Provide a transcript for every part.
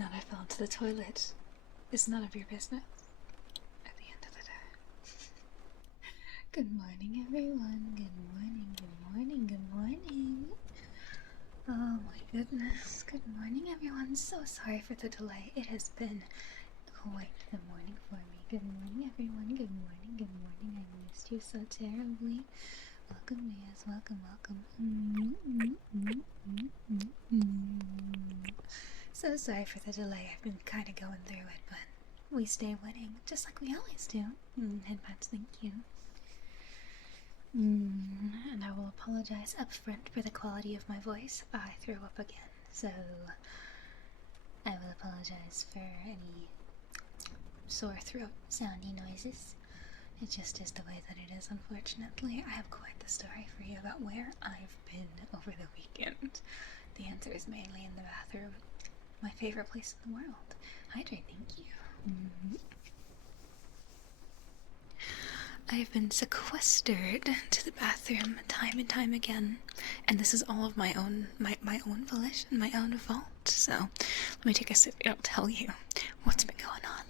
not I fell into the toilet is none of your business at the end of the day. Good morning, everyone. Good morning, good morning, good morning. Oh my goodness. Good morning, everyone. So sorry for the delay. It has been quite the morning for me. Good morning, everyone. Good morning, good morning. I missed you so terribly. Welcome, Mayas. Welcome, welcome. So sorry for the delay. I've been kind of going through it, but we stay winning, just like we always do. Headbands, thank you. And I will apologize up front for the quality of my voice. I threw up again, so I will apologize for any sore throat soundy noises. It just is the way that it is, unfortunately. I have quite the story for you about where I've been over the weekend. The answer is mainly in the bathroom. My favorite place in the world. Hydrate, thank you. I've been sequestered to the bathroom time and time again, and this is all of my own volition, my own fault. So let me take a sip and I'll tell you what's been going on.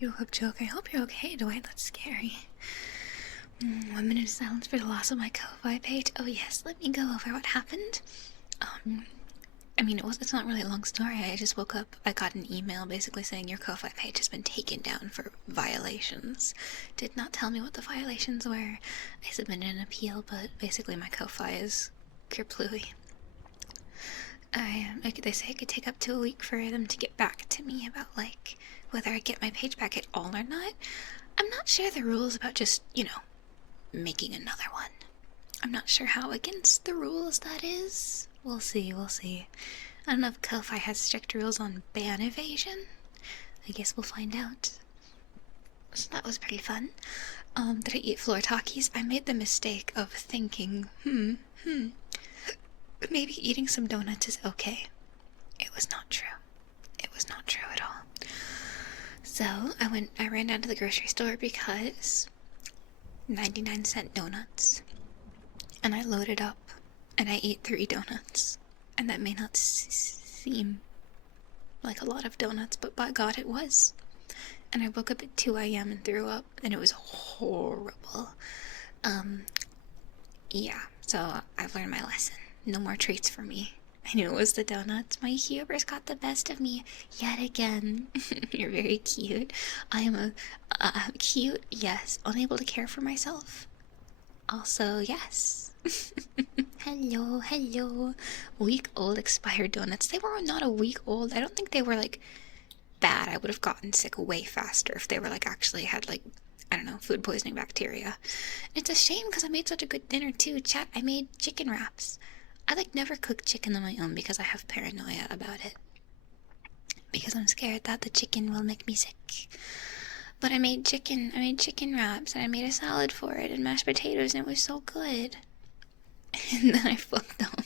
You woke up, joke. I hope you're okay, Dwight. That's scary. 1 minute of silence for the loss of my Ko-Fi page. Oh yes, let me go over what happened. I mean, it's not really a long story. I just woke up. I got an email basically saying your Ko-Fi page has been taken down for violations. Did not tell me what the violations were. I submitted an appeal, but basically my Ko-Fi is kerplooey. They say it could take up to a week for them to get back to me about, like, whether I get my page back at all or not. I'm not sure the rules about just, making another one. I'm not sure how against the rules that is. We'll see, we'll see. I don't know if Ko-Fi has strict rules on ban evasion. I guess we'll find out. So that was pretty fun. Did I eat floor talkies? I made the mistake of thinking, maybe eating some donuts is okay. It was not true. It was not true at all. So I ran down to the grocery store because 99-cent donuts, and I loaded up and I ate 3 donuts, and that may not seem like a lot of donuts, but by God it was. And I woke up at 2 a.m. and threw up, and it was horrible. Yeah, so I've learned my lesson. No more treats for me. I knew it was the donuts. My hubris got the best of me yet again. You're very cute. I am cute, yes. Unable to care for myself. Also, yes. Hello, hello. Week-old expired donuts. They were not a week old. I don't think they were, like, bad. I would have gotten sick way faster if they were, like, actually had, like, I don't know, food poisoning bacteria. It's a shame because I made such a good dinner, too. Chat, I made chicken wraps. I, like, never cook chicken on my own because I have paranoia about it. Because I'm scared that the chicken will make me sick. But I made chicken wraps, and I made a salad for it, and mashed potatoes, and it was so good. And then I fucked up.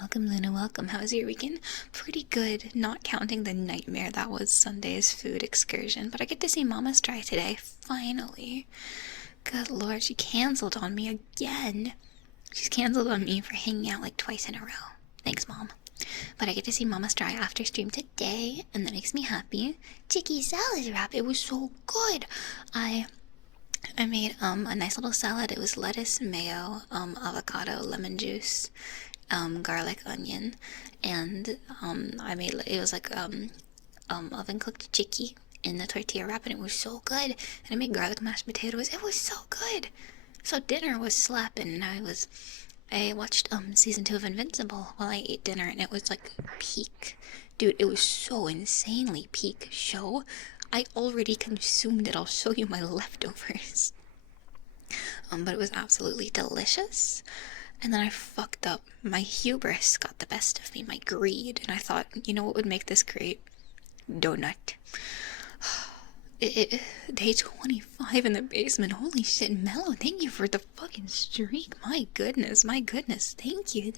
Welcome, Luna, welcome. How was your weekend? Pretty good, not counting the nightmare that was Sunday's food excursion. But I get to see Mama Stry today, finally. Good lord, she canceled on me again. She's canceled on me for hanging out like twice in a row. Thanks, Mom. But I get to see Mama Stry after stream today, and that makes me happy. Chicky salad wrap, it was so good. I made a nice little salad. It was lettuce, mayo, avocado, lemon juice, garlic, onion, and it was like oven cooked chicky in the tortilla wrap, and it was so good. And I made garlic mashed potatoes. It was so good. So dinner was slapping, and I watched season 2 of Invincible while I ate dinner, and it was like peak. Dude, it was so insanely peak show. I already consumed it. I'll show you my leftovers. But it was absolutely delicious. And then I fucked up. My hubris got the best of me, my greed, and I thought, you know what would make this great? Donut. Day 25 in the basement. Holy shit, Mellow, thank you for the fucking streak. My goodness, thank you.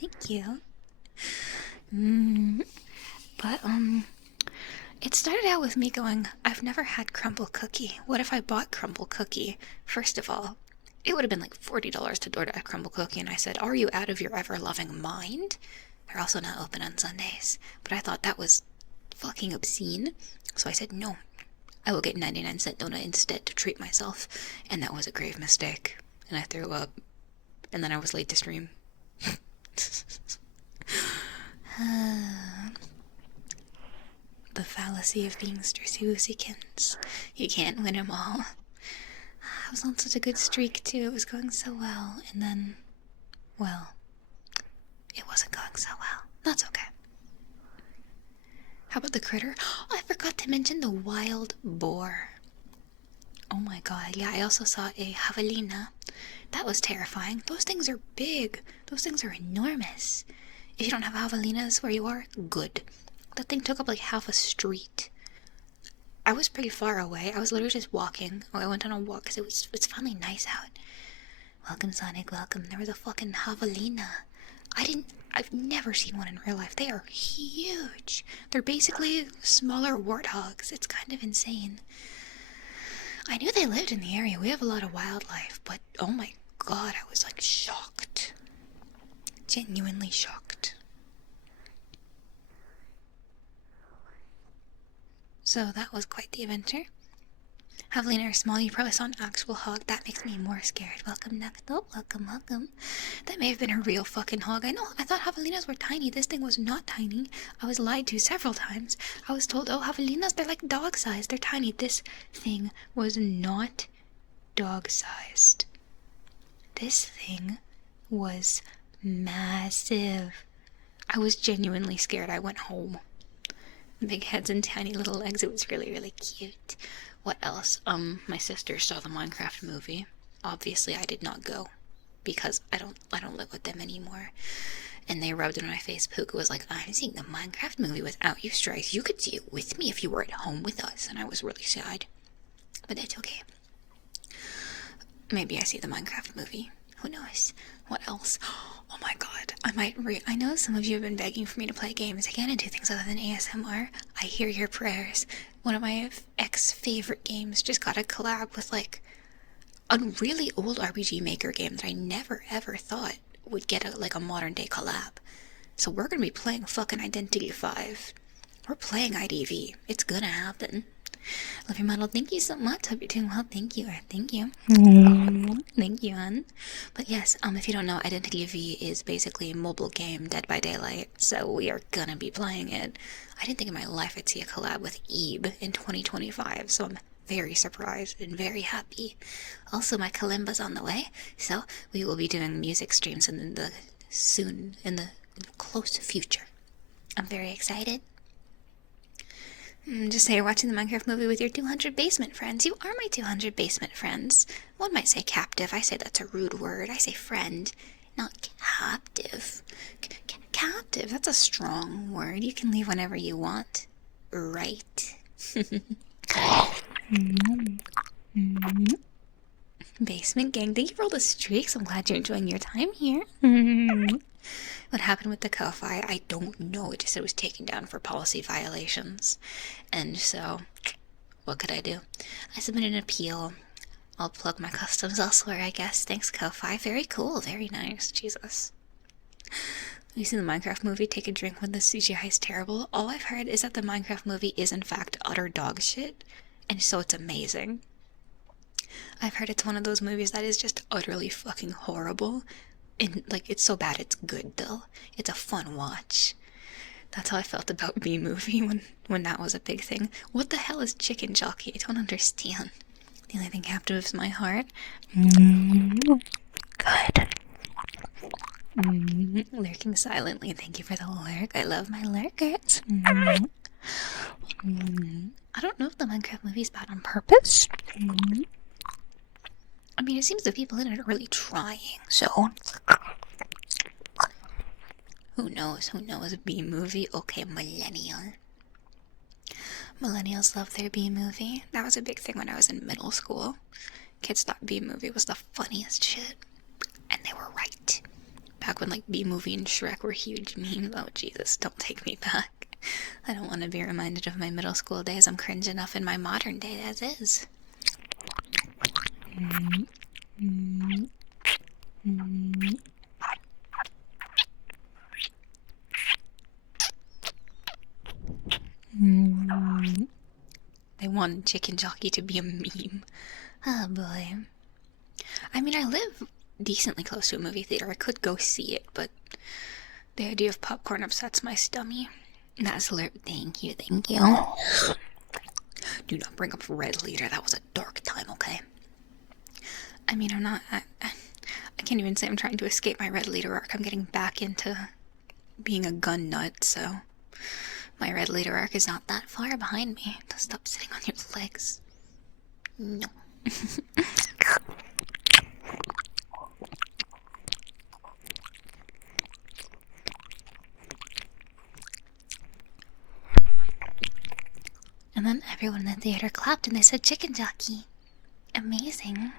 But, It started out with me going, I've never had crumble cookie. What if I bought crumble cookie? First of all, it would have been like $40 to order a crumble cookie, and I said, are you out of your ever-loving mind? They're also not open on Sundays. But I thought that was fucking obscene, so I said, no, I will get 99-cent donut instead to treat myself, and that was a grave mistake. And I threw up, and then I was late to stream. The fallacy of being Streissel. You can't win them all. I was on such a good streak too, it was going so well, and then, well, it wasn't going so well. That's okay. How about the critter? Oh, I forgot to mention the wild boar. Oh my god, yeah, I also saw a javelina. That was terrifying. Those things are big. Those things are enormous. If you don't have javelinas where you are, good. That thing took up like half a street. I was pretty far away. I was literally just walking. Oh, I went on a walk because it's finally nice out. Welcome, Sonic, welcome. There was a fucking javelina. I've never seen one in real life. They are huge. They're basically smaller warthogs. It's kind of insane. I knew they lived in the area. We have a lot of wildlife, but oh my god, I was like shocked. Genuinely shocked. So that was quite the adventure. Javelina are small. You probably saw an actual hog. That makes me more scared. Welcome, Necto. Welcome, welcome. That may have been a real fucking hog. I know. I thought javelinas were tiny. This thing was not tiny. I was lied to several times. I was told, oh, javelinas, they're like dog-sized. They're tiny. This thing was not dog-sized. This thing was massive. I was genuinely scared. I went home. Big heads and tiny little legs. It was really, really cute. What else? My sister saw the Minecraft movie. Obviously, I did not go because I don't live with them anymore. And they rubbed it in my face. Puka was like, I'm seeing the Minecraft movie without you, Strice. You could see it with me if you were at home with us. And I was really sad. But it's okay. Maybe I see the Minecraft movie. Who knows? What else? Oh my god, I know some of you have been begging for me to play games again and do things other than ASMR. I hear your prayers. One of my ex-favorite games just got a collab with like a really old RPG Maker game that I never ever thought would get a modern day collab. So we're gonna be playing fucking Identity 5. We're playing IDV. It's gonna happen. Love your model. Thank you so much. Hope you're doing well. Thank you. Thank you. Thank you, hon. But yes, if you don't know, Identity V is basically a mobile game, Dead by Daylight. So we are gonna be playing it. I didn't think in my life I'd see a collab with Ebe in 2025. So I'm very surprised and very happy. Also, my kalimba's on the way. So we will be doing music streams in the close future. I'm very excited. Just say you're watching the Minecraft movie with your 200 basement friends. You are my 200 basement friends. One might say captive. I say that's a rude word. I say friend, not captive. Captive, that's a strong word. You can leave whenever you want. Right. Basement gang, thank you for all the streaks. I'm glad you're enjoying your time here. What happened with the Ko-Fi, I don't know. It just said it was taken down for policy violations. And so, what could I do? I submitted an appeal. I'll plug my customs elsewhere, I guess. Thanks, Ko-Fi. Very cool. Very nice. Jesus. You see the Minecraft movie, take a drink when the CGI is terrible? All I've heard is that the Minecraft movie is in fact utter dog shit. And so it's amazing. I've heard it's one of those movies that is just utterly fucking horrible. And, it's so bad it's good, though. It's a fun watch. That's how I felt about B-Movie when that was a big thing. What the hell is chicken jockey? I don't understand. The only thing captive is my heart. Good. Lurking silently. Thank you for the lurk. I love my lurkers. I don't know if the Minecraft movie is bad on purpose. I mean, it seems the people in it are really trying, so... Who knows? B-movie? Okay, millennial. Millennials love their B-movie. That was a big thing when I was in middle school. Kids thought B-movie was the funniest shit. And they were right. Back when, B-movie and Shrek were huge memes. Oh, Jesus, don't take me back. I don't want to be reminded of my middle school days. I'm cringe enough in my modern day as is. They want Chicken Jockey to be a meme. Oh boy. I mean, I live decently close to a movie theater. I could go see it, but the idea of popcorn upsets my stomach. That's alert. Thank you, thank you. Do not bring up Red Leader. That was a dark time, okay? I mean, I'm not. I can't even say I'm trying to escape my Red Leader arc. I'm getting back into being a gun nut, so my Red Leader arc is not that far behind me. Stop sitting on your legs. No. And then everyone in the theater clapped and they said chicken jockey. Amazing.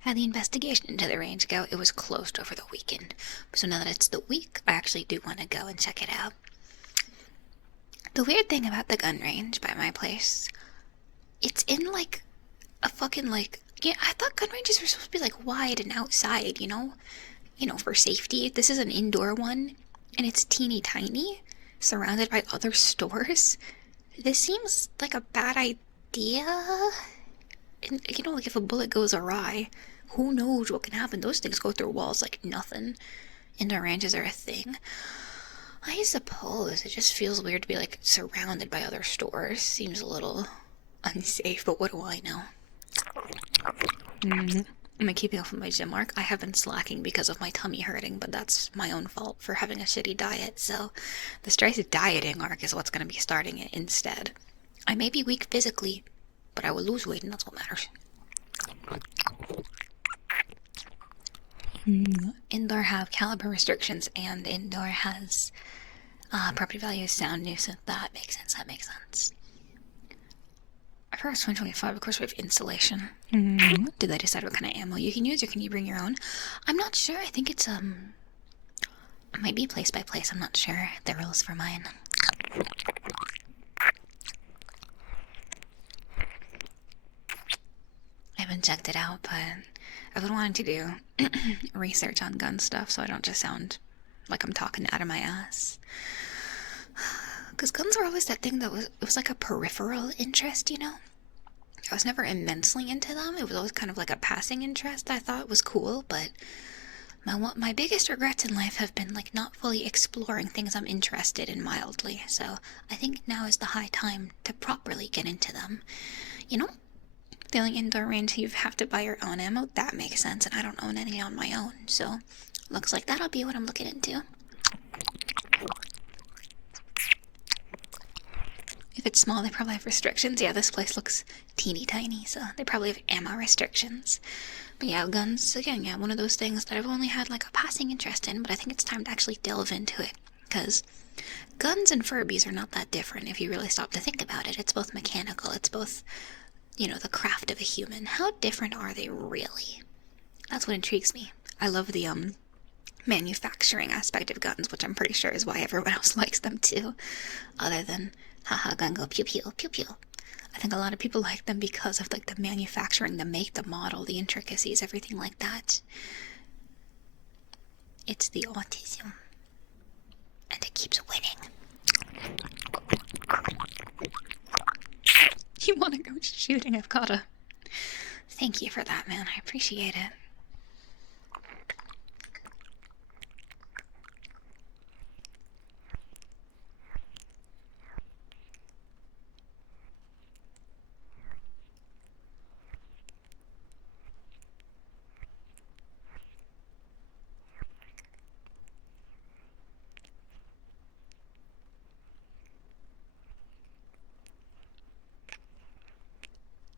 How'd the investigation into the range go? It was closed over the weekend. So now that it's the week, I actually do want to go and check it out. The weird thing about the gun range by my place, it's in like a fucking like, yeah, I thought gun ranges were supposed to be like wide and outside, you know, for safety. This is an indoor one and it's teeny tiny, surrounded by other stores. This seems like a bad idea. And, you know, like if a bullet goes awry, who knows what can happen? Those things go through walls like nothing. Indoor ranges are a thing. I suppose it just feels weird to be like surrounded by other stores. Seems a little unsafe, but what do I know? I'm keeping off of my gym arc. I have been slacking because of my tummy hurting, but that's my own fault for having a shitty diet. So the Streissel dieting arc is what's going to be starting it instead. I may be weak physically, but I will lose weight, and that's what matters. Indoor have caliber restrictions, and indoor has property value, sound nuisance. That makes sense. That makes sense. I forgot it's 2025. Of course, we have installation. Did they decide what kind of ammo you can use, or can you bring your own? I'm not sure. I think it's it might be place by place. I'm not sure the rules for mine. I haven't checked it out, but I've been wanting to do research on gun stuff so I don't just sound like I'm talking out of my ass. Because guns were always that thing that it was like a peripheral interest, you know? I was never immensely into them. It was always kind of like a passing interest I thought was cool, but my biggest regrets in life have been like not fully exploring things I'm interested in mildly. So I think now is the high time to properly get into them. You know? Feeling indoor range, you have to buy your own ammo. That makes sense, and I don't own any on my own, so looks like that'll be what I'm looking into. If it's small, they probably have restrictions. Yeah, this place looks teeny tiny, so they probably have ammo restrictions. But yeah, guns, again, yeah, one of those things that I've only had like a passing interest in, but I think it's time to actually delve into it, because guns and Furbies are not that different if you really stop to think about it. It's both mechanical, it's both, you know, the craft of a human. How different are they really? That's what intrigues me. I love the manufacturing aspect of guns, which I'm pretty sure is why everyone else likes them too. Other than, haha, gun go pew pew, pew pew. I think a lot of people like them because of like the manufacturing, the make, the model, the intricacies, everything like that. It's the autism. And it keeps winning. You want to go shooting? I've got a... Thank you for that, man. I appreciate it.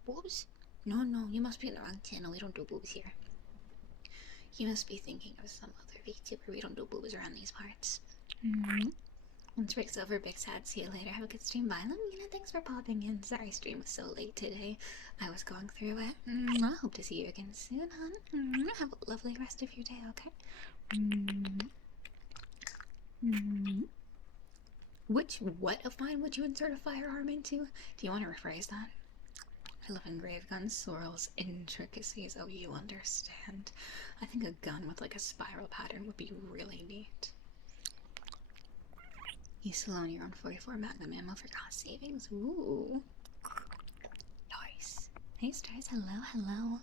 Boobs? No, you must be in the wrong channel. We don't do boobs here. You must be thinking of some other VTuber. We don't do boobs around these parts. Once break's over, big sad. See you later. Have a good stream. Bye, Lamina. Thanks for popping in. Sorry, stream was so late today. I was going through it. I hope to see you again soon, hon. Have a lovely rest of your day, okay? What of mine would you insert a firearm into? Do you want to rephrase that? I love engraved guns, swirls, intricacies. Oh, you understand. I think a gun with like a spiral pattern would be really neat. You still own your own 44 Magnum ammo for cost savings. Ooh. Nice. Hey, Streissel. Hello, hello.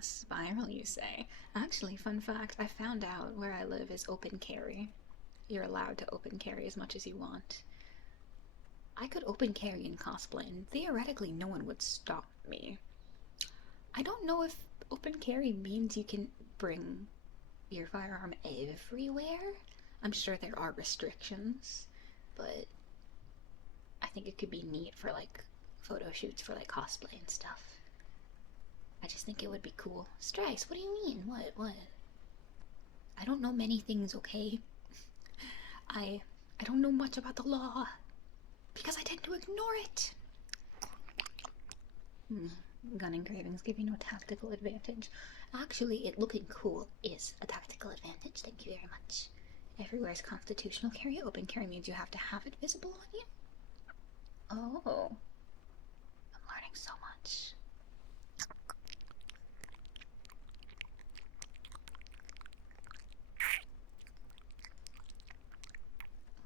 Spiral, you say? Actually, fun fact, I found out where I live is open carry. You're allowed to open carry as much as you want. I could open carry in cosplay, and theoretically no one would stop me. I don't know if open carry means you can bring your firearm everywhere. I'm sure there are restrictions, but I think it could be neat for like photo shoots for like cosplay and stuff. I just think it would be cool. Streiss, what do you mean? What? I don't know many things, okay? I don't know much about the law because I tend to ignore it. Gun engravings give you no tactical advantage. Actually, it looking cool is a tactical advantage. Thank you very much. Everywhere is constitutional carry. Open carry means you have to have it visible on you. Oh. I'm learning so much.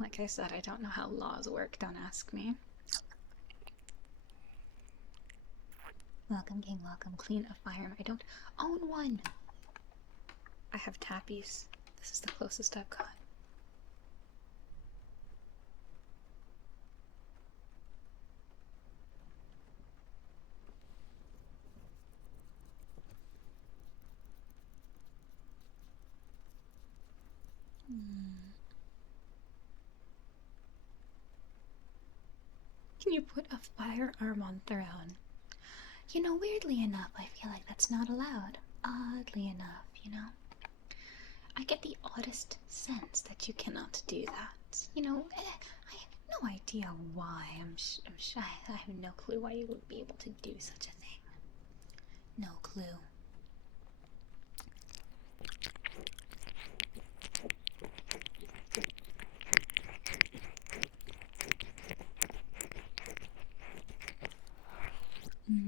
Like I said, I don't know how laws work. Don't ask me. Welcome, King. Welcome. Clean a firearm. I don't own one. I have tappies. This is the closest I've got. Can you put a firearm on throne? You know, weirdly enough, I feel like that's not allowed. Oddly enough, you know? I get the oddest sense that you cannot do that. You know, I have no idea why. I'm shy. I have no clue why you would be able to do such a thing. No clue.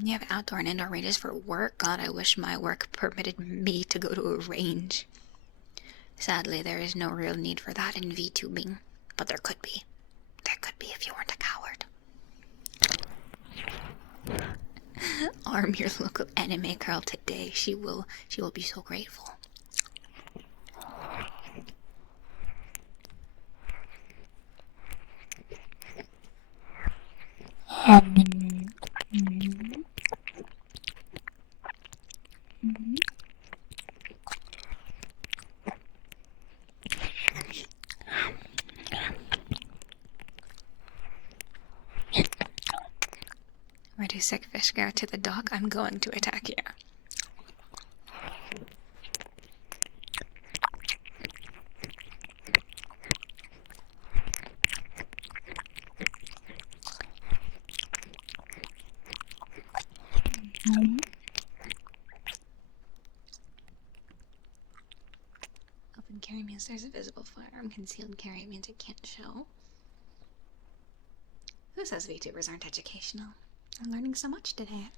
You have outdoor and indoor ranges for work? God, I wish my work permitted me to go to a range. Sadly, there is no real need for that in VTubing, but there could be. There could be if you weren't a coward. Arm your local anime girl today. She will be so grateful. Where do sick fish go? To the dock? I'm going to attack you. Open carry means there's a visible firearm. Concealed carry means it can't show. Who says VTubers aren't educational? I'm learning so much today.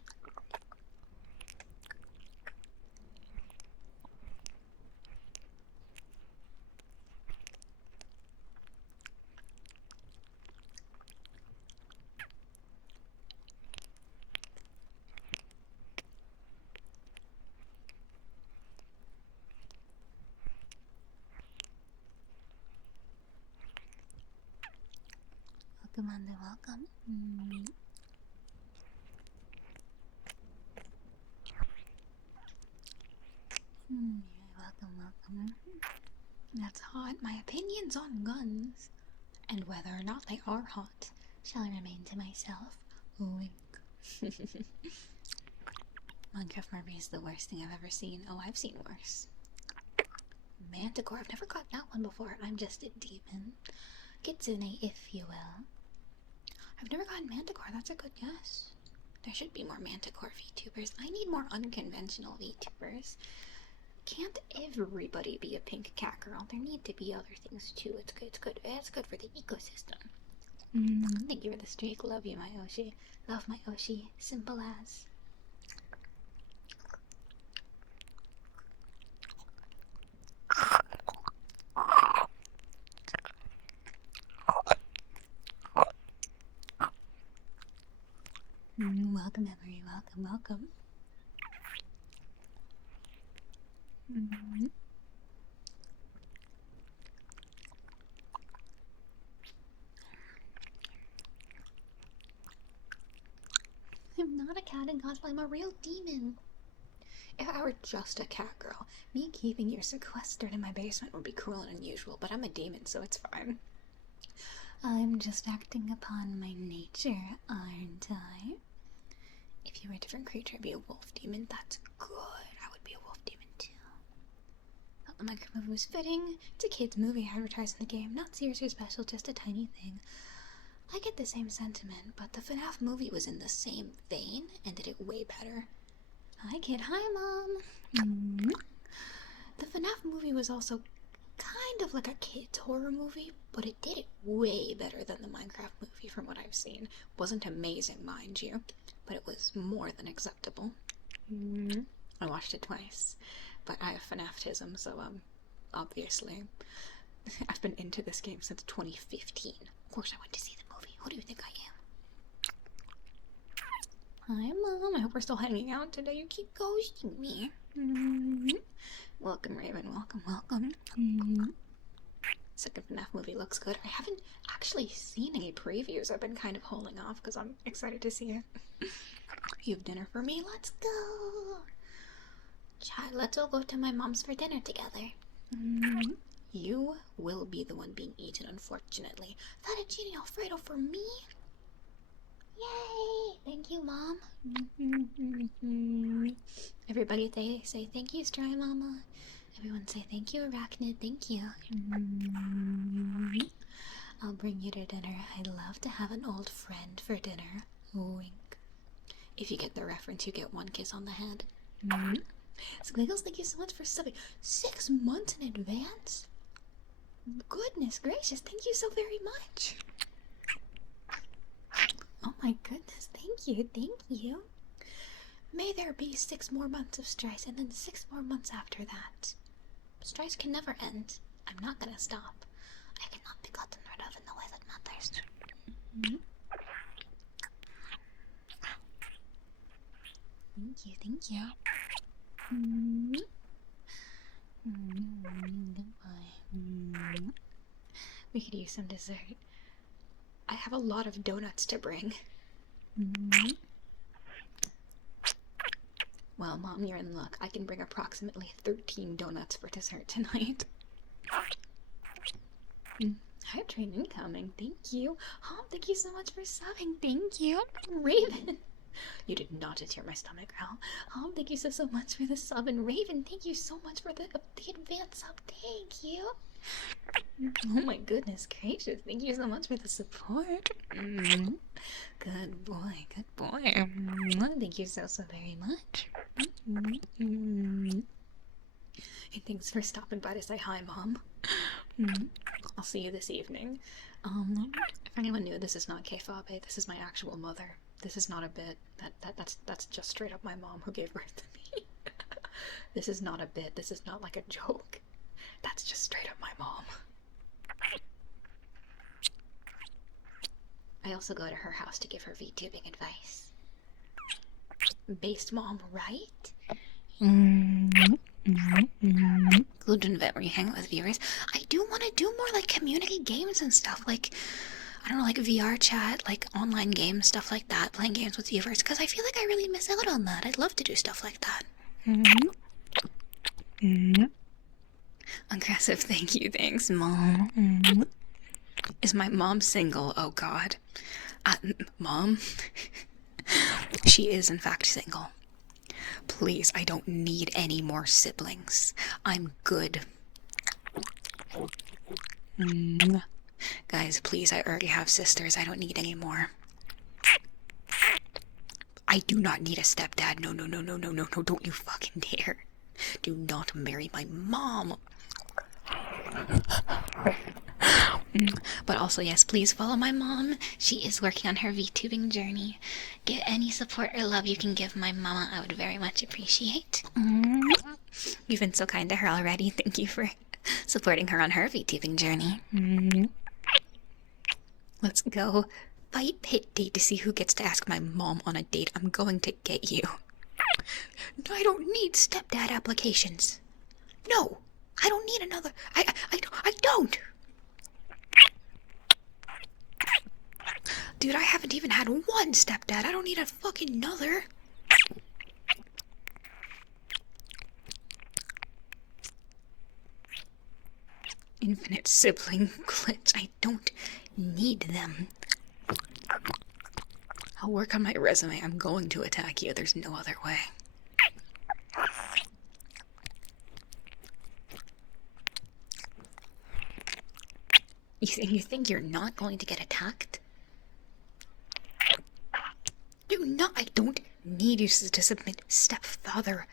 Welcome, Andy, welcome. Welcome. That's hot. My opinions on guns, and whether or not they are hot, shall remain to myself. Wink. Minecraft Mermaid is the worst thing I've ever seen. Oh, I've seen worse. Manticore. I've never got that one before. I'm just a demon. Kitsune, if you will. I've never gotten Manticore. That's a good guess. There should be more manticore VTubers. I need more unconventional VTubers. Can't everybody be a pink cat girl? There need to be other things too. It's good. It's good. It's good for the ecosystem. Thank you for the streak. Love you, my Oshi. Love my Oshi. Simple as. Welcome, Emery. Welcome, welcome. I'm not a cat in cosplay, I'm a real demon. If I were just a cat girl, me keeping you sequestered in my basement would be cruel and unusual, but I'm a demon, so it's fine. I'm just acting upon my nature, aren't I? If you were a different creature, I'd be a wolf demon. That's good. I would be a wolf demon too. Thought the Minecraft movie was fitting. It's a kid's movie advertising the game. Not serious or special, just a tiny thing. I get the same sentiment, but the FNAF movie was in the same vein and did it way better. Hi kid, hi mom! The FNAF movie was also kind of like a kid's horror movie, but it did it way better than the Minecraft movie from what I've seen. Wasn't amazing, mind you, but it was more than acceptable. I watched it twice, but I have FNAFism, so obviously. I've been into this game since 2015. Of course I went to see the movie. Who do you think I am? Hi mom, I hope we're still hanging out today. You keep ghosting me. Welcome Raven, welcome, welcome. Second FNAF movie looks good. I haven't actually seen any previews. I've been kind of holding off because I'm excited to see it. You have dinner for me? Let's go! Chad, let's all go to my mom's for dinner together. You will be the one being eaten, unfortunately. Fettuccine Alfredo for me? Yay! Thank you, Mom. Everybody say thank you, Stray Mama. Everyone say thank you, Arachnid. Thank you. I'll bring you to dinner. I'd love to have an old friend for dinner. Wink. If you get the reference, you get one kiss on the head. Squiggles, thank you so much for subbing. 6 months in advance? Goodness gracious, thank you so very much. Oh my goodness, thank you, thank you. May there be 6 more months of Streissel and then 6 more months after that. Streissel can never end. I'm not gonna stop. I cannot be gotten rid of in the way that matters. Thank you, thank you. Goodbye. We could use some dessert. I have a lot of donuts to bring. Well, Mom, you're in luck. I can bring approximately 13 donuts for dessert tonight. Hype train incoming. Thank you. Thank you so much for subbing. Thank you. Raven. You did not just hear my stomach growl. Thank you so much for the sub. And Raven, thank you so much for the advance sub. Thank you. Oh my goodness gracious. Thank you so much for the support. Good boy, good boy. Thank you so very much. Hey, thanks for stopping by to say hi, Mom. I'll see you this evening. If anyone knew, this is not Keifabe. This is my actual mother. This is not a bit. That's just straight up my mom who gave birth to me. This is not a bit. This is not like a joke. That's just straight up my mom. I also go to her house to give her VTubing advice. Based mom, right? Good invite where you hang out with viewers. I do want to do more like community games and stuff, like I don't know, like VR chat, like online games, stuff like that, playing games with viewers, because I feel like I really miss out on that. I'd love to do stuff like that. Aggressive, thank you, thanks, Mom. Is my mom single? Oh God. Mom? She is in fact single. Please, I don't need any more siblings. I'm good. Guys, please, I already have sisters. I don't need any more. I do not need a stepdad. No, no, no, no, no, no, no, don't you fucking dare. Do not marry my mom. But also, yes, please follow my mom. She is working on her VTubing journey. Get any support or love you can give my mama, I would very much appreciate. You've been so kind to her already. Thank you for supporting her on her VTubing journey. Let's go fight pit date to see who gets to ask my mom on a date. I'm going to get you. I don't need stepdad applications. No, I don't need another. I don't. Dude, I haven't even had one stepdad. I don't need a fucking another. Infinite sibling glitch. I don't need them. I'll work on my resume. I'm going to attack you. There's no other way. You think you're not going to get attacked? I don't need you to submit stepfather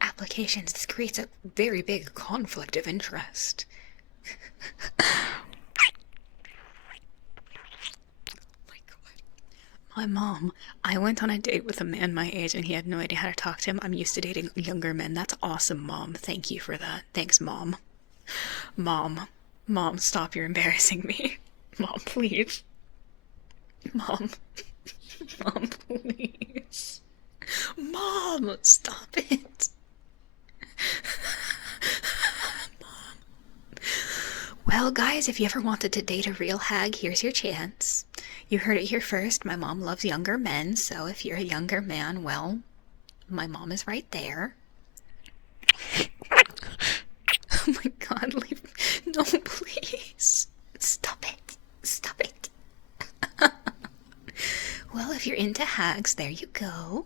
applications. This creates a very big conflict of interest. My God. My mom, I went on a date with a man my age and he had no idea how to talk to him. I'm used to dating younger men. That's awesome, Mom. Thank you for that. Thanks, Mom. Mom, stop. You're embarrassing me. Mom, please. Mom, please. Mom, stop it. Mom. Well, guys, if you ever wanted to date a real hag, here's your chance. You heard it here first. My mom loves younger men, so if you're a younger man, well, my mom is right there. Oh my God, leave. No, please. Stop it. Stop it. Well, if you're into hags, there you go.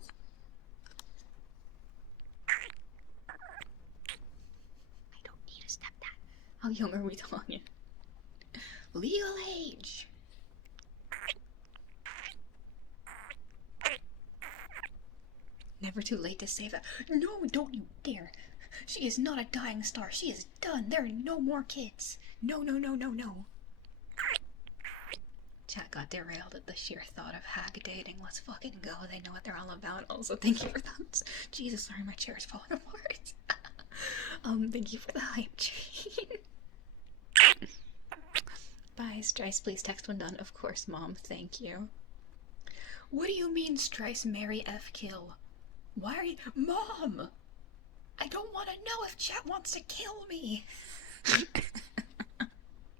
I don't need a stepdad. How young are we talking? Legal age. Never too late to save her. No, don't you dare. She is not a dying star. She is done. There are no more kids. No, no, no, no, no. Chat got derailed at the sheer thought of hag dating. Let's fucking go. They know what they're all about. Also, thank you for that. Jesus, sorry, my chair is falling apart. Thank you for the hype chain. Bye, Strice. Please text when done. Of course, Mom. Thank you. What do you mean, Strice, marry F kill? Why are you... Mom! I don't want to know if chat wants to kill me.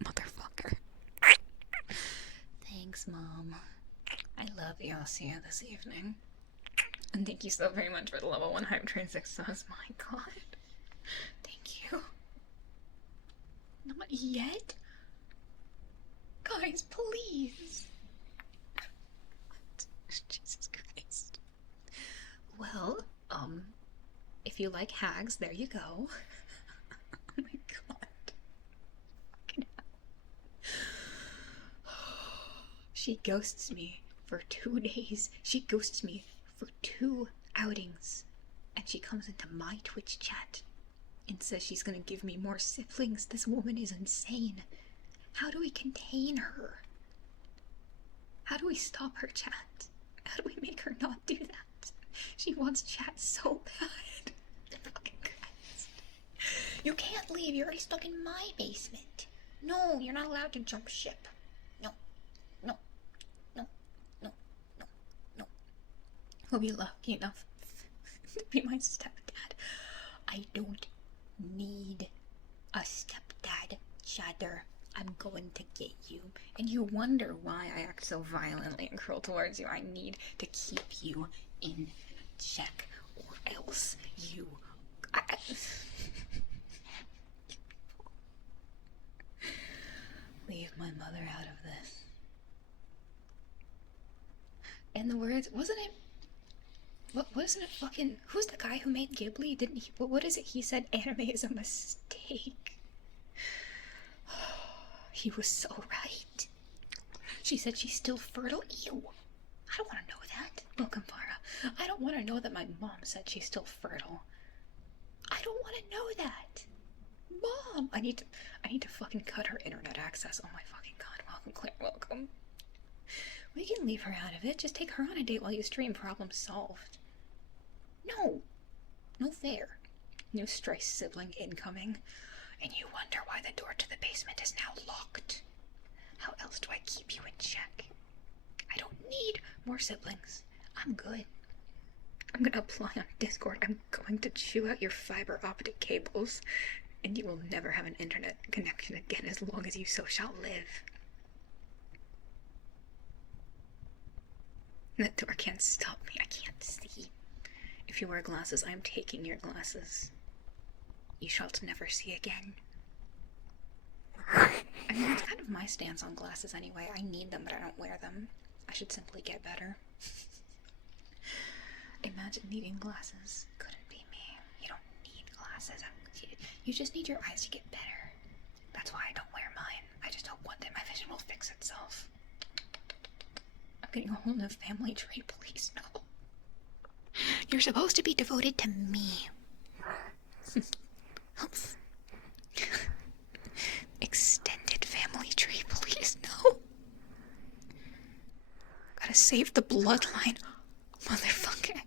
Motherfucker. Thanks, Mom. I love you. I'll see you this evening. And thank you so very much for the level 1 hype train 6 sauce. My God. Thank you. Not yet? Guys, please. What? Jesus Christ. Well, if you like hags, there you go. Oh my God. She ghosts me for 2 days. She ghosts me for 2 outings. And she comes into my Twitch chat and says she's gonna give me more siblings. This woman is insane. How do we contain her? How do we stop her chat? How do we make her not do that? She wants chat so bad. Fucking Christ. You can't leave. You're already stuck in my basement. No, you're not allowed to jump ship. No. No. No. No. No. No. He'll be lucky enough to be my stepdad. I don't need a stepdad, chatter. I'm going to get you. And you wonder why I act so violently and cruel towards you. I need to keep you in check, or else you... Leave my mother out of this. And the words, wasn't it fucking... Who's the guy who made Ghibli? Didn't he... What is it? He said anime is a mistake. He was so right. She said she's still fertile. Ew. I don't want to know that. Welcome, Farah. I don't want to know that my mom said she's still fertile. I don't want to know that. Mom! I need to fucking cut her internet access. Oh my fucking god. Welcome, Claire. Welcome. We can leave her out of it. Just take her on a date while you stream. Problem solved. No. No fair. New Streissel sibling incoming. And you wonder why the door to the basement is now locked. How else do I keep you in check? I don't need more siblings. I'm good. I'm gonna apply on Discord. I'm going to chew out your fiber optic cables, and you will never have an internet connection again as long as you so shall live. That door can't stop me. I can't see. If you wear glasses, I am taking your glasses. You shalt never see again. I mean, that's kind of my stance on glasses anyway. I need them, but I don't wear them. I should simply get better. Imagine needing glasses. Couldn't be me. You don't need glasses. You just need your eyes to get better. That's why I don't wear mine. I just hope one day my vision will fix itself. I'm getting a whole new family tree, please no. You're supposed to be devoted to me. Extended family tree, please no. Gotta save the bloodline, motherfucker.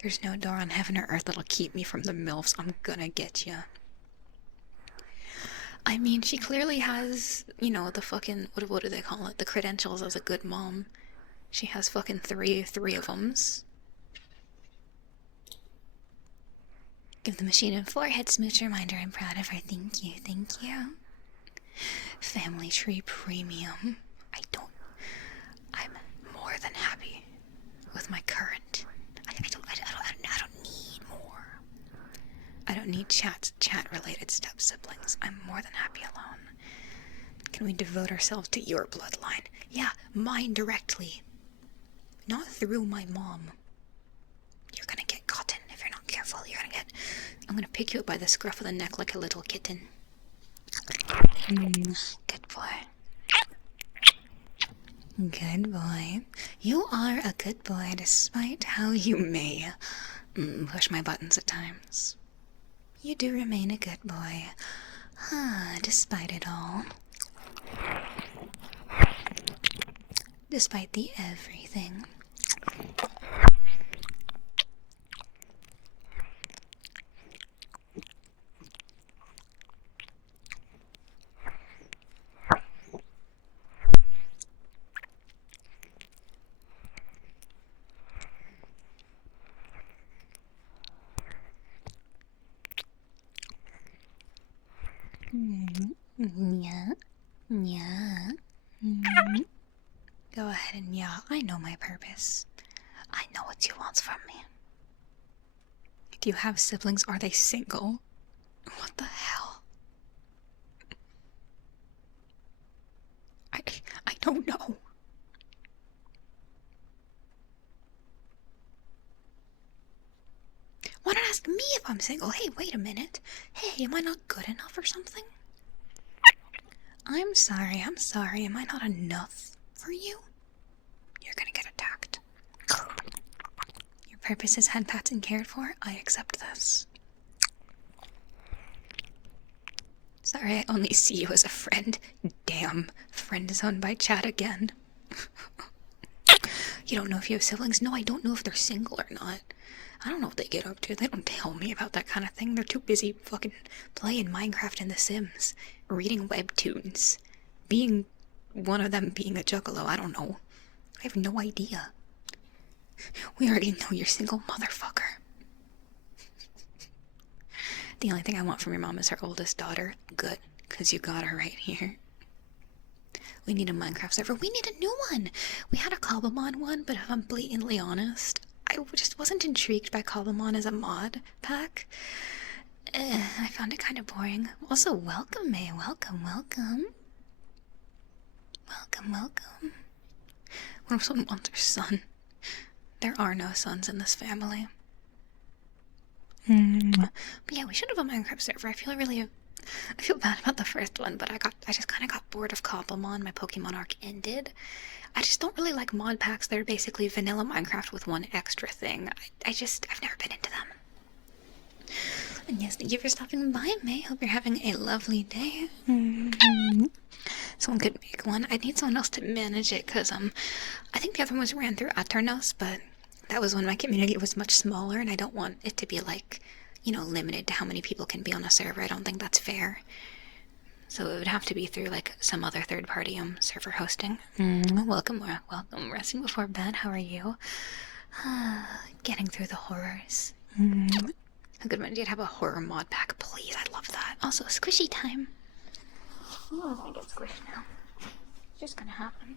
There's no door on heaven or earth that'll keep me from the MILFs. I'm gonna get ya. I mean, she clearly has, you know, the fucking, what do they call it? The credentials as a good mom. She has fucking three of them. Give the machine a forehead smooch reminder. I'm proud of her. Thank you, thank you. Family tree premium. I'm more than happy with my current. I don't need more. I don't need chat-related step-siblings. I'm more than happy alone. Can we devote ourselves to your bloodline? Yeah, mine directly. Not through my mom. You're gonna get gotten if you're not careful. I'm gonna pick you up by the scruff of the neck like a little kitten. Good boy. Good boy. You are a good boy despite how you may push my buttons at times. You do remain a good boy. Despite it all. Despite the everything. Yeah. Go ahead and yeah, I know my purpose. I know what you want from me. Do you have siblings? Are they single? What the hell? I don't know. Why not ask me if I'm single? Hey, wait a minute. Hey, am I not good enough or something? I'm sorry. Am I not enough for you? You're gonna get attacked. Your purpose is had pats and cared for. I accept this. Sorry, I only see you as a friend. Damn, friend zoned by chat again. You don't know if you have siblings? No, I don't know if they're single or not. I don't know what they get up to. They don't tell me about that kind of thing. They're too busy fucking playing Minecraft and The Sims, reading webtoons, being one of them being a juggalo. I don't know. I have no idea. We already know you're single, motherfucker. The only thing I want from your mom is her oldest daughter. Good, because you got her right here. We need a Minecraft server. We need a new one. We had a Cobblemon one, but if I'm blatantly honest, I just wasn't intrigued by Cobblemon as a mod pack. I found it kind of boring. Also, welcome, May. Welcome. What if someone wants their son? There are no sons in this family. But yeah, we should have a Minecraft server. I feel really I feel bad about the first one, but I just kind of got bored of Cobblemon. My Pokemon arc ended. I just don't really like mod packs that are basically vanilla Minecraft with one extra thing. I've never been into them. And yes, thank you for stopping by, May. Hope you're having a lovely day. Someone could make one. I need someone else to manage it, because, I think the other ones ran through Aternos, but that was when my community was much smaller, and I don't want it to be, like, you know, limited to how many people can be on a server. I don't think that's fair. So it would have to be through, like, some other third-party, server hosting. Welcome, welcome. Resting before bed, how are you? Getting through the horrors. A good idea to have a horror mod pack, please. I love that. Also, squishy time. Oh, I'm gonna get squished now. It's just gonna happen.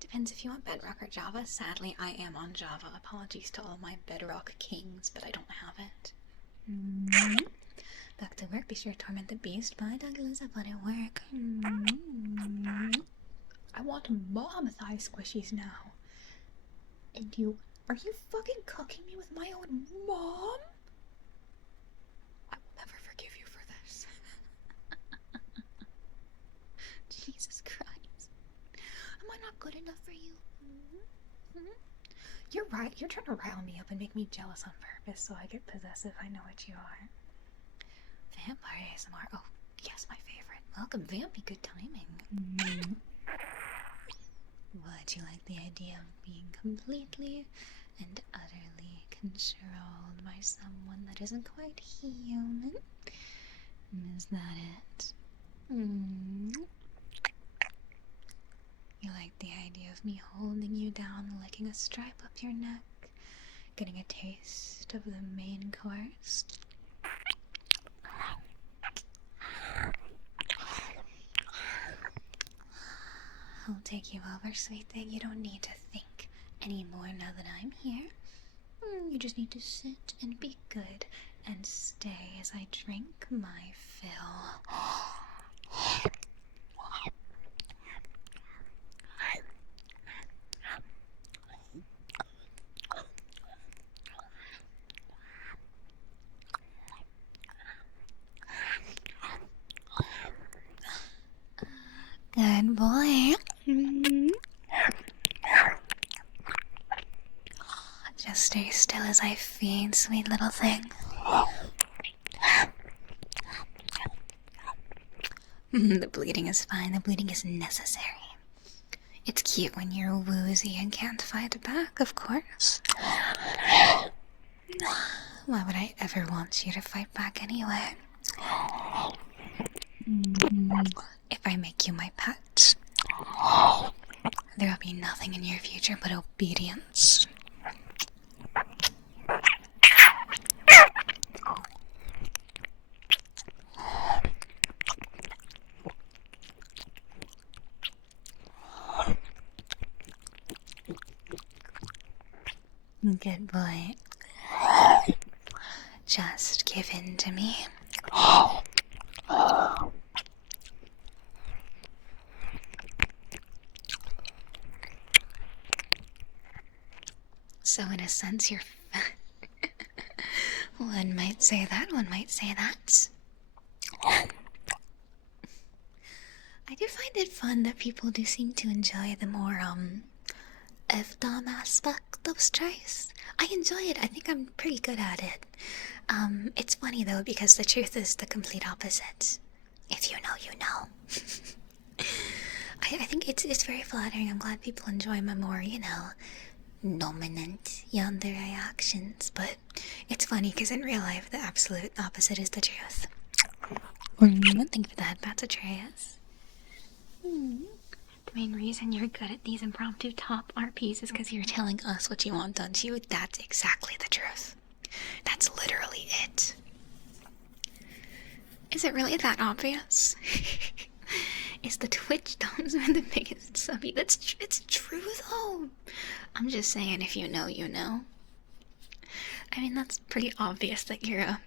Depends if you want Bedrock or Java. Sadly, I am on Java. Apologies to all my Bedrock kings, but I don't have it. Back to work. Be sure to torment the beast. Bye, Douglas. I've let it work. I want mom thigh squishies now. And are you fucking cooking me with my own mom? I will never forgive you for this. Jesus Christ. Am I not good enough for you? You're right. You're trying to rile me up and make me jealous on purpose so I get possessive. I know what you are. Vampire ASMR. Oh, yes, my favorite. Welcome, Vampy. Good timing. Would you like the idea of being completely and utterly controlled by someone that isn't quite human? Is that it? You like the idea of me holding you down, licking a stripe up your neck, getting a taste of the main course? I'll take you over, sweet thing. You don't need to think anymore now that I'm here. You just need to sit and be good and stay as I drink my fill. Good boy. Just stay still as I feed, sweet little thing. The bleeding is fine. The bleeding is necessary. It's cute when you're woozy and can't fight back, of course. Why would I ever want you to fight back anyway? If I make you my pet, there will be nothing in your future but obedience. Good boy. Just give in to me. So in a sense, you're one might say that, one might say that. I do find it fun that people do seem to enjoy the more, F-dom aspect of Streissel. I enjoy it. I think I'm pretty good at it. It's funny though, because the truth is the complete opposite. If you know, you know. I think it's very flattering. I'm glad people enjoy my more, you know, dominant yandere actions, but it's funny because in real life the absolute opposite is the truth. Thank you for that, Bats Atreus. The main reason you're good at these impromptu top RPs is because you're telling us what you want done to you. That's exactly the truth. That's literally it. Is it really that obvious? Is the Twitch doms are the biggest subby. It's true though. I'm just saying, if you know, you know. I mean, that's pretty obvious that you're a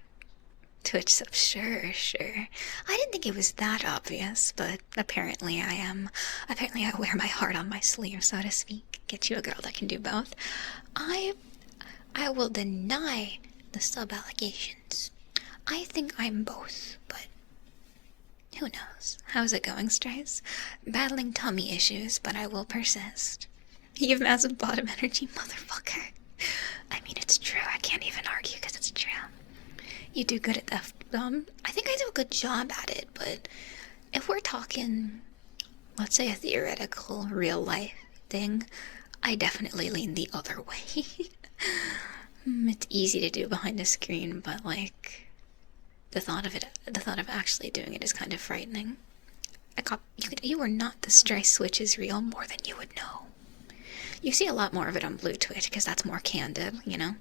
Twitch sub. Sure, sure. I didn't think it was that obvious, but apparently I am. Apparently I wear my heart on my sleeve, so to speak. Get you a girl that can do both. I will deny the sub allegations. I think I'm both, but who knows? How's it going, Streissel? Battling tummy issues, but I will persist. You have massive bottom energy, motherfucker. I mean, it's true. I can't even argue because it's true. You do good at that. I think I do a good job at it, but if we're talking, let's say, a theoretical, real-life thing, I definitely lean the other way. It's easy to do behind a screen, but, like, the thought of actually doing it is kind of frightening. You are not the Streissel switch is real more than you would know. You see a lot more of it on Blue Twitch because that's more candid, you know?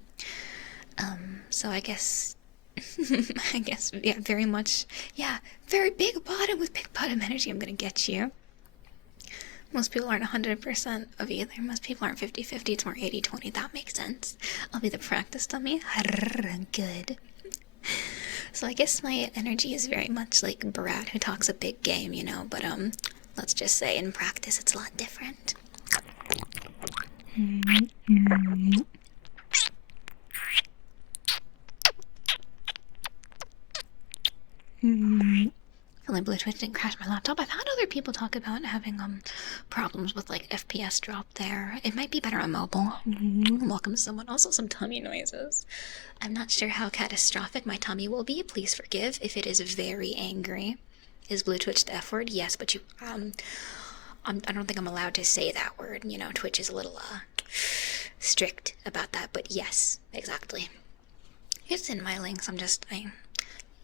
So I guess, yeah, very much, yeah, very big bottom with big bottom energy, I'm gonna get you. Most people aren't 100% of either. Most people aren't 50-50, it's more 80-20, that makes sense. I'll be the practice dummy. Good. So I guess my energy is very much like Brad who talks a big game, you know, but let's just say in practice it's a lot different. Only Blue Twitch didn't crash my laptop. I've had other people talk about having problems with like FPS drop there. It might be better on mobile. Welcome someone. Also some tummy noises. I'm not sure how catastrophic my tummy will be. Please forgive if it is very angry. Is Blue Twitch the F word? Yes, but you I don't think I'm allowed to say that word. You know, Twitch is a little strict about that, but yes, exactly. It's in my links.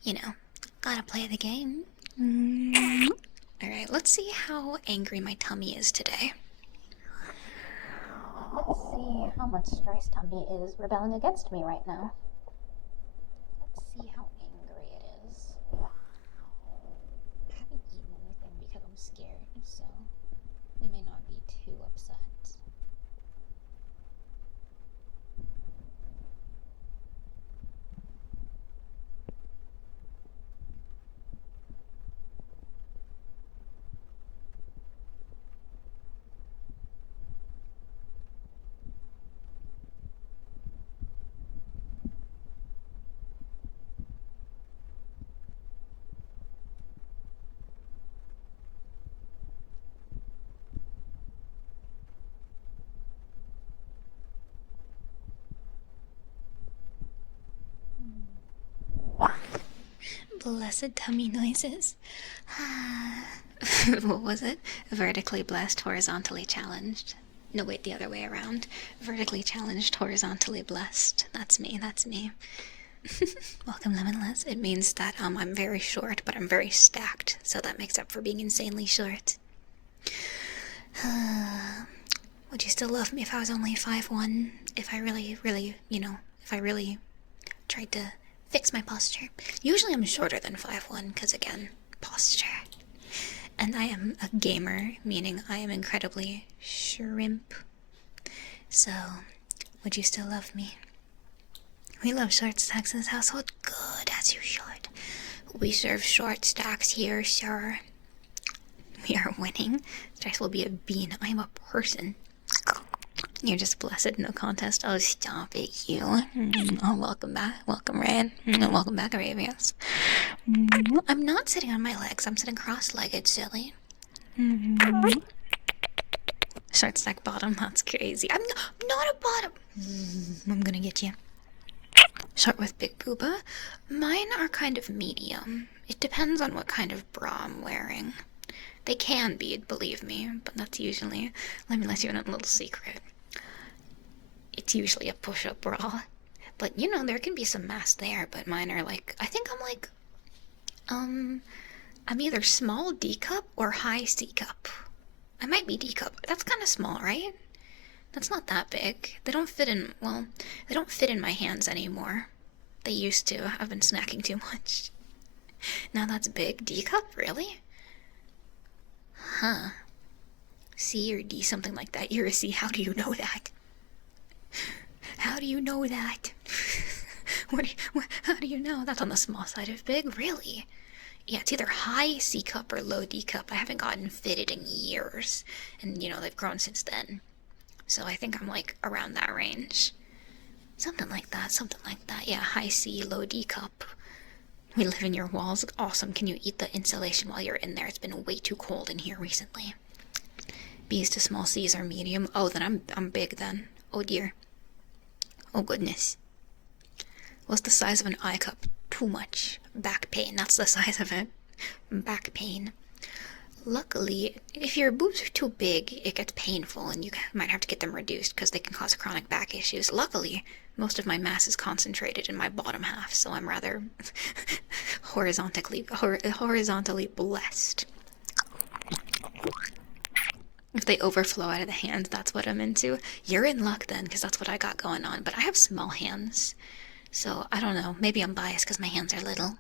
You know, gotta play the game. Alright, let's see how angry my tummy is today. Let's see how much Streissel tummy is rebelling against me right now. Let's see how angry it is. I haven't eaten anything because I'm scared, so they may not be too upset. Blessed tummy noises. What was it? Vertically blessed, horizontally challenged. No, wait, the other way around. Vertically challenged, horizontally blessed. That's me, that's me. Welcome, Limitless. It means that I'm very short, but I'm very stacked, so that makes up for being insanely short. Would you still love me if I was only 5'1"? If I really, you know, if I really tried to fix my posture. Usually I'm shorter than 5'1", because again, posture. And I am a gamer, meaning I am incredibly shrimp. So, would you still love me? We love short stacks in this household. Good, as you should. We serve short stacks here, sir. We are winning. Streissel will be a bean. I am a person. You're just blessed, no contest. Oh, stop it, you. Oh, welcome back. Welcome, Red. Welcome back, Arabias. I'm not sitting on my legs. I'm sitting cross-legged, silly. Short stack bottom. That's crazy. I'm not a bottom. I'm gonna get you. Short with big booba. Mine are kind of medium. It depends on what kind of bra I'm wearing. They can be, believe me, but that's usually... Let me let you in a little secret. It's usually a push-up bra. But, you know, there can be some mass there, but mine are like... I think I'm like... I'm either small D cup or high C cup. I might be D cup. That's kind of small, right? That's not that big. They don't fit in... Well, they don't fit in my hands anymore. They used to. I've been snacking too much. Now that's big. D cup? Really? Huh. C or D, something like that. You're a C. How do you know that? How do you know that? How do you know? That's on the small side of big? Really? Yeah, it's either high C cup or low D cup. I haven't gotten fitted in years. And, you know, they've grown since then. So I think I'm like around that range. Something like that, something like that. Yeah, high C, low D cup. We live in your walls. Awesome. Can you eat the insulation while you're in there? It's been way too cold in here recently. B's to small C's are medium. Oh, then I'm big then. Oh dear. Oh goodness. What's the size of an eye cup? Too much. Back pain. That's the size of it. Back pain. Luckily, if your boobs are too big, it gets painful and you might have to get them reduced because they can cause chronic back issues. Luckily, most of my mass is concentrated in my bottom half, so I'm rather horizontally blessed. If they overflow out of the hands, that's what I'm into. You're in luck then, because that's what I got going on. But I have small hands, so I don't know. Maybe I'm biased because my hands are little.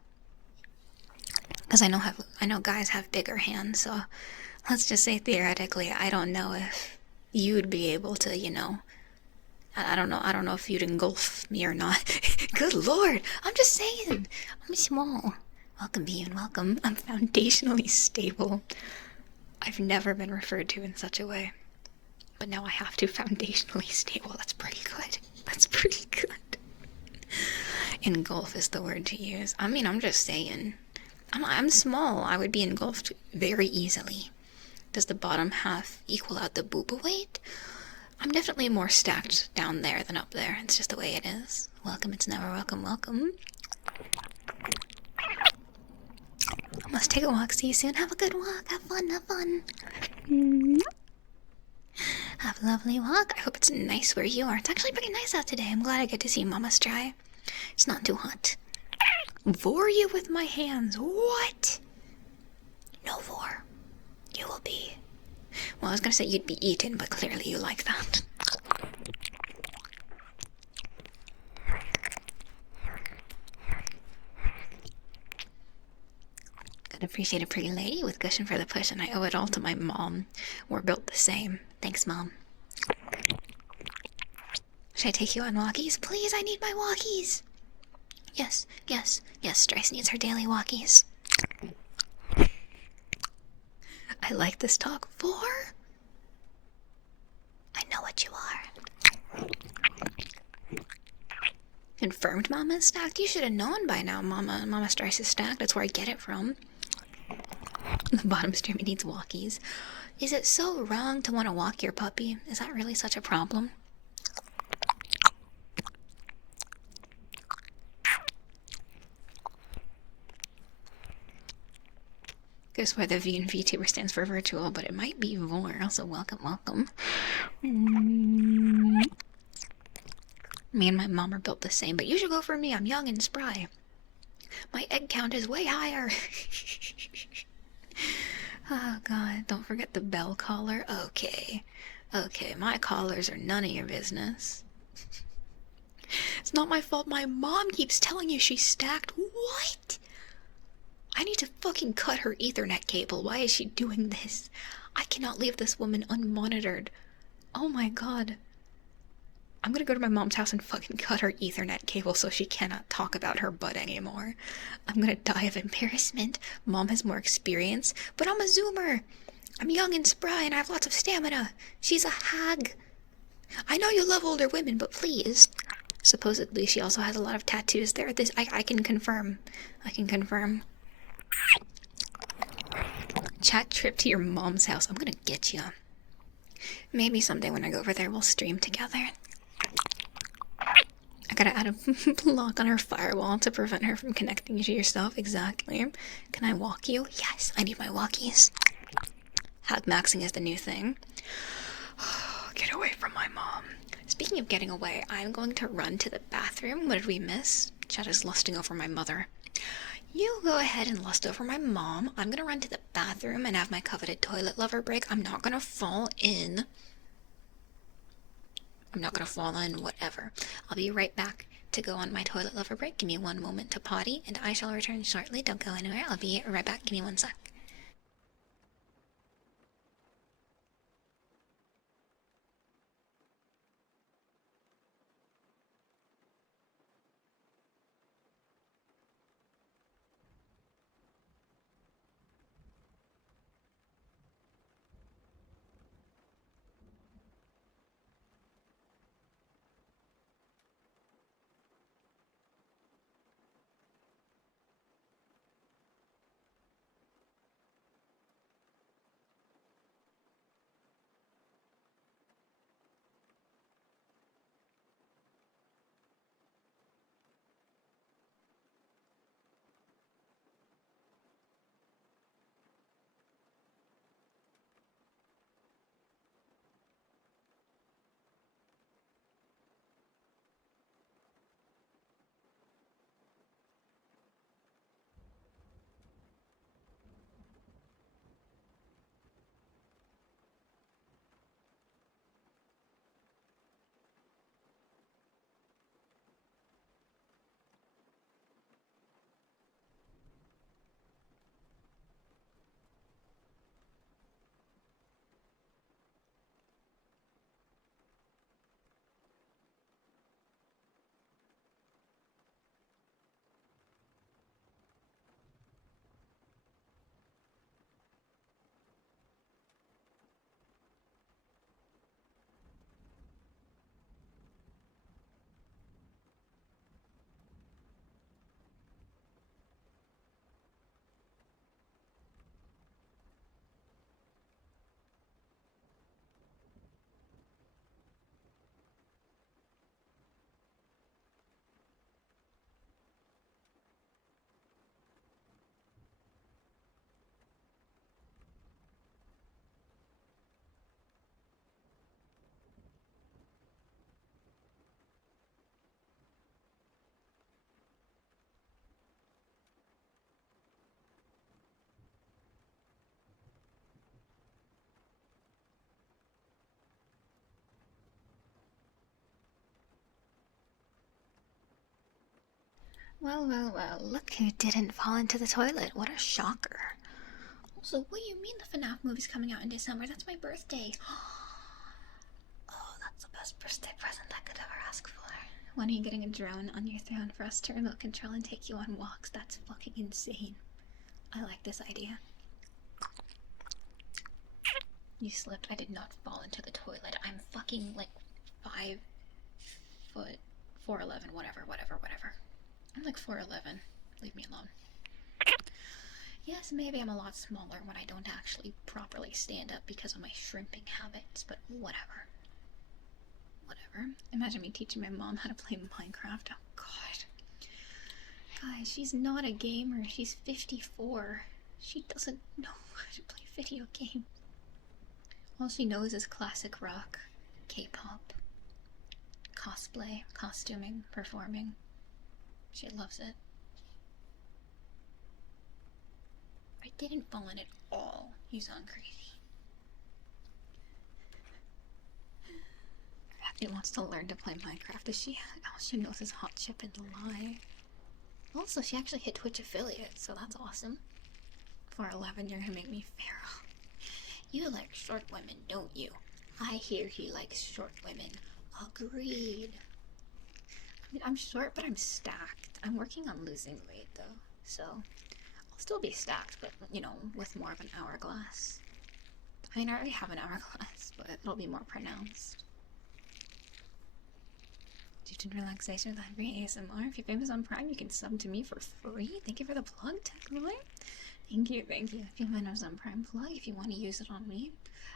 Because I know guys have bigger hands, so let's just say theoretically, I don't know if you'd be able to, you know. I don't know if you'd engulf me or not. Good lord, I'm just saying. I'm small. Welcome, Bean, welcome. I'm foundationally stable. I've never been referred to in such a way. But now I have to. Foundationally stable. That's pretty good. That's pretty good. Engulf is the word to use. I mean, I'm just saying. I'm small. I would be engulfed very easily. Does the bottom half equal out the booba weight? I'm definitely more stacked down there than up there. It's just the way it is. Welcome, it's never welcome, welcome. I must take a walk. See you soon. Have a good walk. Have fun, have fun. Have a lovely walk. I hope it's nice where you are. It's actually pretty nice out today. I'm glad I get to see Mama's try. It's not too hot. Vor you with my hands. What? No vor. You will be. Well, I was gonna say you'd be eaten, but clearly you like that. Gotta appreciate a pretty lady with cushion for the push, and I owe it all to my mom. We're built the same. Thanks, Mom. Should I take you on walkies? Please, I need my walkies. Yes, yes, yes, Streissel needs her daily walkies. I like this talk. For? I know what you are. Confirmed Mama is stacked? You should have known by now Mama Streissel is stacked. That's where I get it from. The bottom streamer needs walkies. Is it so wrong to want to walk your puppy? Is that really such a problem? Guess why the V in Vtuber stands for virtual, but it might be vor. Also, welcome, welcome. Me and my mom are built the same, but you should go for me. I'm young and spry. My egg count is way higher. Oh god, don't forget the bell collar. Okay. Okay, my collars are none of your business. It's not my fault. My mom keeps telling you she's stacked. What? I need to fucking cut her Ethernet cable. Why is she doing this? I cannot leave this woman unmonitored. Oh my god. I'm gonna go to my mom's house and fucking cut her Ethernet cable so she cannot talk about her butt anymore. I'm gonna die of embarrassment. Mom has more experience, but I'm a zoomer. I'm young and spry and I have lots of stamina. She's a hag. I know you love older women, but please. Supposedly she also has a lot of tattoos there. I can confirm. I can confirm. Chat trip to your mom's house. I'm gonna get you. Maybe someday when I go over there we'll stream together. I gotta add a block on her firewall to prevent her from connecting to yourself. Exactly. Can I walk you? Yes, I need my walkies. Hag maxing is the new thing. Get away from my mom. Speaking of getting away, I'm going to run to the bathroom. What did we miss? Chat is lusting over my mother. You go ahead and lust over my mom. I'm gonna run to the bathroom and have my coveted toilet lover break. I'm not gonna fall in. Whatever. I'll be right back to go on my toilet lover break. Give me one moment to potty, and I shall return shortly. Don't go anywhere. I'll be right back. Give me one sec. Well, well, well, look who didn't fall into the toilet. What a shocker. Also, what do you mean the FNAF movie's coming out in December? That's my birthday. Oh, that's the best birthday present I could ever ask for. When are you getting a drone on your throne for us to remote control and take you on walks? That's fucking insane. I like this idea. You slipped. I did not fall into the toilet. I'm fucking like 5 foot 4'11", whatever. I'm like 4'11". Leave me alone. Yes, maybe I'm a lot smaller when I don't actually properly stand up because of my shrimping habits, but whatever. Whatever. Imagine me teaching my mom how to play Minecraft. Oh god. Guys, she's not a gamer. She's 54. She doesn't know how to play video games. All she knows is classic rock, K-pop, cosplay, costuming, performing. She loves it. I didn't fall in at all. You sound crazy. It wants to learn to play Minecraft. All she knows is Hot Chip and Lie. Also, she actually hit Twitch affiliate, so that's awesome. For 11, you're gonna make me feral. You like short women, don't you? I hear he likes short women. Agreed. I mean, I'm short, but I'm stacked. I'm working on losing weight, though, so I'll still be stacked, but, you know, with more of an hourglass. I mean, I already have an hourglass, but it'll be more pronounced. Due to relaxation with free ASMR. If you're famous on Prime, you can sub to me for free. Thank you for the plug, Technoid. Thank you. If you're famous on Prime plug, if you want to use it on me,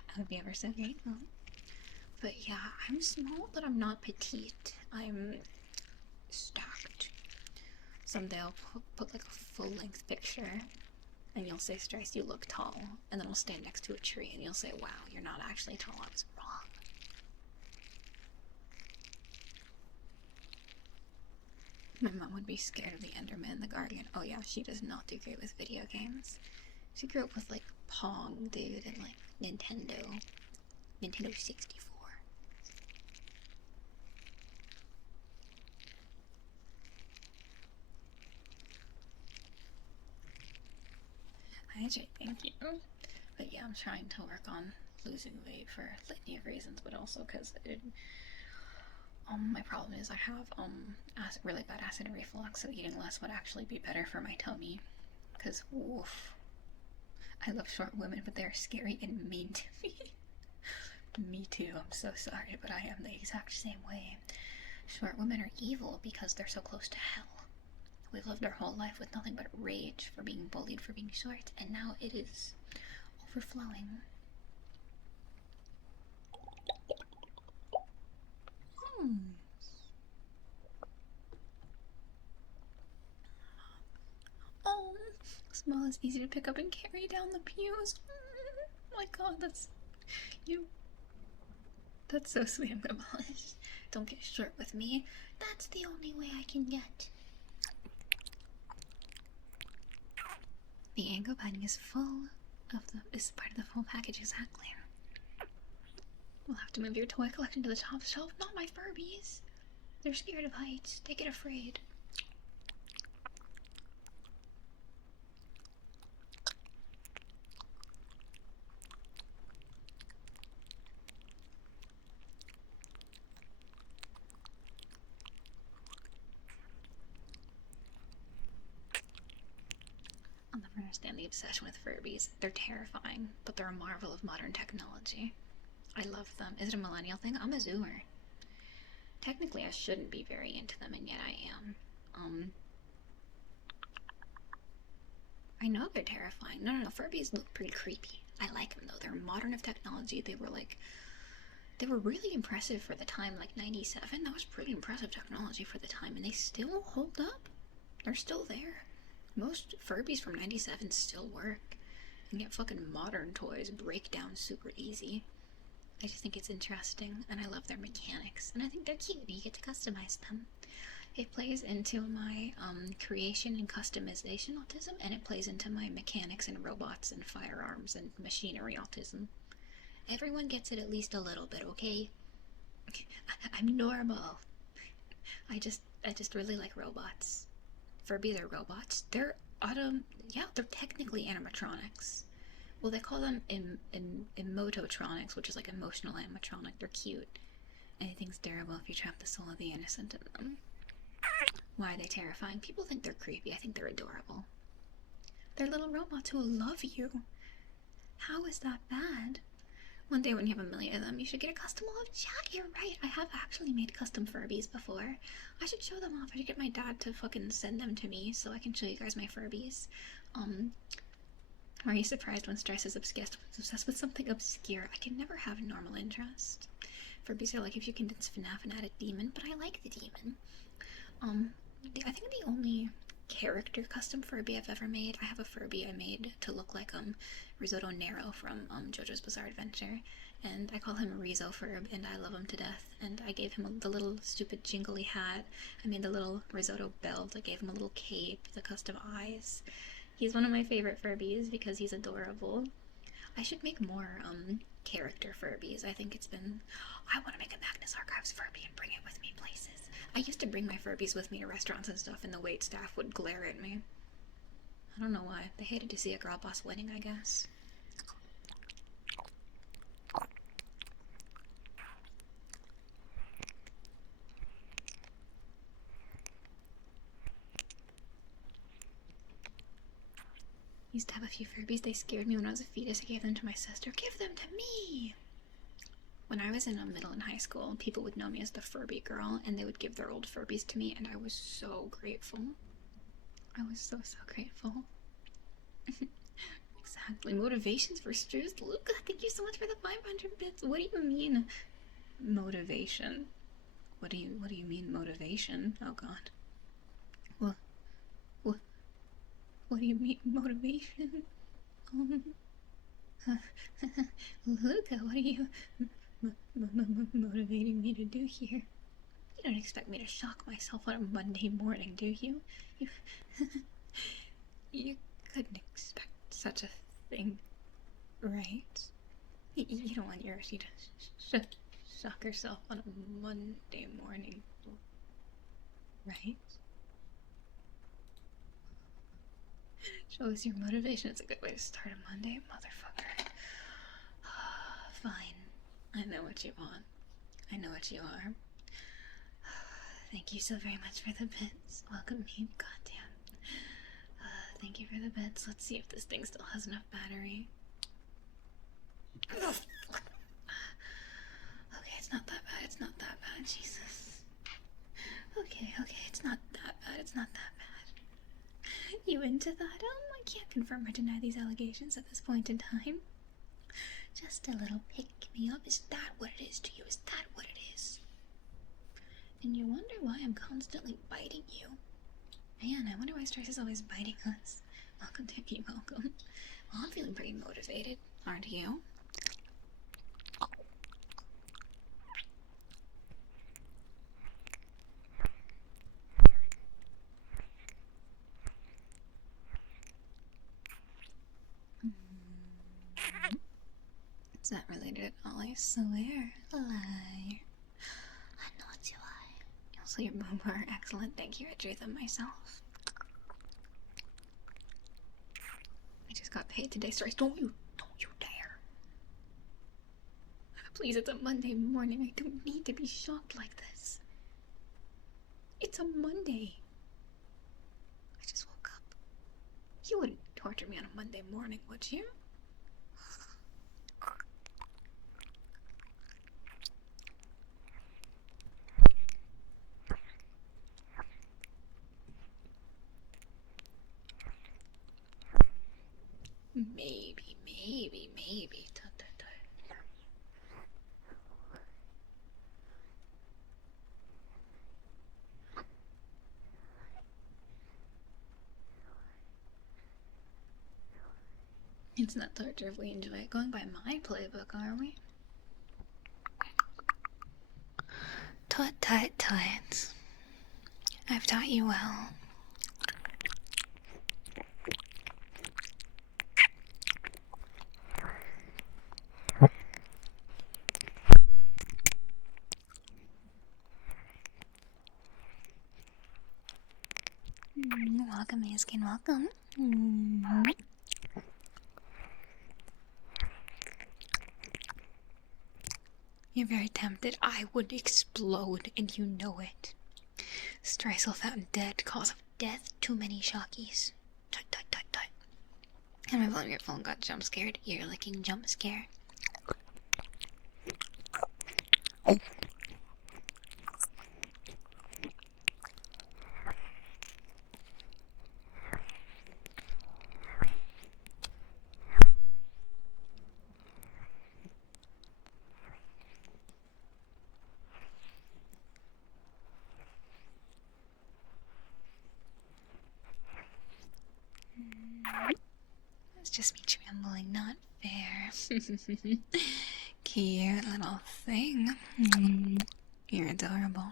I would be ever so grateful. But yeah, I'm small, but I'm not petite. I'm stacked. Someday I'll put like a full-length picture, and you'll say, Streissel, you look tall. And then I'll stand next to a tree, and you'll say, wow, you're not actually tall, I was wrong. My mom would be scared of the Enderman, the Guardian. Oh yeah, she does not do great with video games. She grew up with like Pong, dude, and like Nintendo 64. Hi, thank you. But yeah, I'm trying to work on losing weight for a litany of reasons, but also because my problem is I have really bad acid reflux, so eating less would actually be better for my tummy. Because, woof. I love short women, but they're scary and mean to me. Me too, I'm so sorry, but I am the exact same way. Short women are evil because they're so close to hell. We've lived our whole life with nothing but rage for being bullied for being short, and now it is overflowing. Oh, small is easy to pick up and carry down the pews. Oh my god, that's you. That's so sweet. I'm gonna blush. Don't get short with me. That's the only way I can get. The angle binding is full of is part of the full package, exactly. We'll have to move your toy collection to the top shelf. Not my Furbies. They're scared of heights. They get afraid. I'll never understand the obsession with Furbies. They're terrifying, but they're a marvel of modern technology. I love them. Is it a millennial thing? I'm a zoomer. Technically, I shouldn't be very into them, and yet I am. I know they're terrifying. No, Furbies look pretty creepy. I like them, though. They're modern of technology. They were really impressive for the time, like 97. That was pretty impressive technology for the time, and they still hold up. They're still there. Most Furbies from 97 still work, and yet fucking modern toys break down super easy. I just think it's interesting, and I love their mechanics, and I think they're cute, and you get to customize them. It plays into my creation and customization autism, and it plays into my mechanics and robots and firearms and machinery autism. Everyone gets it at least a little bit, okay? I'm normal. I just really like robots. Furbies are robots. They're yeah, they're technically animatronics. Well, they call them emototronics, which is like emotional animatronic. They're cute. Anything's terrible if you trap the soul of the innocent in them. Why are they terrifying? People think they're creepy. I think they're adorable. They're little robots who love you. How is that bad? One day when you have a million of them, you should get a custom one. Yeah, you're right. I have actually made custom Furbies before. I should show them off. I should get my dad to fucking send them to me so I can show you guys my Furbies. Are you surprised when Stress is obsessed with something obscure? I can never have normal interest. Furbies are like if you condense FNAF and add a demon, but I like the demon. I think the only character custom Furby I've ever made, I have a Furby I made to look like Risotto Nero from JoJo's Bizarre Adventure, and I call him Rizzo Furb, and I love him to death. And I gave him the little stupid jingly hat. I made the little risotto belt. I gave him a little cape, the custom eyes. He's one of my favorite Furbies because he's adorable. I should make more character Furbies. I think it's been... I want to make a Magnus Archives Furby and bring it with me places. I used to bring my Furbies with me to restaurants and stuff, and the wait staff would glare at me. I don't know why. They hated to see a girl boss winning, I guess. Used to have a few Furbies. They scared me when I was a fetus. I gave them to my sister. Give them to me! When I was in middle and high school, people would know me as the Furby girl, and they would give their old Furbies to me, and I was so grateful. I was so grateful. Exactly. Motivations for Streissel. Luca, thank you so much for the 500 bits. What do you mean motivation? What do you mean motivation? Oh god. What do you mean motivation? Luca, what are you motivating me to do here? You don't expect me to shock myself on a Monday morning, do you? You couldn't expect such a thing, right? You don't want Yoshi to shock herself on a Monday morning, right? Show us your motivation. It's a good way to start a Monday, motherfucker. Fine. I know what you want. I know what you are. Thank you so very much for the bits. Welcome me. Goddamn. Thank you for the bits. Let's see if this thing still has enough battery. Okay, it's not that bad. It's not that bad. Jesus. Okay, it's not that bad. It's not that bad. You into that? I can't confirm or deny these allegations at this point in time. Just a little pick-me-up. Is that what it is to you? Is that what it is? And you wonder why I'm constantly biting you? Man, I wonder why Stress is always biting us. Welcome, Timmy, welcome. Well, I'm feeling pretty motivated. Aren't you? It's not related at all, I swear. A lie. I know it's a lie. Also, your boobs are excellent. Thank you, I drew them myself. I just got paid today, sorry. Don't you dare. Please, it's a Monday morning. I don't need to be shocked like this. It's a Monday. I just woke up. You wouldn't torture me on a Monday morning, would you? Maybe. It's not torture if we enjoy it. Going by my playbook, are we? Tut. I've taught you well. welcome, Askin, welcome. You're very tempted. I would explode, and you know it. Streissel found dead. Cause of death. Too many shockies. Tut, tut, tut, tut. And my phone got jump scared. Ear licking jump scare. It's just me trembling, not fair. Cute little thing. You're adorable.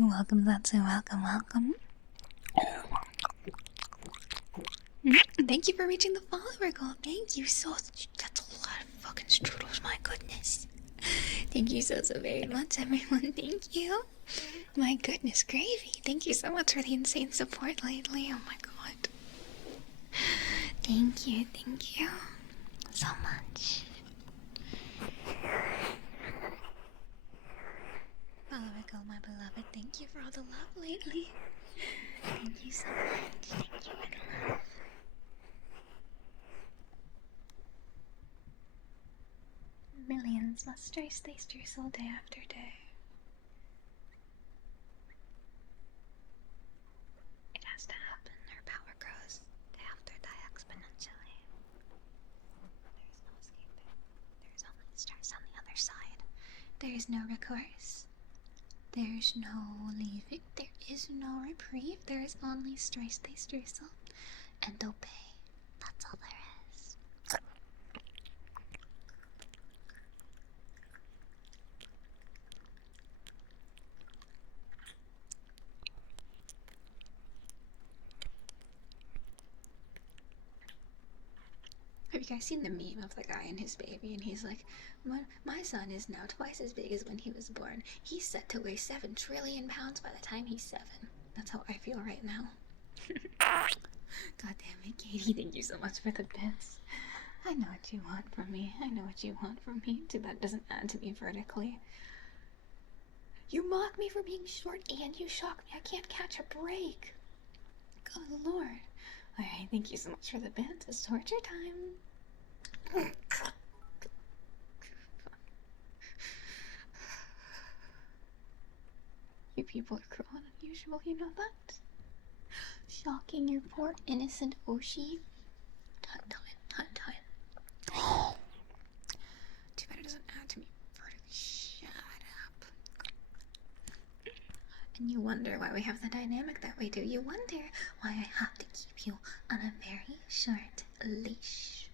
Welcome, that's a welcome, welcome. Thank you for reaching the follower goal. Thank you so much. That's a lot of fucking strudels, my goodness. Thank you so very much, everyone. Thank you. My goodness, gravy. Thank you so much for the insane support lately. Oh my god. Thank you so much. Follower goal, my beloved. Thank you for all the love lately. Thank you so much. Thank you for the love. Millions must stay Streissel day after day. It has to happen. Her power grows day after day exponentially. There's no escaping. There's only stress on the other side. There is no recourse. There's no leaving. There is no reprieve. There is only Streissel and obey. That's all there is. Have you guys seen the meme of the guy and his baby? And he's like, my son is now twice as big as when he was born. He's set to weigh 7 trillion pounds by the time he's 7. That's how I feel right now. God damn it, Katie. Thank you so much for the bits. I know what you want from me. I know what you want from me. Too bad it doesn't add to me vertically. You mock me for being short and you shock me. I can't catch a break. Good lord. Alright, thank you so much for the bits. It's torture time. You people are cruel and unusual, you know that? Shocking your poor innocent Oshi. Tut tut, tut tut. Too bad it doesn't add to me vertically. Shut up. And you wonder why we have the dynamic that we do. You wonder why I have to keep you on a very short leash.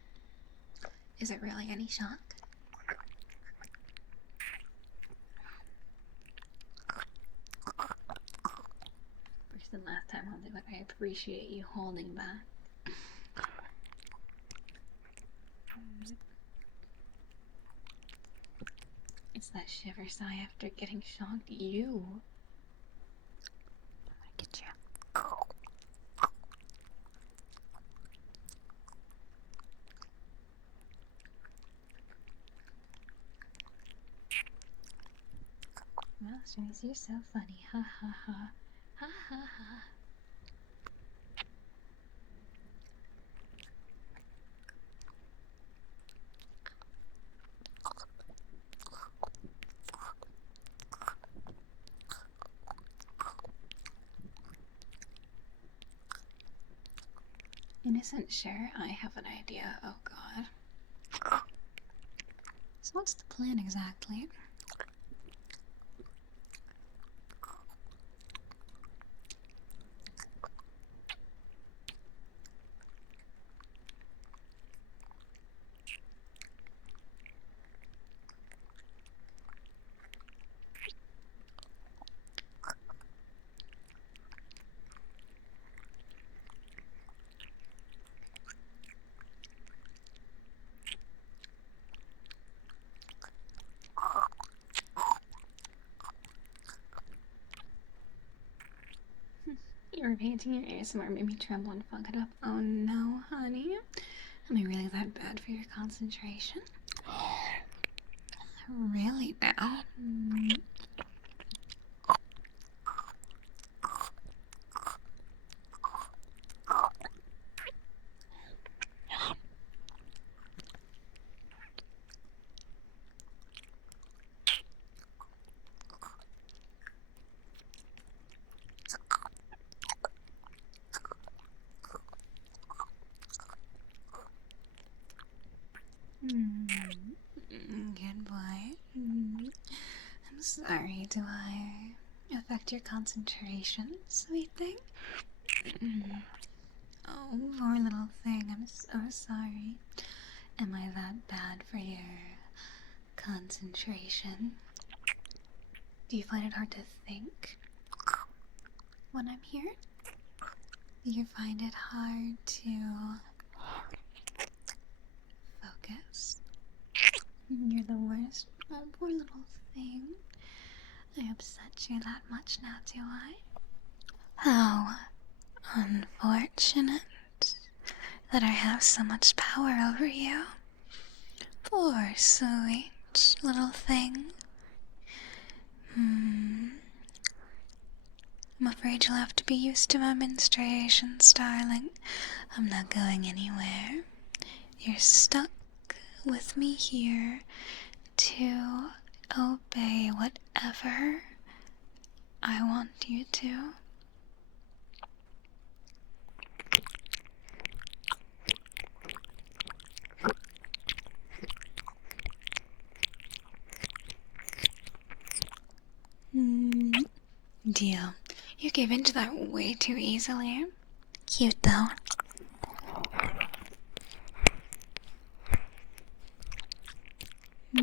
Is it really any shock? First and last time I'll do it. I appreciate you holding back. It's that shiver sigh after getting shocked. You. I'm gonna get you. Well, Streissel, you're so funny. Ha ha ha. Ha ha ha. Innocent, sure, I have an idea. Oh god. So what's the plan exactly? You were painting your ASMR made me tremble and fuck it up. Oh no, honey. Am I really that bad for your concentration? Really now? Good boy. I'm sorry, do I affect your concentration, sweet thing? Oh, poor little thing, I'm so sorry. Am I that bad for your concentration? Do you find it hard to think when I'm here? Do you find it hard to focus? You're the worst. Oh, poor little thing. I upset you that much now, do I? How unfortunate that I have so much power over you. Poor sweet little thing. I'm afraid you'll have to be used to my menstruations, darling. I'm not going anywhere. You're stuck with me here to obey whatever I want you to. Deal. You gave in to that way too easily. Cute though.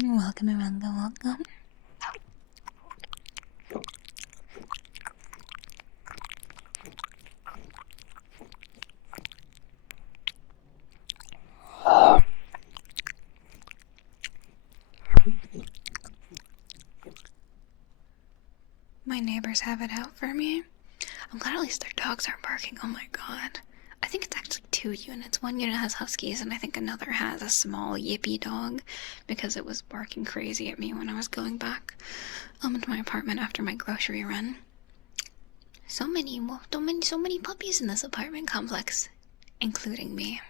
Welcome, Aranga, welcome. My neighbors have it out for me. I'm glad at least their dogs aren't barking. Oh my god. I think it's actually 2 units. One unit has huskies and I think another has a small yippy dog because it was barking crazy at me when I was going back into my apartment after my grocery run. So many puppies in this apartment complex, including me.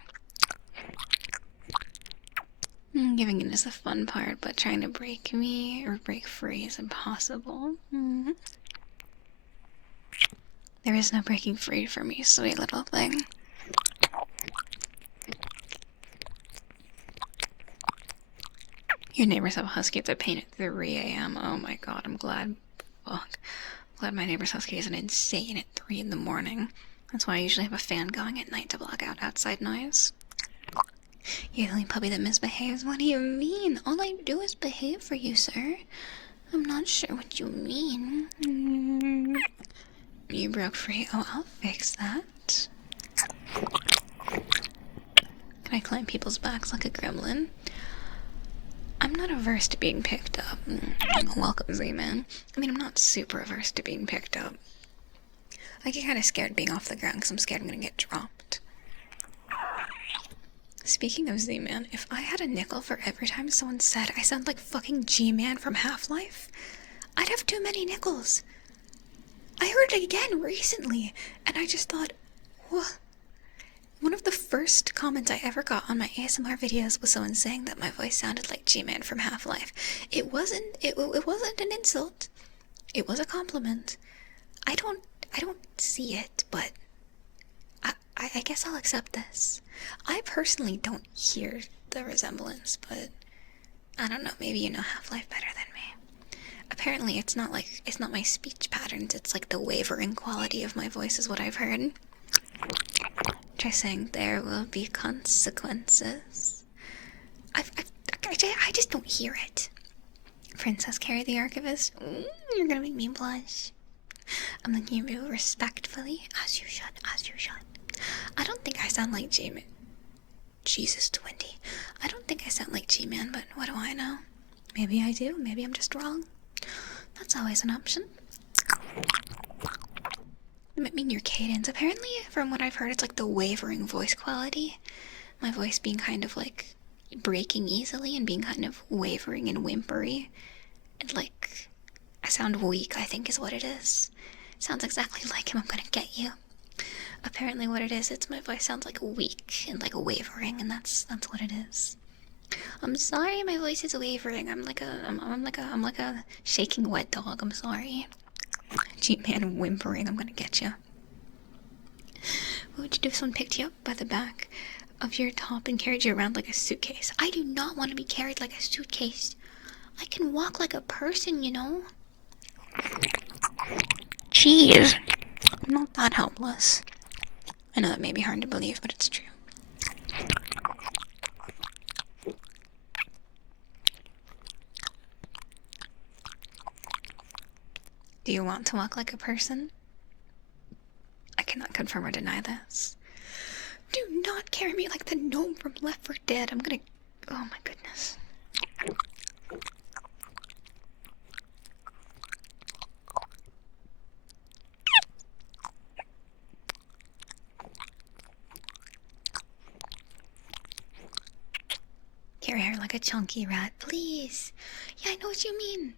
Giving in is the fun part, but trying to break me or break free is impossible. There is no breaking free for me, sweet little thing. Your neighbors have a husky at the paint at 3 a.m. Oh my god, I'm glad. Fuck. I'm glad my neighbor's husky isn't insane at 3 in the morning. That's why I usually have a fan going at night to block out outside noise. You're the only puppy that misbehaves? What do you mean? All I do is behave for you, sir. I'm not sure what you mean. You broke free. Oh, I'll fix that. Can I climb people's backs like a gremlin? I'm not averse to being picked up. Welcome, Z-Man. I mean, I'm not super averse to being picked up. I get kind of scared being off the ground because I'm scared I'm gonna get dropped. Speaking of Z-Man, if I had a nickel for every time someone said I sound like fucking G-Man from Half-Life, I'd have too many nickels. I heard it again recently, and I just thought, what? One of the first comments I ever got on my ASMR videos was someone saying that my voice sounded like G-Man from Half-Life. It wasn't an insult. It was a compliment. I don't see it, but I guess I'll accept this. I personally don't hear the resemblance, but I don't know, maybe you know Half-Life better than me. Apparently it's not my speech patterns, it's like the wavering quality of my voice is what I've heard. Try saying there will be consequences. I just don't hear it. Princess Carrie the Archivist, you're gonna make me blush. I'm looking at you respectfully, as you should, as you should. I don't think I sound like J-Man. Jesus, 20. I don't think I sound like G-Man, but what do I know? Maybe I do, maybe I'm just wrong. That's always an option. I mean your cadence. Apparently, from what I've heard, it's like the wavering voice quality. My voice being kind of like breaking easily and being kind of wavering and whimpery. And like, I sound weak, I think is what it is. Sounds exactly like him, I'm gonna get you. Apparently what it is, it's my voice sounds like weak and like wavering, and that's what it is. I'm sorry my voice is wavering. I'm like a shaking wet dog, I'm sorry. G-Man whimpering, I'm gonna get you. What would you do if someone picked you up by the back of your top and carried you around like a suitcase? I do not want to be carried like a suitcase. I can walk like a person, you know? Jeez. I'm not that helpless. I know that may be hard to believe, but it's true. Do you want to walk like a person? I cannot confirm or deny this. Do not carry me like the gnome from Left 4 Dead. I'm gonna... Oh my goodness. Carry her like a chunky rat, please. Yeah, I know what you mean.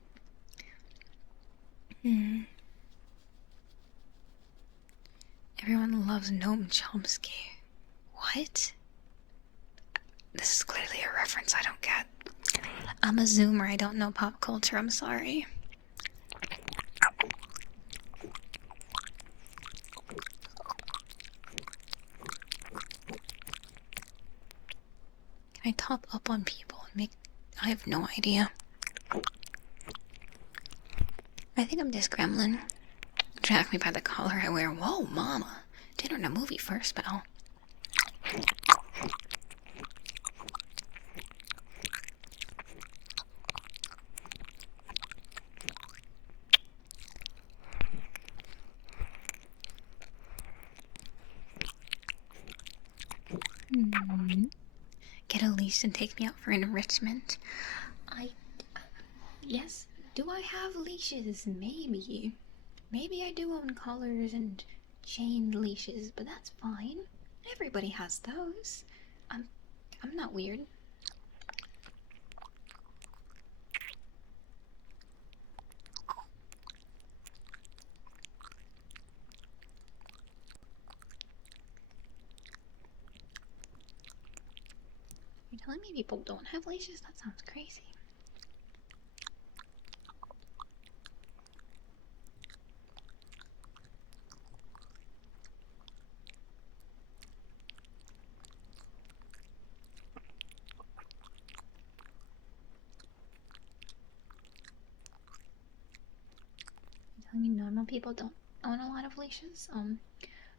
Everyone loves Noam Chomsky. What? This is clearly a reference I don't get. I'm a zoomer, I don't know pop culture, I'm sorry. Can I top up on people and make... I have no idea. I think I'm this gremlin. Drag me by the collar I wear. Whoa, mama. Dinner and a movie first, pal. Get a leash and take me out for enrichment. Yes, do I have leashes? Maybe. Maybe I do own collars and chain leashes, but that's fine. Everybody has those. I'm not weird. You're telling me people don't have leashes? That sounds crazy. You're telling me normal people don't own a lot of leashes?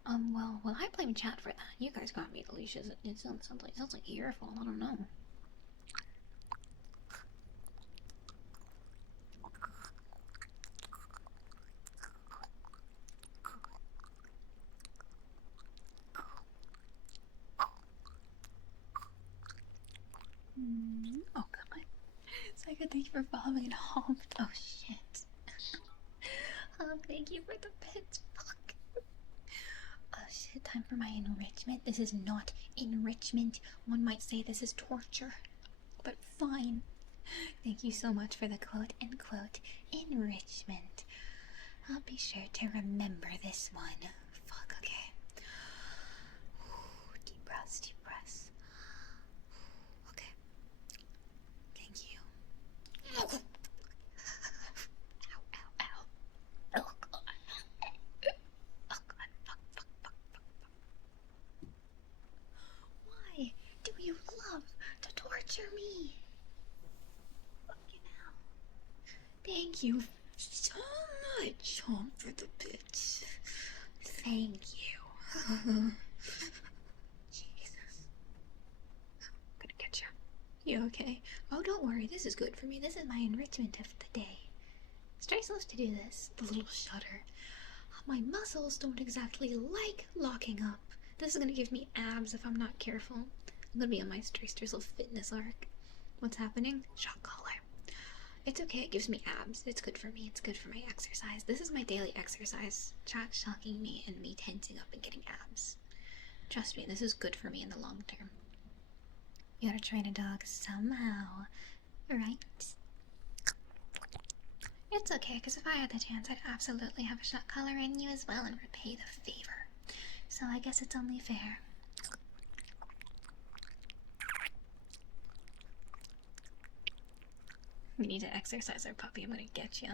Well, I blame chat for that. You guys got me the leashes. It sounds like your fault. I don't know. Oh god. Psycho, thank you for following and hopped. Oh shit. Thank you for the pits. Fuck. Oh shit, time for my enrichment. This is not enrichment. One might say this is torture. But fine. Thank you so much for the quote unquote enrichment. I'll be sure to remember this one. Fuck, okay. Deep breaths, deep breaths. Okay. Thank you. Ow, ow, ow. Oh god. Oh god, fuck. Thank you so much, for the bits. Thank you. Jesus. I'm gonna get you. You okay? Oh, don't worry. This is good for me. This is my enrichment of the day. Streissel loves to do this. The little shudder. My muscles don't exactly like locking up. This is gonna give me abs if I'm not careful. I'm gonna be on my Streissel fitness arc. What's happening? Shock collar. It's okay, it gives me abs. It's good for me. It's good for my exercise. This is my daily exercise. Chat shocking me and me tensing up and getting abs. Trust me, this is good for me in the long term. You gotta train a dog somehow, right? It's okay, because if I had the chance, I'd absolutely have a shock collar in you as well and repay the favor. So I guess it's only fair. We need to exercise our puppy. I'm gonna get you.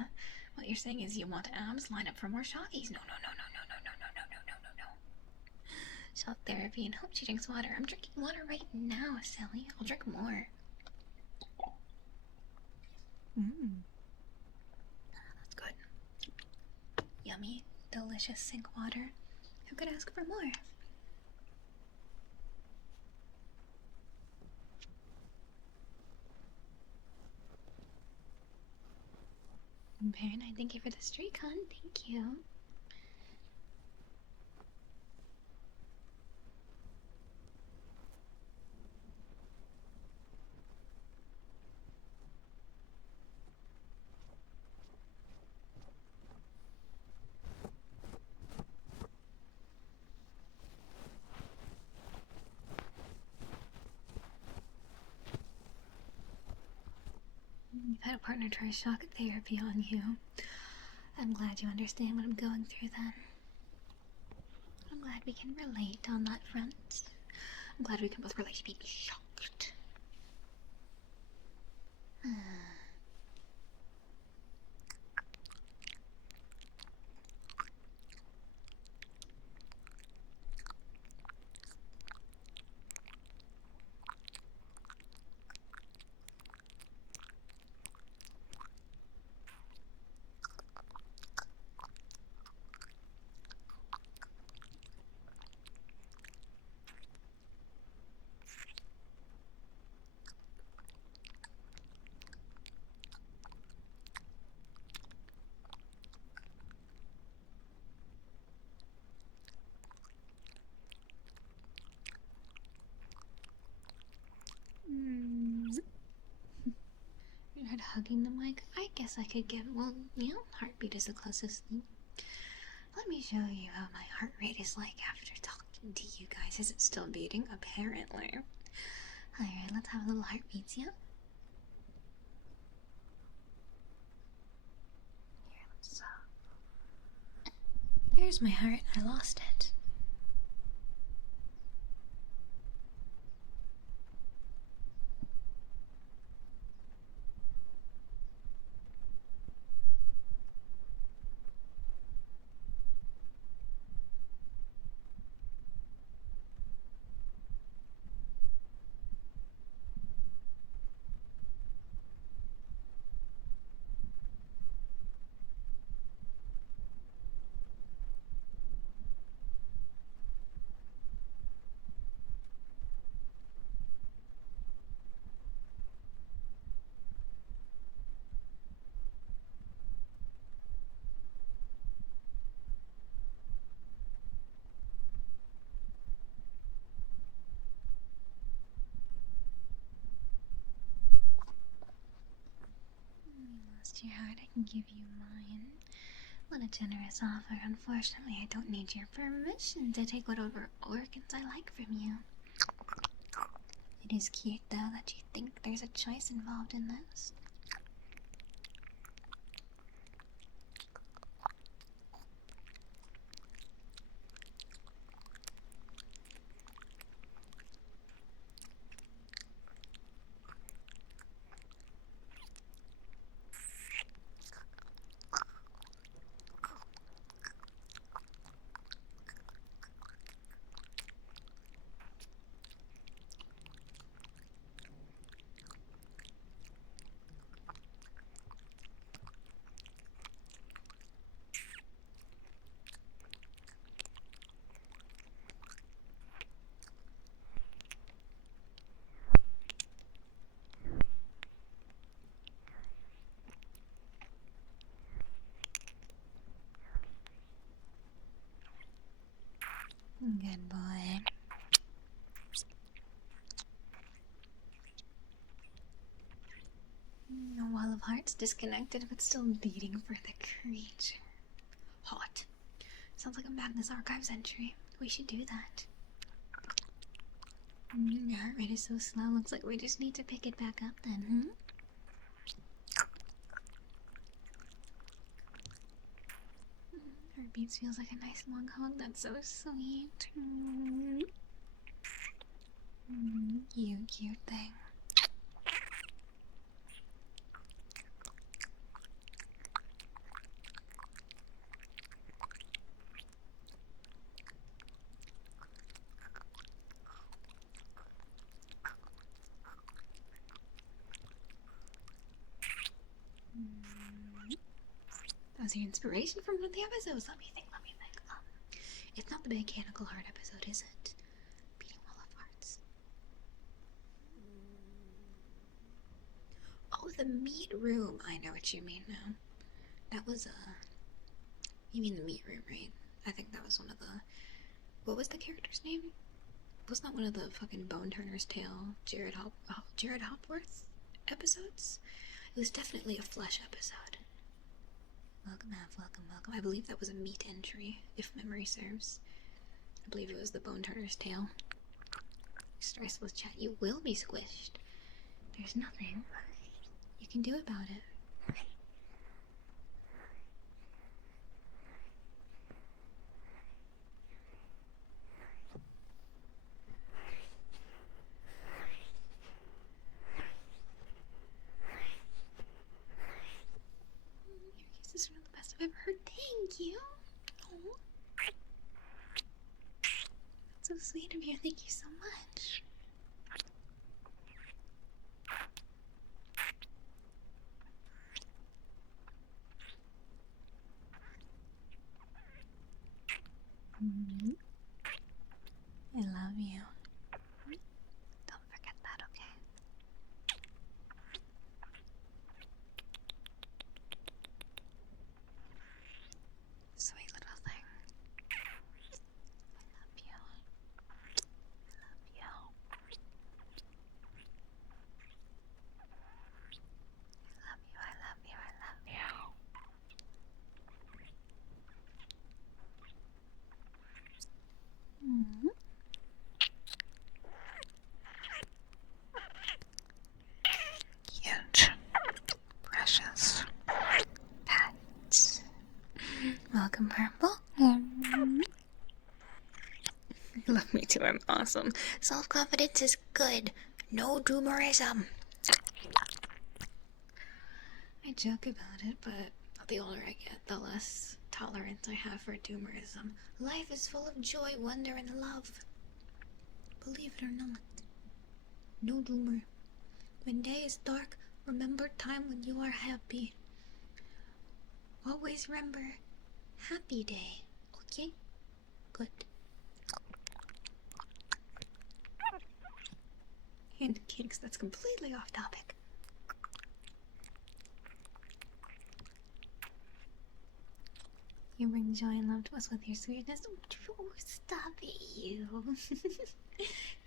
What you're saying is you want abs? Line up for more shockies. No, no, no, no, no, no, no, no, no, no, no, no, no. Shock therapy and hope she drinks water. I'm drinking water right now, silly. I'll drink more. That's good. Yummy, delicious sink water. Who could ask for more? Paranoid, thank you for the streak, hon. Thank you. You've had a partner try shock therapy on you. I'm glad you understand what I'm going through then. I'm glad we can relate on that front. I'm glad we can both relate to being shocked. You tried hugging the mic? I guess I could get, well, you know, heartbeat is the closest thing. Let me show you how my heart rate is like after talking to you guys. Is it still beating? Apparently. Alright, let's have a little heartbeats, yeah? Here, let's, there's my heart. I lost it. You lost your heart, I can give you mine. What a generous offer. Unfortunately, I don't need your permission to take whatever organs I like from you. It is cute, though, that you think there's a choice involved in this. Good boy. A wall of hearts disconnected but still beating for the creature. Hot. Sounds like a Magnus Archives entry. We should do that. Your heart rate is so slow. Looks like we just need to pick it back up then, Heartbeats feels like a nice long hug. That's so sweet. You cute thing. That was your inspiration from one of the episodes. Let me think. It's not the mechanical heart episode, is it? Beating wall of hearts. Oh, the meat room. I know what you mean now. That was you mean the meat room, right? I think that was one of the. What was the character's name? Wasn't that one of the fucking Bone Turner's Tale, Jared Hopworth episodes? It was definitely a flesh episode. Welcome, welcome. I believe that was a meat entry, if memory serves. I believe it was the Bone Turner's Tale. Streissel chat, you will be squished. There's nothing you can do about it. Your kisses are the best I've ever heard. Thank you. Oh. That's so sweet of you. Thank you so much. I love you. Don't forget that, okay? Sweet little thing. I love you. I love you. I love you. I love you. Cute. Precious. Pets. Welcome, Purple. You love me too, I'm awesome. Self-confidence is good. No doomerism. I joke about it, but the older I get, the less tolerance I have for doomerism. Life is full of joy, wonder, and love. Believe it or not. No doomer. When day is dark, remember time when you are happy. Always remember happy day, okay? Good. And kinks, that's completely off topic. You bring joy and love to us with your sweetness. Oh, stop it, you.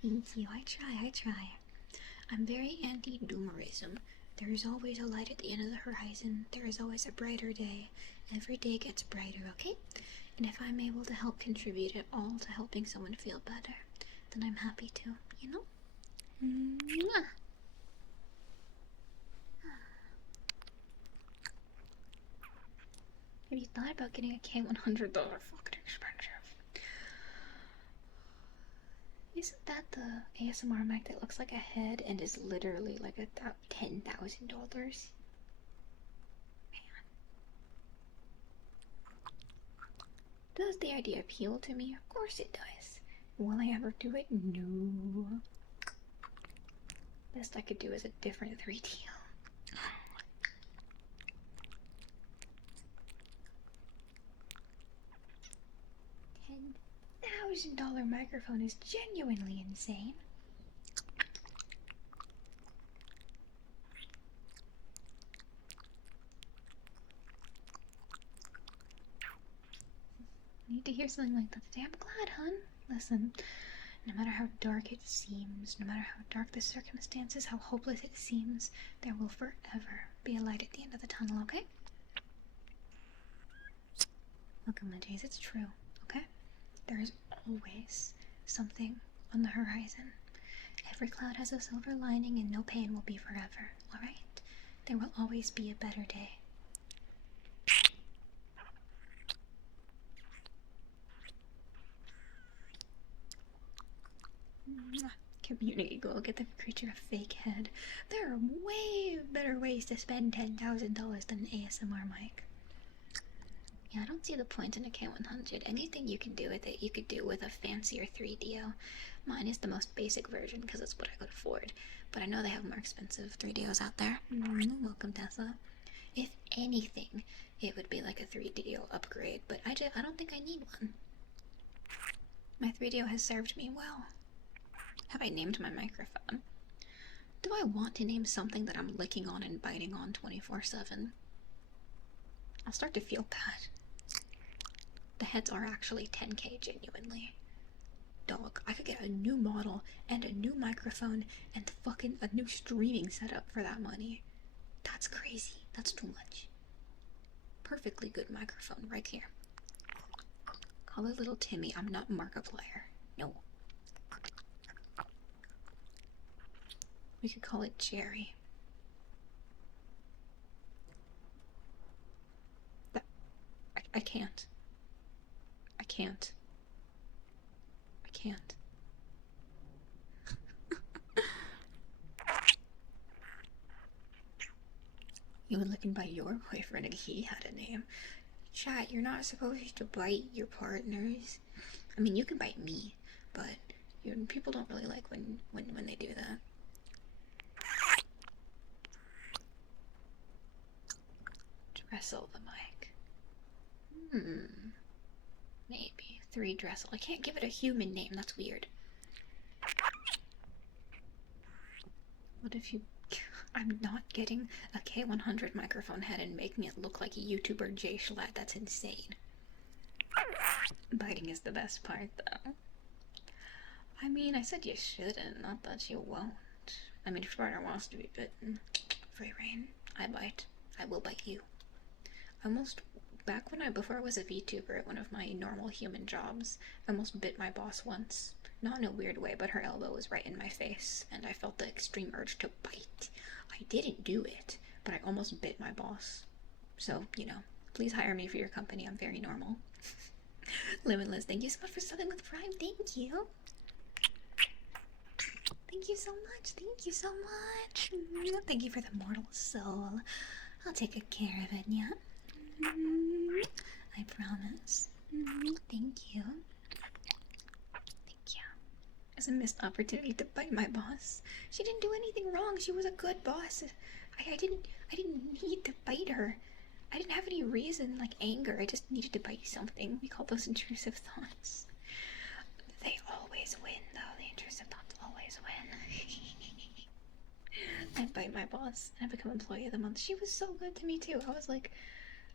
Thank you. I try. I'm very anti-doomerism. There is always a light at the end of the horizon. There is always a brighter day. Every day gets brighter, okay? And if I'm able to help contribute at all to helping someone feel better, then I'm happy to, you know? Mwah. Have you thought about getting a K100? Fucking expensive. Isn't that the ASMR mic that looks like a head and is literally like $10,000? Man. Does the idea appeal to me? Of course it does. Will I ever do it? No. Best I could do is a different 3D. $10,000 microphone is genuinely insane. Need to hear something like that today. I'm glad, hun. Listen, no matter how dark it seems, no matter how dark the circumstances, how hopeless it seems, there will forever be a light at the end of the tunnel, okay? Look, my days, it's true, okay? There is always something on the horizon. Every cloud has a silver lining and no pain will be forever, alright? There will always be a better day. Community goal, get the creature a fake head. There are way better ways to spend $10,000 than an ASMR mic. Yeah, I don't see the point in a K100. Anything you can do with it, you could do with a fancier 3DO. Mine is the most basic version because it's what I could afford. But I know they have more expensive 3DOs out there. Welcome, Tessa. If anything, it would be like a 3DO upgrade, but I don't think I need one. My 3DO has served me well. Have I named my microphone? Do I want to name something that I'm licking on and biting on 24/7? I'll start to feel bad. The heads are actually 10K, genuinely. Dog, I could get a new model and a new microphone and fucking a new streaming setup for that money. That's crazy. That's too much. Perfectly good microphone right here. Call it little Timmy. I'm not Markiplier. No. We could call it Jerry. I can't. I can't. I can't. You were looking by your boyfriend and he had a name. Chat, you're not supposed to bite your partners. I mean, you can bite me, but people don't really like when they do that. Streissel the mic. Maybe. 3 Dressel. I can't give it a human name, that's weird. What if you... I'm not getting a K100 microphone head and making it look like a YouTuber Jay Schlatt. That's insane. Biting is the best part, though. I mean, I said you shouldn't, not that you won't. I mean, if your partner wants to be bitten, free reign. I bite. I will bite you. Before I was a VTuber at one of my normal human jobs, I almost bit my boss once. Not in a weird way, but her elbow was right in my face, and I felt the extreme urge to bite. I didn't do it, but I almost bit my boss. So, please hire me for your company. I'm very normal. Limitless, thank you so much for subbing with Prime. Thank you. Thank you so much. Thank you so much. Thank you for the mortal soul. I'll take good care of it, yeah? I promise. Thank you. Thank you. It's a missed opportunity to bite my boss. She didn't do anything wrong. She was a good boss. I didn't need to bite her. I didn't have any reason, like anger. I just needed to bite something. We call those intrusive thoughts. They always win, though. The intrusive thoughts always win. I bite my boss and I become employee of the month. She was so good to me too.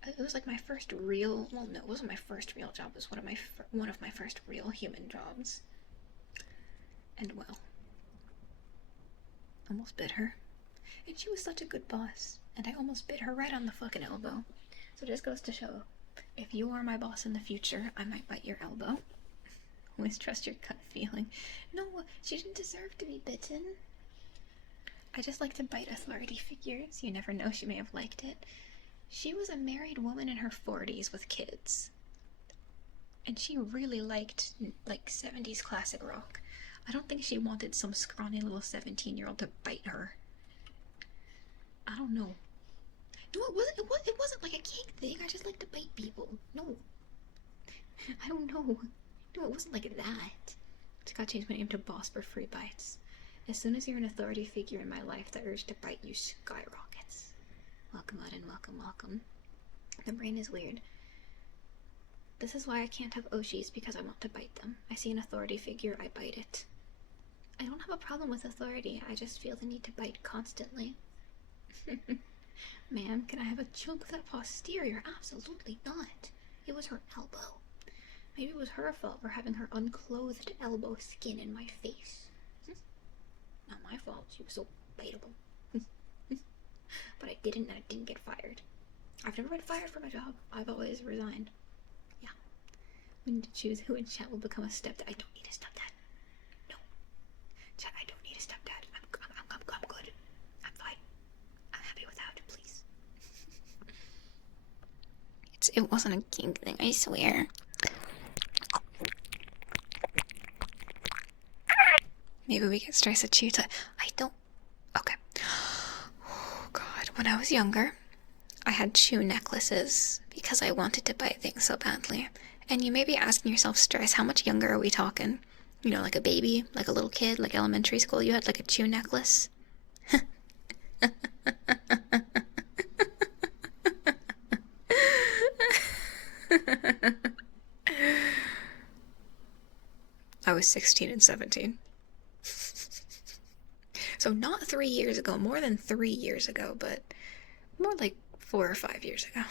It was like my first real, well, no, it wasn't my first real job. It was one of my first real human jobs. And well, almost bit her. And she was such a good boss. And I almost bit her right on the fucking elbow. So it just goes to show, if you are my boss in the future, I might bite your elbow. Always trust your gut feeling. No, she didn't deserve to be bitten. I just like to bite authority figures. You never know, she may have liked it. She was a married woman in her 40s with kids. And she really liked, like, 70s classic rock. I don't think she wanted some scrawny little 17-year-old to bite her. I don't know. No, it wasn't like a kink thing. I just like to bite people. No. I don't know. No, it wasn't like that. Just gotta change my name to Boss for free bites. As soon as you're an authority figure in my life, the urge to bite you skyrockets. Welcome, Odin. Welcome, welcome. The brain is weird. This is why I can't have Oshis, because I want to bite them. I see an authority figure, I bite it. I don't have a problem with authority, I just feel the need to bite constantly. Man, can I have a chunk of that posterior? Absolutely not. It was her elbow. Maybe it was her fault for having her unclothed elbow skin in my face. Not my fault, she was so biteable. But I didn't get fired. I've never been fired from a job. I've always resigned. Yeah. We need to choose who in chat will become a stepdad. I don't need a stepdad. No. Chat, I don't need a stepdad. I'm good. I'm fine. I'm happy without it, please. It wasn't a kink thing, I swear. Maybe we get Streissel Cheetah. I don't. Okay. Oh god. When I was younger, I had shoe necklaces because I wanted to buy things so badly. And you may be asking yourself, Stress, how much younger are we talking? You know, like a baby, like a little kid, like elementary school, you had like a shoe necklace. I was 16 and 17. So not 3 years ago, more than 3 years ago, but more like 4 or 5 years ago.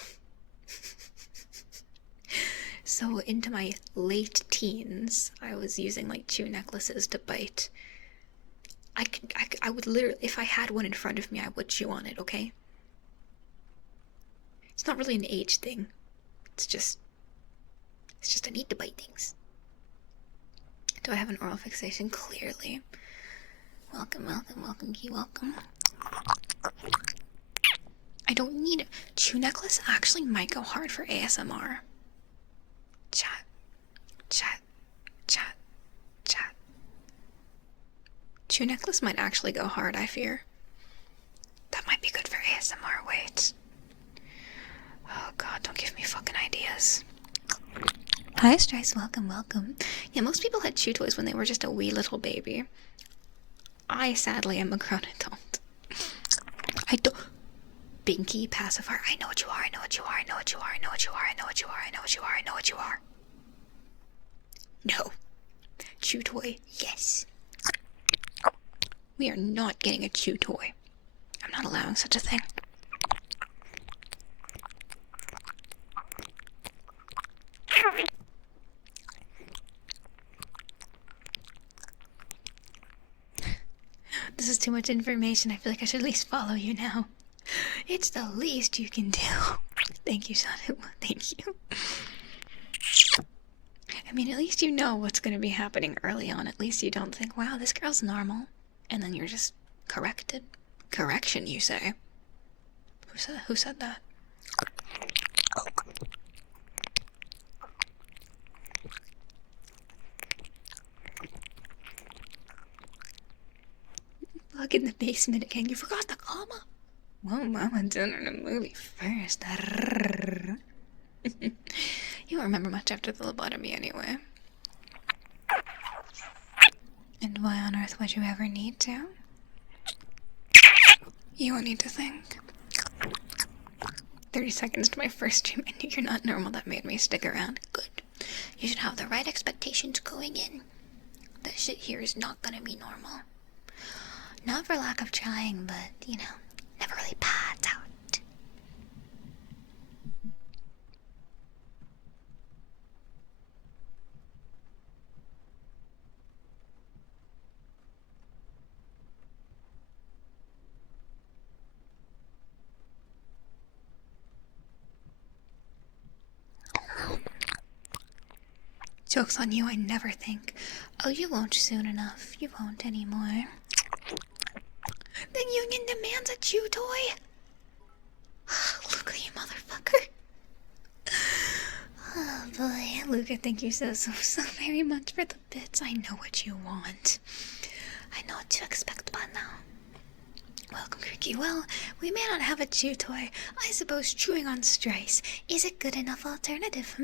So into my late teens, I was using like shoe necklaces to bite. I would literally, if I had one in front of me, I would chew on it, okay? It's not really an age thing. It's just I need to bite things. Do I have an oral fixation? Clearly. Welcome, key, welcome. I don't need it. Chew necklace actually might go hard for ASMR. Chat. Chew necklace might actually go hard, I fear. That might be good for ASMR, wait. Oh god, don't give me fucking ideas. Hi, Strice, welcome. Yeah, most people had chew toys when they were just a wee little baby. I, sadly, am a grown adult. I don't... Binky pacifier. I know what you are. No. Chew toy, yes. We are not getting a chew toy. I'm not allowing such a thing. This is too much information. I feel like I should at least follow you now. It's the least you can do. Thank you, Shanu. Thank you. I mean, at least you know what's going to be happening early on. At least you don't think, wow, this girl's normal. And then you're just corrected. Correction, you say? Who said that? Bug in the basement again. You forgot the comma. Well, Mama did in a movie first. You don't remember much after the lobotomy anyway. And why on earth would you ever need to? You won't need to think. 30 seconds to my first stream. I knew you're not normal. That made me stick around. Good. You should have the right expectations going in. That shit here is not gonna be normal. Not for lack of trying, but, you know, never really pans out. Joke's on you, I never think. Oh, you won't soon enough. You won't anymore. The union demands a chew toy. Look at you, motherfucker. Oh boy, Luca, thank you so very much for the bits. I know what you want. I know what to expect by now. Welcome, Creaky. Well, we may not have a chew toy. I suppose chewing on Streissel is a good enough alternative,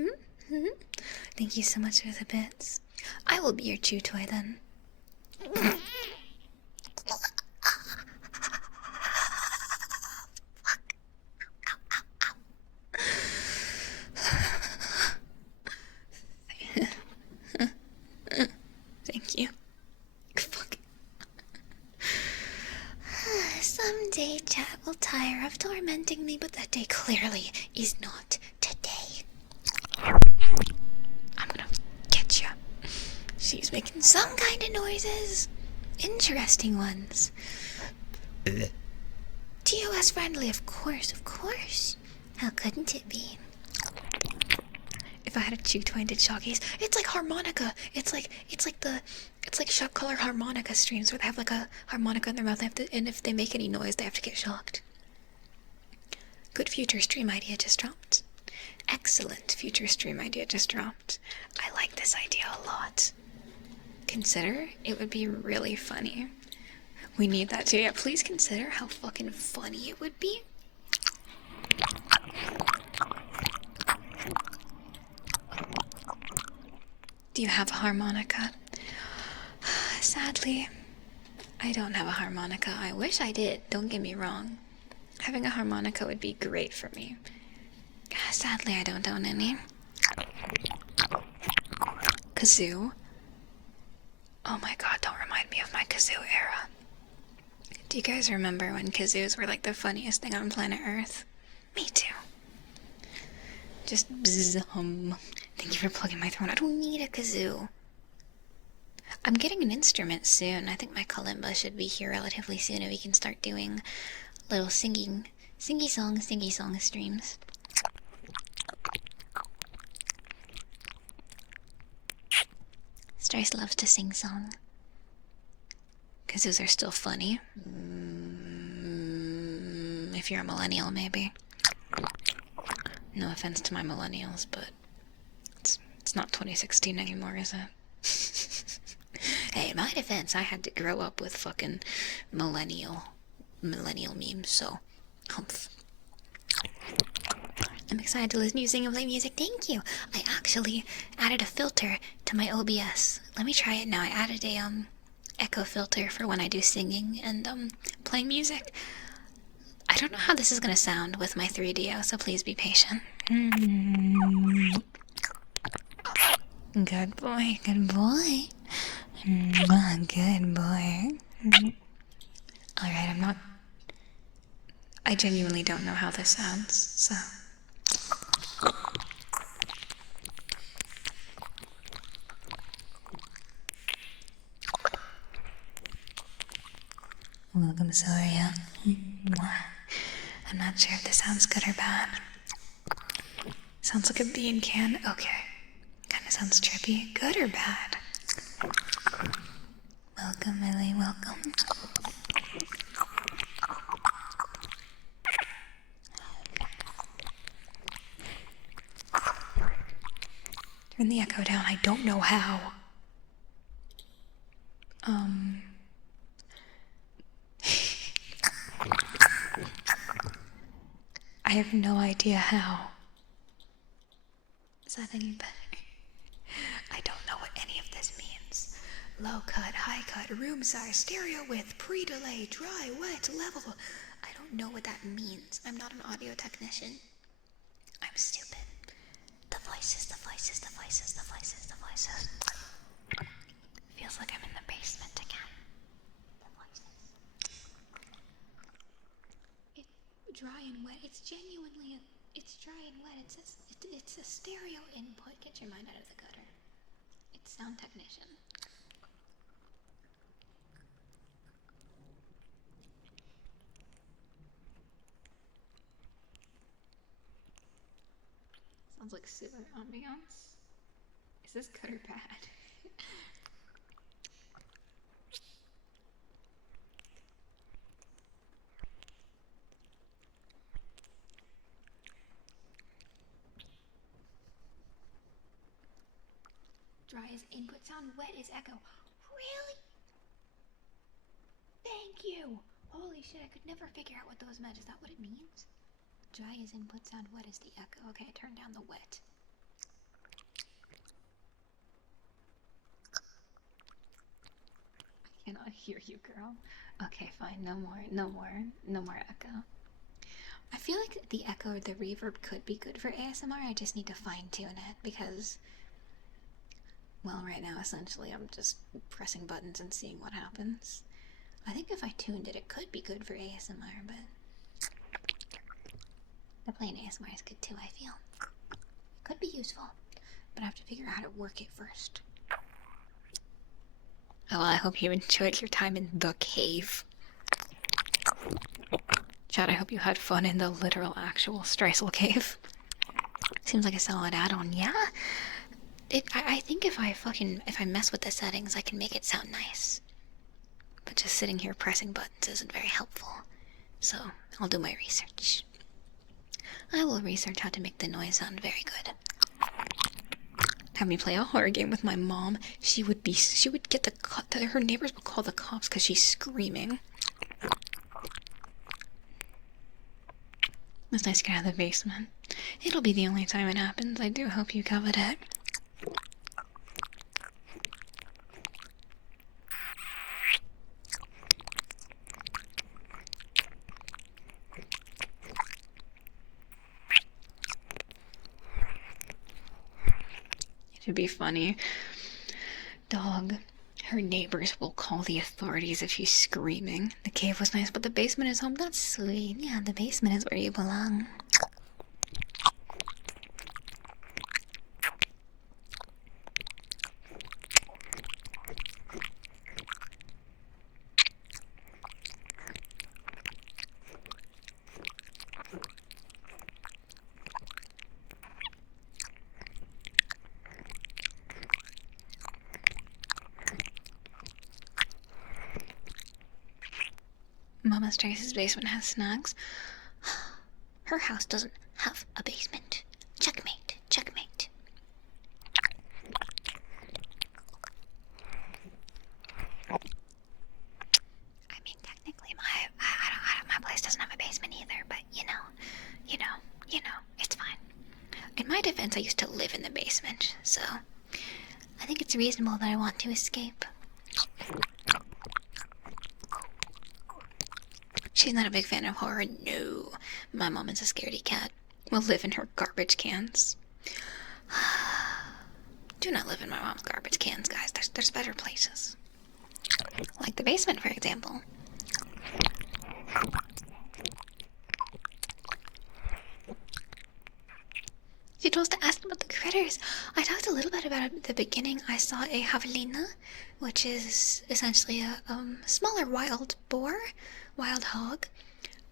Thank you so much for the bits. I will be your chew toy then. Thank you. Fuck. Someday chat will tire of tormenting me, but that day clearly is not today. I'm gonna Some kind of noises. Interesting ones. TOS friendly, of course, of course. How couldn't it be? If I had a chew toy and did shockies, it's like harmonica. It's like shock color harmonica streams where they have like a harmonica in their mouth, and if they make any noise, they have to get shocked. Good future stream idea just dropped. Excellent future stream idea just dropped. I like this idea a lot. Consider it would be really funny. We need that too. Yeah, please consider how fucking funny it would be. Do you have a harmonica? Sadly, I don't have a harmonica. I wish I did, don't get me wrong. Having a harmonica would be great for me. Sadly, I don't own any. Kazoo? Oh my god, don't remind me of my kazoo era. Do you guys remember when kazoos were like the funniest thing on planet Earth? Me too. Just bzzz, Thank you for plugging my throat. I don't need a kazoo. I'm getting an instrument soon. I think my kalimba should be here relatively soon and we can start doing little singy song streams. Streissel loves to sing song. Kazoos are still funny. If you're a millennial, maybe. No offense to my millennials, but it's not 2016 anymore, is it? Hey, in my defense, I had to grow up with fucking millennial memes, so humph. I'm excited to listen to you sing and play music. Thank you. I actually added a filter to my OBS. Let me try it now. I added a echo filter for when I do singing and playing music. I don't know how this is gonna sound with my 3DO, so please be patient. Good boy, good boy. Good boy. Alright, I genuinely don't know how this sounds, so. Welcome, Soria. I'm not sure if this sounds good or bad. Sounds like a bean can. Okay. Kinda sounds trippy. Good or bad? Welcome, Millie. Welcome. Turn the echo down. I don't know how. I have no idea how. Is that any better? I don't know what any of this means. Low cut, high cut, room size, stereo width, pre-delay, dry, wet, level. I don't know what that means. I'm not an audio technician. I'm stupid. The voices. Feels like I'm in the basement again. The voices. It's dry and wet. It's genuinely it's dry and wet. It's a stereo input. Get your mind out of the gutter. It's sound technician. Sounds like sewer ambiance. Is this good or bad? Dry is input sound, wet is echo. Really? Thank you! Holy shit, I could never figure out what those meant. Is that what it means? Dry is input sound, wet is the echo. Okay, I turned down the wet. I cannot hear you, girl. Okay, fine, no more echo. I feel like the echo or the reverb could be good for ASMR. I just need to fine tune it because, well, right now essentially I'm just pressing buttons and seeing what happens. I think if I tuned it, it could be good for ASMR, but the plain ASMR is good too, I feel. It could be useful, but I have to figure out how to work it first. Oh, well, I hope you enjoyed your time in the cave. Chad, I hope you had fun in the literal, actual Streissel cave. Seems like a solid add-on, yeah? I think if I mess with the settings, I can make it sound nice. But just sitting here pressing buttons isn't very helpful. So, I'll do my research. I will research how to make the noise sound very good. Have me play a horror game with my mom. She would get her neighbors would call the cops because she's screaming. It's nice to get out of the basement. It'll be the only time it happens. I do hope you covered it. It'd be funny. Dog. Her neighbors will call the authorities if she's screaming. The cave was nice, but the basement is home. That's sweet. Yeah, the basement is where you belong. Mama Streiss's basement has snacks. Her house doesn't have a basement. Checkmate. Checkmate. I mean, technically, my place doesn't have a basement either, but you know, it's fine. In my defense, I used to live in the basement, so I think it's reasonable that I want to escape. She's not a big fan of horror. No. My mom is a scaredy cat. Will live in her garbage cans. Do not live in my mom's garbage cans, guys. There's better places. Like the basement, for example. She told us to ask about the critters. I talked a little bit about it at the beginning. I saw a javelina, which is essentially a smaller wild boar. Wild hog,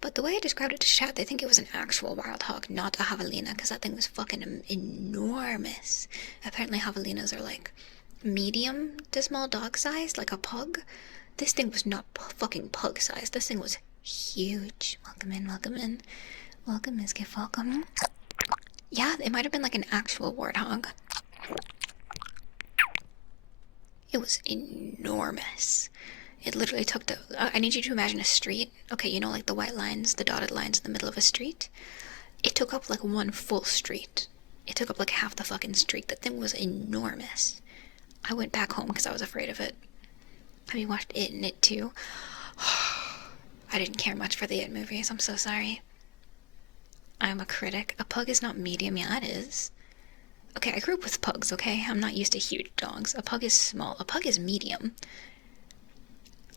but the way I described it to chat, they think it was an actual wild hog, not a javelina, because that thing was fucking enormous. Apparently javelinas are like medium to small dog size, like a pug. This thing was not fucking pug size. This thing was huge. Welcome in, welcome in. Welcome, Miss Gift, welcome. Yeah, it might have been like an actual warthog. It was enormous. It literally took the... I need you to imagine a street. Okay, you know, like the white lines, the dotted lines in the middle of a street? It took up like one full street. It took up like half the fucking street. That thing was enormous. I went back home because I was afraid of it. Have you watched It and It too? I didn't care much for the It movies. I'm so sorry. I'm a critic. A pug is not medium. Yeah, it is. Okay, I grew up with pugs, okay? I'm not used to huge dogs. A pug is small. A pug is medium.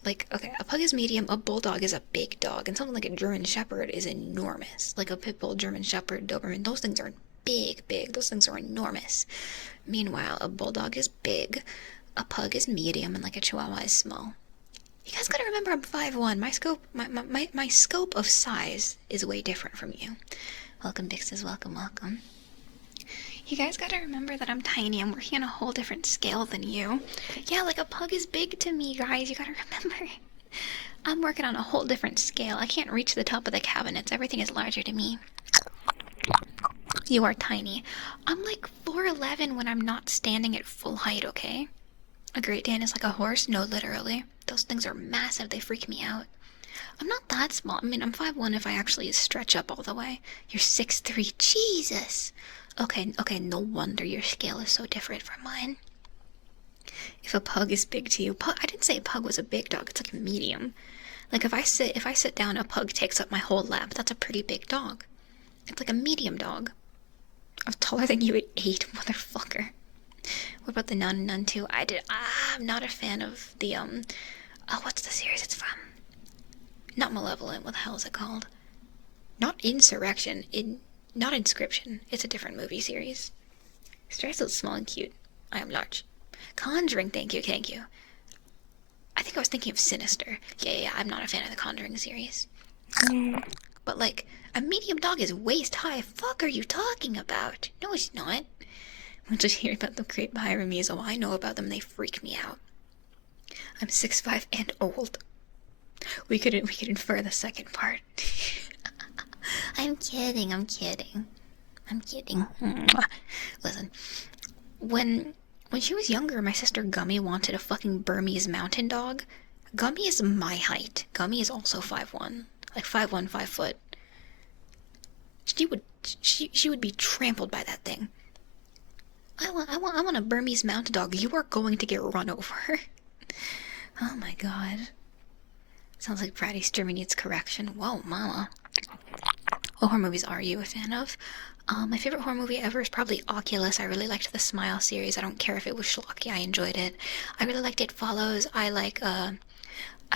Like, okay, a pug is medium, a bulldog is a big dog, and something like a German Shepherd is enormous. Like a pit bull, German Shepherd, Doberman, those things are big. Those things are enormous. Meanwhile, a bulldog is big, a pug is medium, and like a Chihuahua is small. You guys gotta remember I'm 5'1". My scope of size is way different from you. Welcome, Bixes, welcome. You guys gotta remember that I'm tiny. I'm working on a whole different scale than you. Yeah, like a pug is big to me, guys. You gotta remember. I'm working on a whole different scale. I can't reach the top of the cabinets. Everything is larger to me. You are tiny. I'm like 4'11" when I'm not standing at full height, okay? A Great Dane is like a horse? No, literally. Those things are massive. They freak me out. I'm not that small. I mean, I'm 5'1" if I actually stretch up all the way. You're 6'3". Jesus! Okay, no wonder your scale is so different from mine. If a pug is big to you, I didn't say a pug was a big dog, it's like a medium. Like if I sit down, a pug takes up my whole lap. That's a pretty big dog. It's like a medium dog. I was taller than you at 8, motherfucker. What about the Nun and Nun 2? I'm not a fan of the, what's the series it's from? Not Malevolent, what the hell is it called? Not Insurrection, not Inscription. It's a different movie series. Streisel is small and cute. I am large. Conjuring, thank you. think I was thinking of Sinister. Yeah, I'm not a fan of the Conjuring series. But like, a medium dog is waist high. Fuck are you talking about? No, it's not. I'll just hear about them create behind me, so I know about them, they freak me out. I'm 6'5" and old. We could infer the second part. I'm kidding. Listen, when she was younger, my sister Gummy wanted a fucking Burmese mountain dog. Gummy is my height. Gummy is also 5'1", like 5'1", 5 foot. She would be trampled by that thing. I want a Burmese mountain dog. You are going to get run over. Oh my god. Sounds like Bratty Streamer needs correction. Whoa, mama. What horror movies are you a fan of? My favorite horror movie ever is probably Oculus. I really liked the Smile series. I don't care if it was schlocky. I enjoyed it. I really liked It Follows. I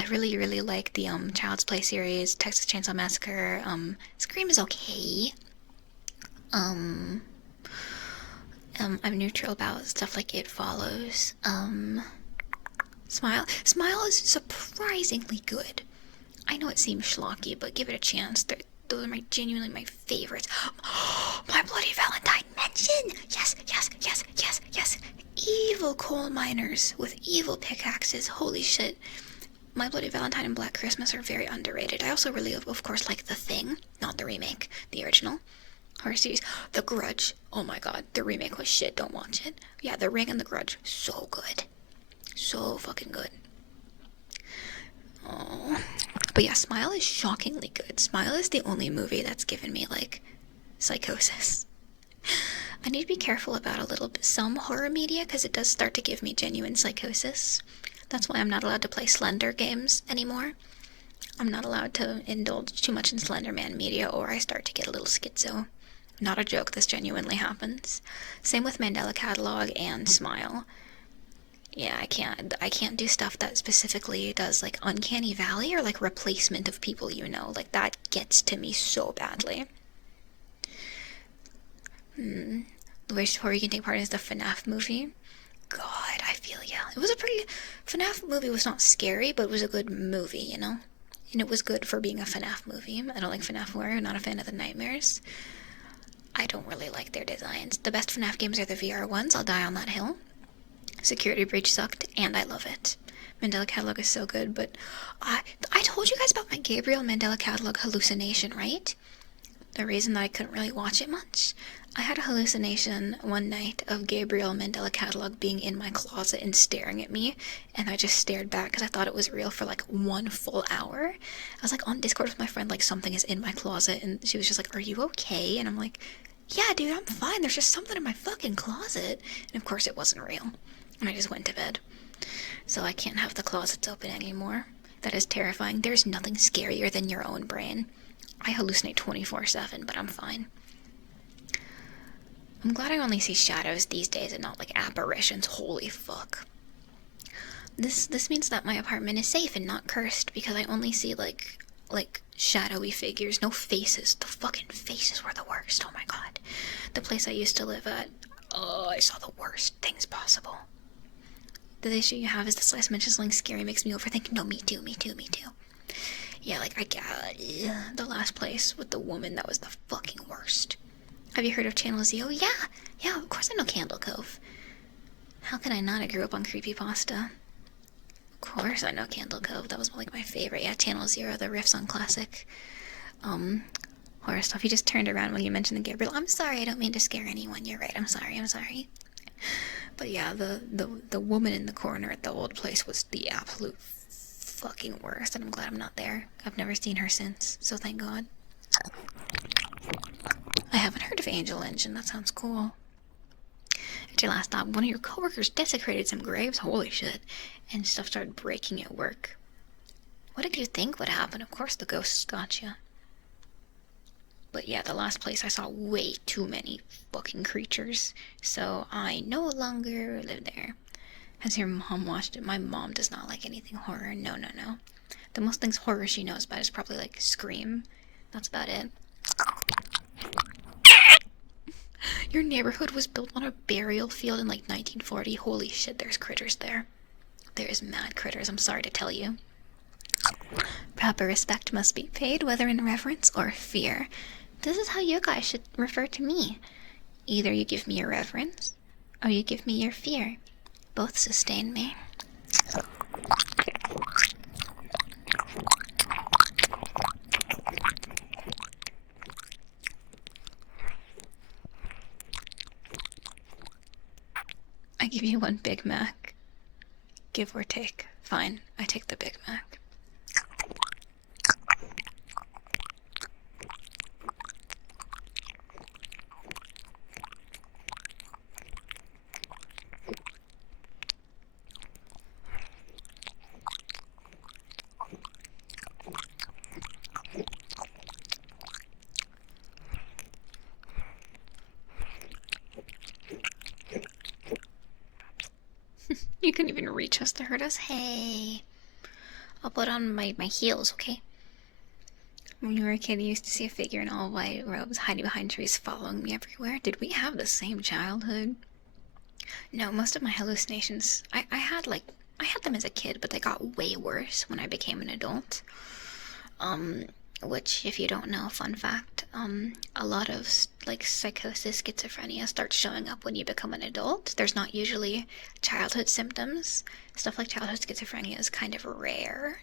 really like the Child's Play series, Texas Chainsaw Massacre. Scream is okay. I'm neutral about stuff like It Follows. Smile is surprisingly good. I know it seems schlocky, but give it a chance. Those are genuinely my favorites. My Bloody Valentine mention! Yes. Evil coal miners with evil pickaxes. Holy shit. My Bloody Valentine and Black Christmas are very underrated. I also really, of course, like The Thing. Not the remake. The original horror series. The Grudge. Oh my god. The remake was shit. Don't watch it. Yeah, The Ring and The Grudge. So good. So fucking good. Oh. But yeah, Smile is shockingly good. Smile is the only movie that's given me, like, psychosis. I need to be careful about some horror media, because it does start to give me genuine psychosis. That's why I'm not allowed to play Slender games anymore. I'm not allowed to indulge too much in Slender Man media, or I start to get a little schizo. Not a joke, this genuinely happens. Same with Mandela Catalog and Smile. Yeah, I can't do stuff that specifically does, like, Uncanny Valley or, like, replacement of people you know. Like, that gets to me so badly. The worst horror you can take part in is the FNAF movie. God, I feel ya. It was a pretty... FNAF movie was not scary, but it was a good movie, you know? And it was good for being a FNAF movie. I don't like FNAF horror. I'm not a fan of the nightmares. I don't really like their designs. The best FNAF games are the VR ones. I'll die on that hill. Security Breach sucked, and I love it. Mandela Catalog is so good, but I told you guys about my Gabriel Mandela Catalog hallucination, right? The reason that I couldn't really watch it much. I had a hallucination one night of Gabriel Mandela Catalog being in my closet and staring at me, and I just stared back because I thought it was real for like 1 full hour. I was like on Discord with my friend, like, something is in my closet, and she was just like, are you okay? And I'm like, yeah, dude, I'm fine. There's just something in my fucking closet. And of course it wasn't real. And I just went to bed. So I can't have the closets open anymore. That is terrifying. There's nothing scarier than your own brain. I hallucinate 24/7, but I'm fine. I'm glad I only see shadows these days and not, like, apparitions. Holy fuck. This means that my apartment is safe and not cursed, because I only see, like shadowy figures. No faces. The fucking faces were the worst. Oh my god. The place I used to live at, I saw the worst things possible. The issue you have is the slice mention something scary makes me overthink. No, me too. Yeah, like, the last place with the woman, that was the fucking worst. Have you heard of Channel Zero? Yeah, of course I know Candle Cove. How can I not? I grew up on creepypasta. Of course I know Candle Cove. That was, like, my favorite. Yeah, Channel Zero, the riffs on classic horror stuff. He just turned around when you mentioned the Gabriel. I'm sorry, I don't mean to scare anyone. You're right, I'm sorry. But yeah, the woman in the corner at the old place was the absolute fucking worst, and I'm glad I'm not there. I've never seen her since, so thank God. I haven't heard of Angel Engine. That sounds cool. At your last stop, one of your coworkers desecrated some graves. Holy shit. And stuff started breaking at work. What did you think would happen? Of course the ghosts got you. But yeah, the last place I saw way too many fucking creatures, so I no longer live there. Has your mom watched it? My mom does not like anything horror. No. The most things horror she knows about is probably, like, Scream. That's about it. Your neighborhood was built on a burial field in, like, 1940. Holy shit, there's critters there. There's mad critters, I'm sorry to tell you. Proper respect must be paid, whether in reverence or fear. This is how you guys should refer to me. Either you give me your reverence, or you give me your fear. Both sustain me. I give you one Big Mac. Give or take. Fine, I take the Big Mac. You couldn't even reach us to hurt us. Hey. I'll put on my heels, okay? When you were a kid, you used to see a figure in all white robes hiding behind trees following me everywhere. Did we have the same childhood? No, most of my hallucinations, I had them as a kid, but they got way worse when I became an adult. Which, if you don't know, fun fact, a lot of, like, psychosis, schizophrenia starts showing up when you become an adult. There's not usually childhood symptoms. Stuff like childhood schizophrenia is kind of rare.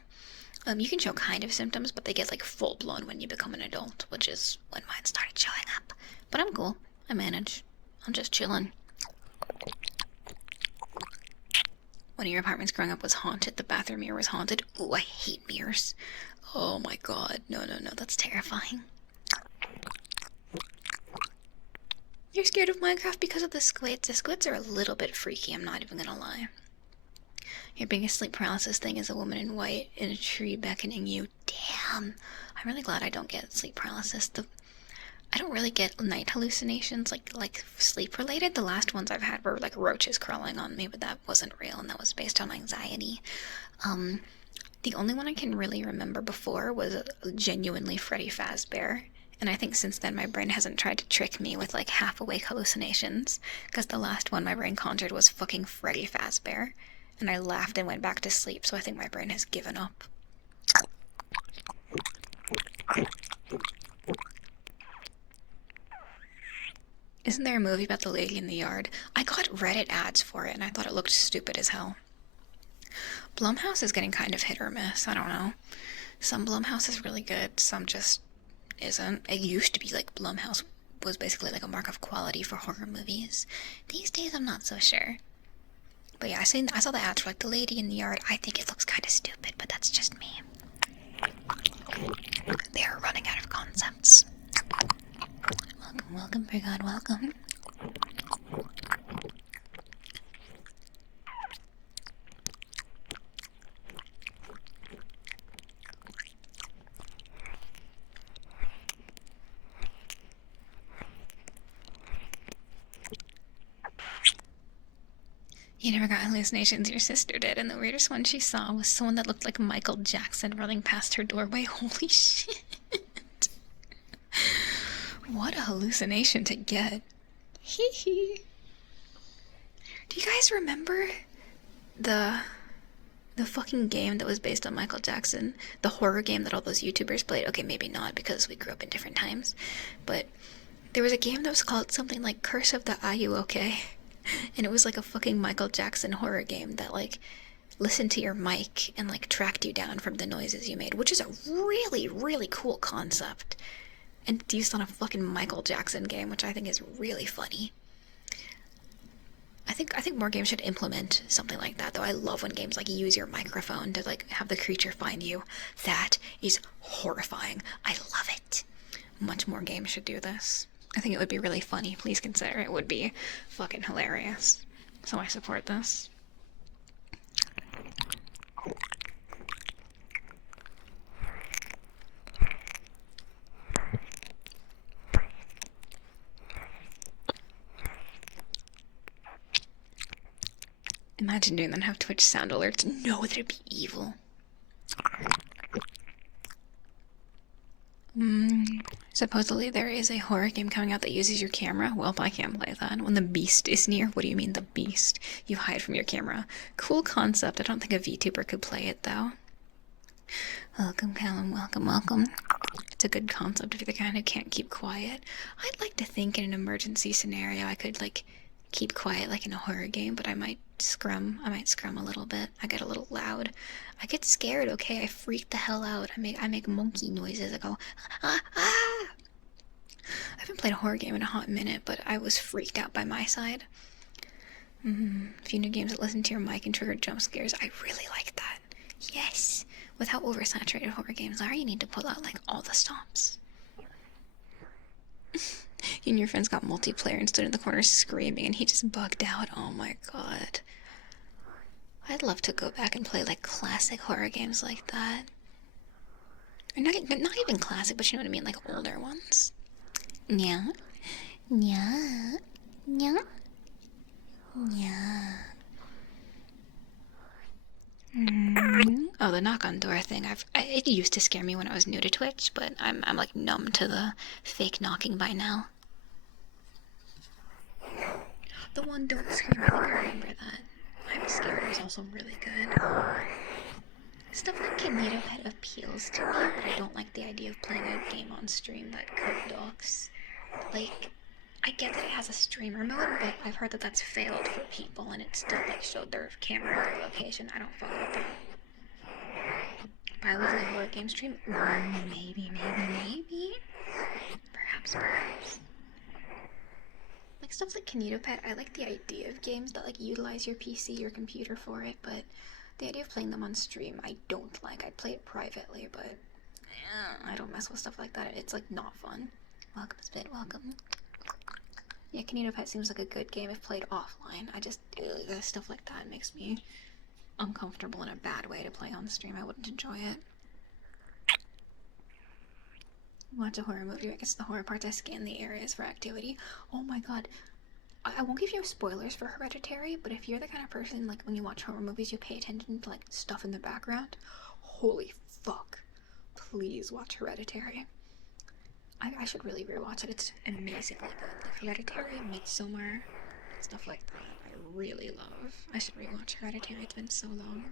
You can show kind of symptoms, but they get, like, full-blown when you become an adult, which is when mine started showing up. But I'm cool. I manage. I'm just chilling. One of your apartments growing up was haunted. The bathroom mirror was haunted. Ooh, I hate mirrors. Oh my god. No, that's terrifying. You're scared of Minecraft because of the squids. The squids are a little bit freaky, I'm not even gonna lie. Your biggest sleep paralysis thing is a woman in white in a tree beckoning you. Damn. I'm really glad I don't get sleep paralysis. I don't really get night hallucinations, like sleep related. The last ones I've had were like roaches crawling on me, but that wasn't real and that was based on anxiety. The only one I can really remember before was genuinely Freddy Fazbear. And I think since then my brain hasn't tried to trick me with like half-awake hallucinations, because the last one my brain conjured was fucking Freddy Fazbear. And I laughed and went back to sleep, so I think my brain has given up. Isn't there a movie about the lady in the yard? I got Reddit ads for it and I thought it looked stupid as hell. Blumhouse is getting kind of hit or miss, I don't know. Some Blumhouse is really good, some just isn't. It used to be like Blumhouse was basically like a mark of quality for horror movies. These days I'm not so sure. But yeah, I saw the ads for like the lady in the yard. I think it looks kind of stupid, but that's just me. They're running out of concepts. Welcome, Brigad, welcome. You never got hallucinations, your sister did, and the weirdest one she saw was someone that looked like Michael Jackson running past her doorway. Holy shit. What a hallucination to get. Hee hee. Do you guys remember the fucking game that was based on Michael Jackson? The horror game that all those YouTubers played? Okay, maybe not, because we grew up in different times. But there was a game that was called something like Curse of the Are You Okay? And it was like a fucking Michael Jackson horror game that like listened to your mic and like tracked you down from the noises you made, which is a really, really cool concept. And used on a fucking Michael Jackson game, which I think is really funny. I think more games should implement something like that, though. I love when games like use your microphone to like have the creature find you. That is horrifying. I love it. Much more games should do this. I think it would be really funny. Please consider it would be fucking hilarious. So I support this. Imagine doing that and have Twitch sound alerts. No, that'd be evil. Supposedly there is a horror game coming out that uses your camera. Well, I can't play that. When the beast is near. What do you mean the beast? You hide from your camera. Cool concept. I don't think a VTuber could play it though. Welcome, Callum. Welcome, welcome. It's a good concept if you're the kind who can't keep quiet. I'd like to think in an emergency scenario I could like keep quiet like in a horror game, but I might scrum a little bit. I get a little loud. I get scared, okay? I freak the hell out. I make monkey noises. I go ah ah. I haven't played a horror game in a hot minute, but I was freaked out by my side. A few new games that listen to your mic and trigger jump scares. I really like that. Yes. With how oversaturated horror games are, you need to pull out like all the stops. You and your friends got multiplayer and stood in the corner screaming, and he just bugged out. Oh my god. I'd love to go back and play like classic horror games like that. Or not even classic, but you know what I mean, like older ones. Yeah. Yeah. Yeah. Yeah. Oh, the knock-on door thing. It used to scare me when I was new to Twitch, but I'm like numb to the fake knocking by now. The one don't scream. I think I remember that. I'm Scared was also really good. Stuff like Kinito Pet appeals to me, but I don't like the idea of playing a game on stream that code docs. Like, I get that it has a streamer mode, but I've heard that that's failed for people, and it still like showed their camera or their location. I don't fuck with that. Bi-weekly horror game stream? Maybe. Perhaps. Like stuff like Kinito Pet, I like the idea of games that like utilize your PC, your computer for it, but the idea of playing them on stream, I don't like. I play it privately, but I don't mess with stuff like that. It's like not fun. Welcome, Spit, welcome. Yeah, Kinito Pet seems like a good game if played offline. I just, stuff like that makes me uncomfortable in a bad way to play on stream. I wouldn't enjoy it. Watch a horror movie. I guess the horror parts I scan the areas for activity. Oh my god. I won't give you spoilers for Hereditary, but if you're the kind of person, like, when you watch horror movies, you pay attention to, like, stuff in the background, holy fuck. Please watch Hereditary. I should really rewatch it. It's amazingly good. Like, Hereditary, Midsommar, stuff like that. I really love. I should rewatch Hereditary. It's been so long.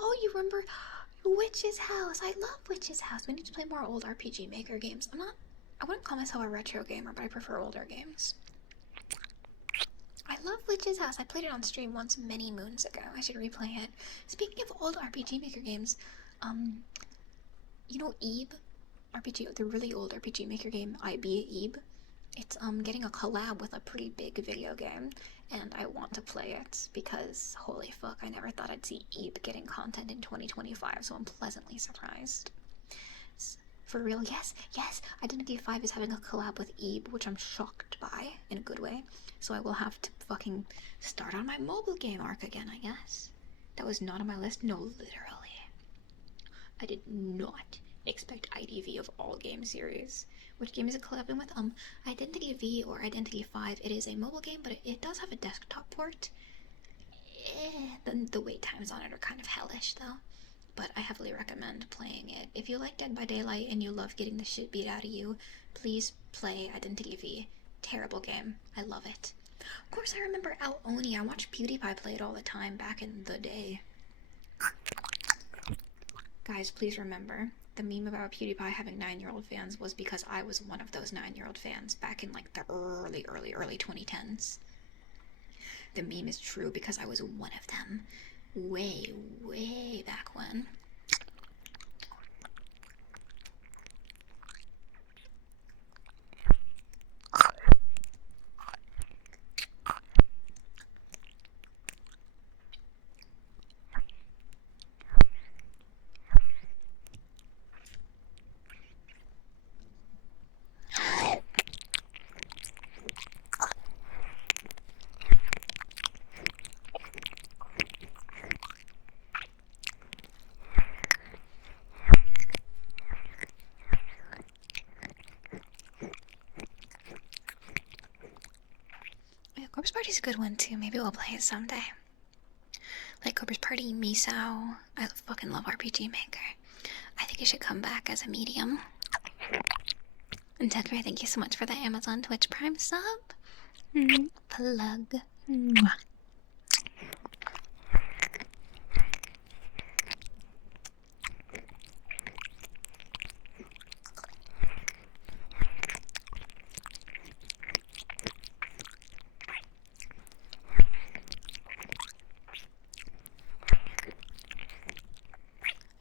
Oh, you remember Witch's House? I love Witch's House. We need to play more old RPG Maker games. I wouldn't call myself a retro gamer, but I prefer older games. I love Witch's House. I played it on stream once many moons ago. I should replay it. Speaking of old RPG Maker games, you know Ebe? The really old RPG Maker game, Ebe? It's getting a collab with a pretty big video game, and I want to play it because holy fuck, I never thought I'd see Ebe getting content in 2025, so I'm pleasantly surprised. For real, yes, Identity 5 is having a collab with Ebe, which I'm shocked by, in a good way, so I will have to fucking start on my mobile game arc again, I guess. That was not on my list, no, literally. I did not expect IDV of all game series. Which game is it collabing with? Identity V or Identity 5. It is a mobile game, but it does have a desktop port. The wait times on it are kind of hellish, though. But I heavily recommend playing it. If you like Dead by Daylight and you love getting the shit beat out of you, please play Identity V. Terrible game. I love it. Of course, I remember Al Oni. I watched PewDiePie play it all the time back in the day. Guys, please remember, the meme about PewDiePie having 9-year-old fans was because I was one of those 9-year-old fans back in like the early 2010s. The meme is true because I was one of them. Way back when. Corpse Party's a good one too. Maybe we'll play it someday. Like Corpse Party, Misao. I fucking love RPG Maker. I think you should come back as a medium. And Tedra, thank you so much for the Amazon Twitch Prime sub. Plug. Mwah.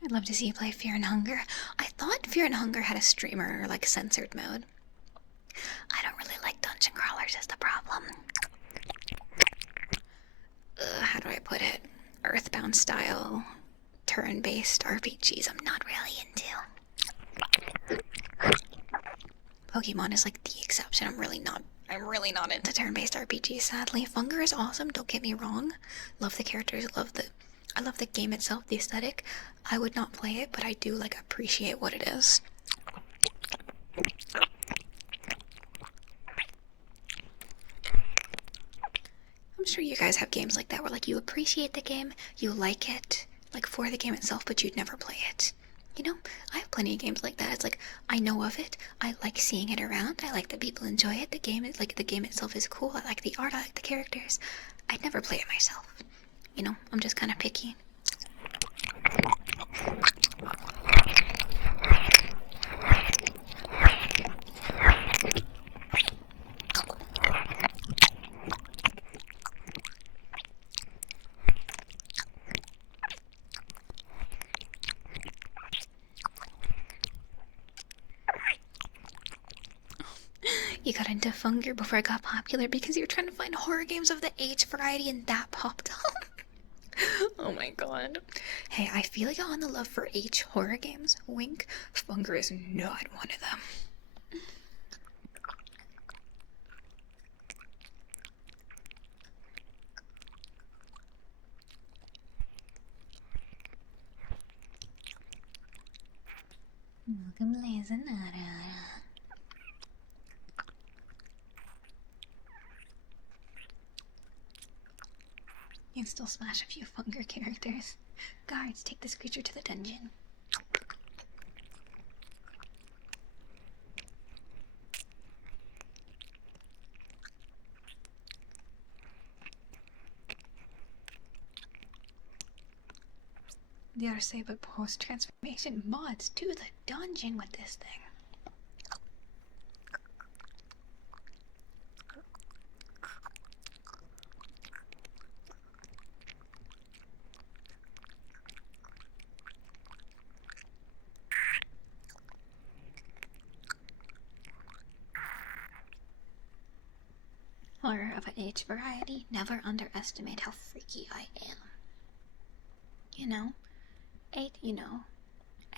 I'd love to see you play Fear and Hunger. I thought Fear and Hunger had a streamer or like censored mode. I don't really like dungeon crawlers is the problem. How do I put it? Earthbound style, turn-based RPGs I'm not really into. Pokemon is like the exception. I'm really not into turn-based RPGs, sadly. Hunger is awesome, don't get me wrong. Love the characters, I love the game itself, the aesthetic. I would not play it, but I do like appreciate what it is. I'm sure you guys have games like that where like you appreciate the game, you like it, like for the game itself, but you'd never play it. You know, I have plenty of games like that. It's like, I know of it, I like seeing it around, I like that people enjoy it, the game is like, the game itself is cool, I like the art, I like the characters. I'd never play it myself. You know, I'm just kind of picky. You got into Funger before it got popular because you were trying to find horror games of the age variety and that popped up. Oh my god. Hey, I feel you on the love for H horror games. Wink. Funger is not one of them. Welcome, Lazanara. You can still smash a few Funger characters. Guards, take this creature to the dungeon. Dare say, but post-transformation mods to the dungeon with this thing. Horror of an age variety, never underestimate how freaky I am. You know?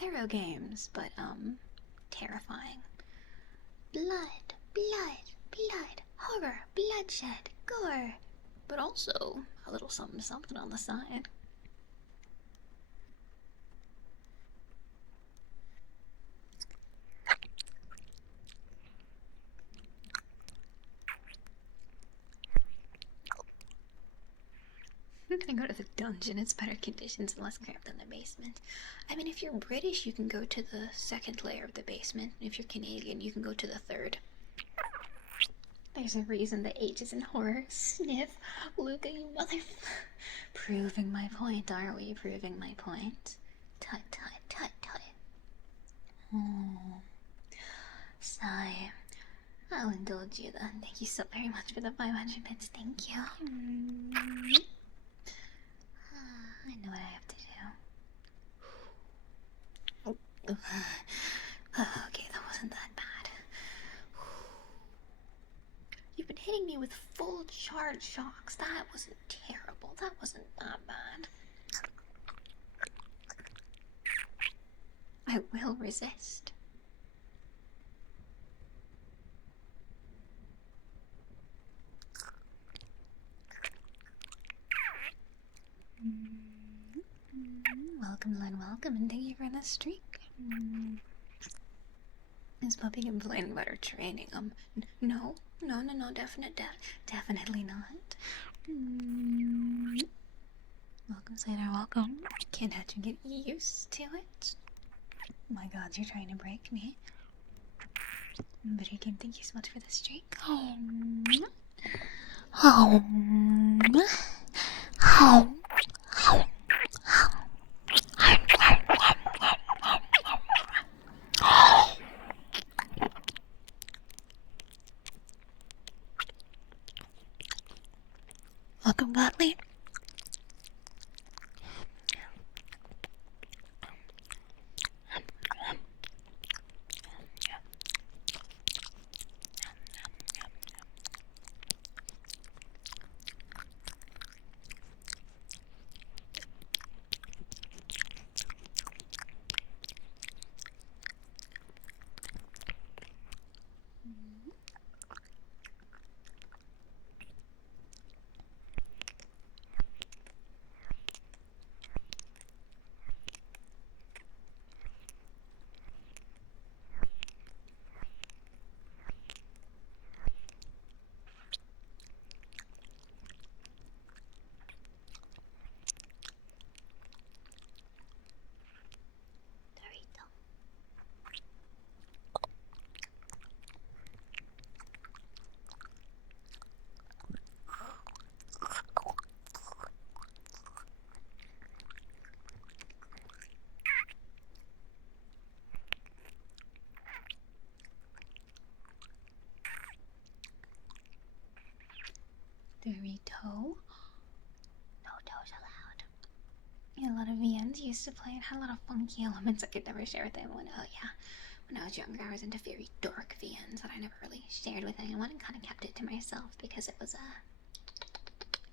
Arrow games, but, terrifying. Blood, horror, bloodshed, gore, but also a little something something on the side. You can go to the dungeon, it's better conditions and less cramped than the basement. I mean, if you're British, you can go to the second layer of the basement. If you're Canadian, you can go to the third. There's a reason the H is in horror. Sniff. Luca, you mother... Proving my point, are we? Proving my point. Tut. Sigh. I'll indulge you then. Thank you so very much for the 500 bits. Thank you. I know what I have to do. Okay, that wasn't that bad. You've been hitting me with full charge shocks. That wasn't terrible. That wasn't that bad. I will resist. Welcome, Len, welcome, and thank you for the streak. Is Puppy complaining about her training? No, definitely not. Welcome, Slater, welcome. Can't let you get used to it. My god, you're trying to break me. Video game, thank you so much for the streak. Oh. Oh. Oh. Welcome, Gottlieb. Dorito? No toes allowed. Yeah, a lot of VNs used to play. It had a lot of funky elements I could never share with anyone. Oh yeah, when I was younger I was into very dark VNs that I never really shared with anyone and kind of kept it to myself because it was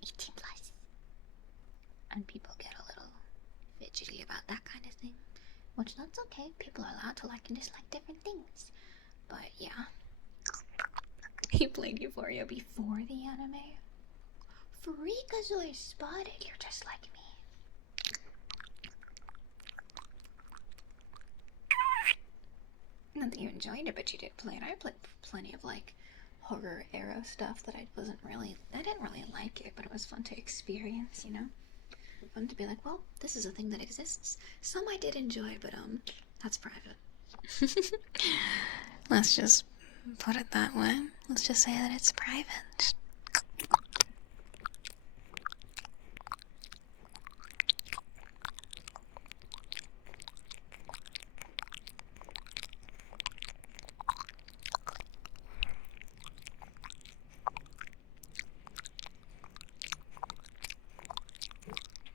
18 plus. And people get a little fidgety about that kind of thing. Which that's okay, people are allowed to like and dislike different things. But yeah. He played Euphoria before the anime. Freakazoid spotted, you're just like me. Not that you enjoyed it, but you did play it. I played plenty of like horror era stuff that I didn't really like it, but it was fun to experience, you know? Fun to be like, well, this is a thing that exists. Some I did enjoy, but that's private. Let's just put it that way. Let's just say that it's private.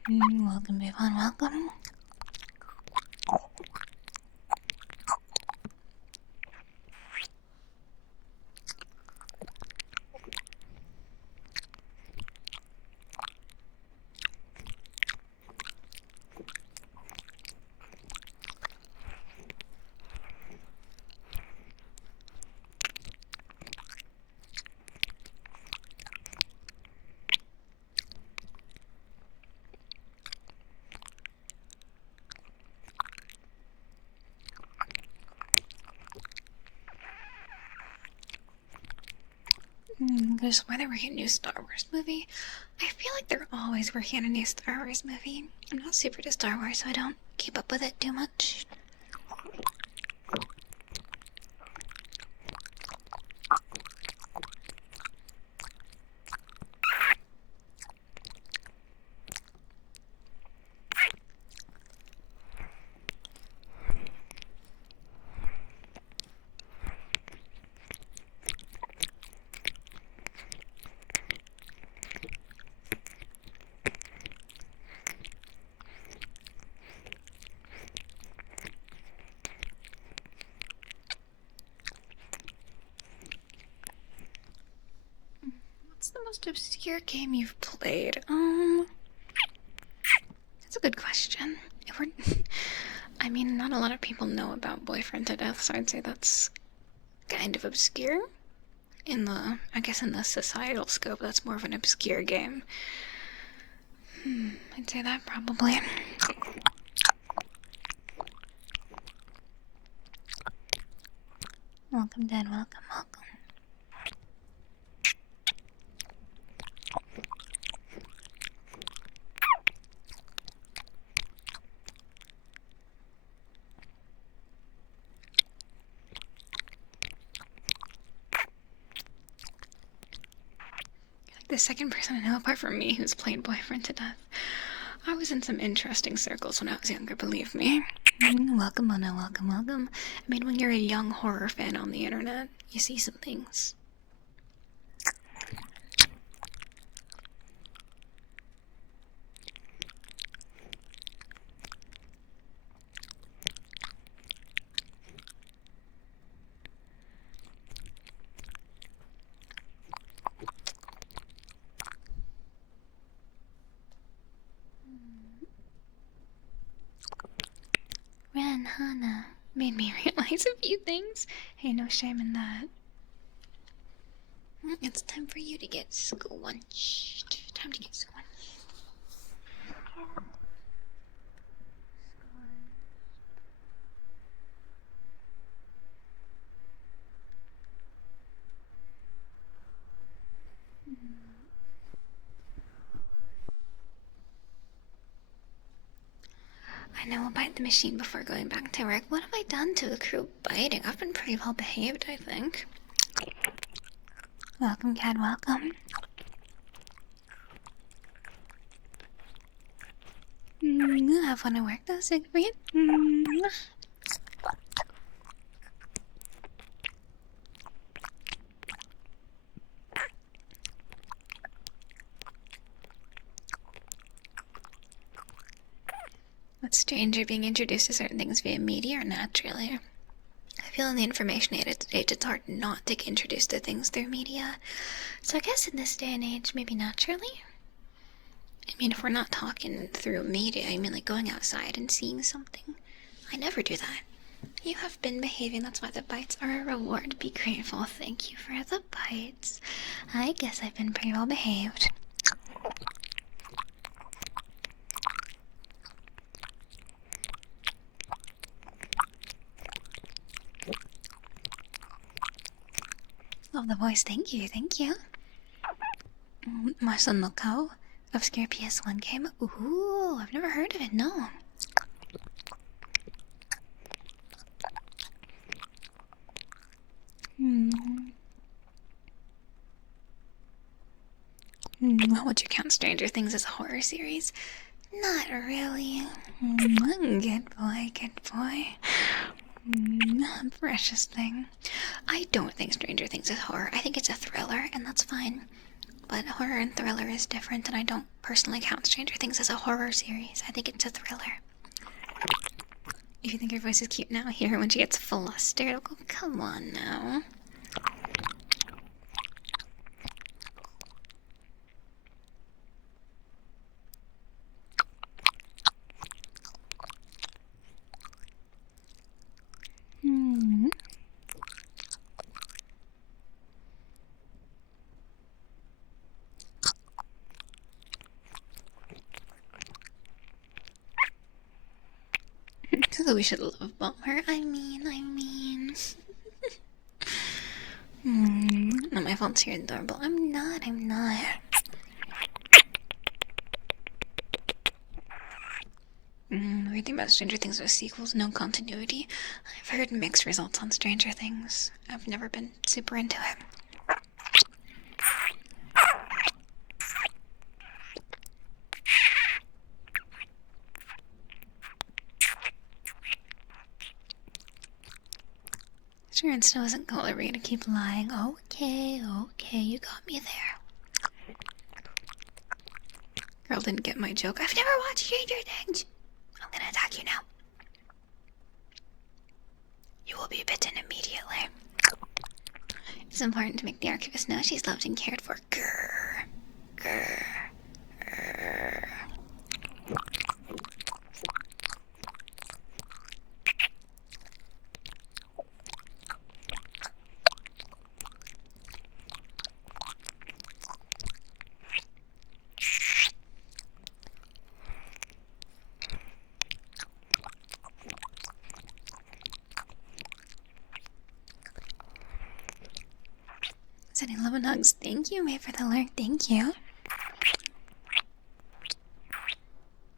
Welcome, everyone, welcome. There's why they're working a new Star Wars movie. I feel like they're always working on a new Star Wars movie. I'm not super into Star Wars, so I don't keep up with it too much. What's the most obscure game you've played? That's a good question. I mean, not a lot of people know about Boyfriend to Death, so I'd say that's kind of obscure. I guess in the societal scope, that's more of an obscure game. I'd say that probably. Welcome, Dad, welcome, welcome. the second person I know apart from me who's played boyfriend to death. I was in some interesting circles when I was younger, believe me. Welcome, Mona, welcome, welcome. I mean, when you're a young horror fan on the internet, you see some things. Ren, Hana made me realize a few things. Hey, no shame in that. It's time for you to get squunched. Time to get squunched. I know I'll bite the machine before going back to work. What have I done to accrue biting? I've been pretty well behaved, I think. Welcome, cat, welcome. Have fun at work though, Siegfried. What's stranger, being introduced to certain things via media or naturally? I feel in the information age it's hard not to get introduced to things through media. So I guess in this day and age, maybe naturally? I mean, if we're not talking through media, I mean like going outside and seeing something. I never do that. You have been behaving, that's why the bites are a reward. Be grateful. Thank you for the bites. I guess I've been pretty well behaved. Love the voice, thank you, thank you. Marcel no Kao, obscure PS1 game. Ooh, I've never heard of it, no. Would you count Stranger Things as a horror series? Not really. Good boy, good boy. Precious thing. I don't think Stranger Things is horror. I think it's a thriller, and that's fine. But horror and thriller is different, and I don't personally count Stranger Things as a horror series. I think it's a thriller. If you think your voice is cute now, hear her when she gets flustered. I'll go, come on now. So we should love bomb her. I mean. Not my fault, you're adorable. I'm not. Weird thing about Stranger Things with sequels, no continuity. I've heard mixed results on Stranger Things. I've never been super into it. Sure, and still isn't cool. Are we gonna keep lying? Okay, you got me there. Girl didn't get my joke. I've never watched Stranger Things. I'm gonna attack you now. You will be bitten immediately. It's important to make the archivist know she's loved and cared for. Grrr. Grrr. Grrr. Sending love and hugs. Thank you, May, for the alert. Thank you.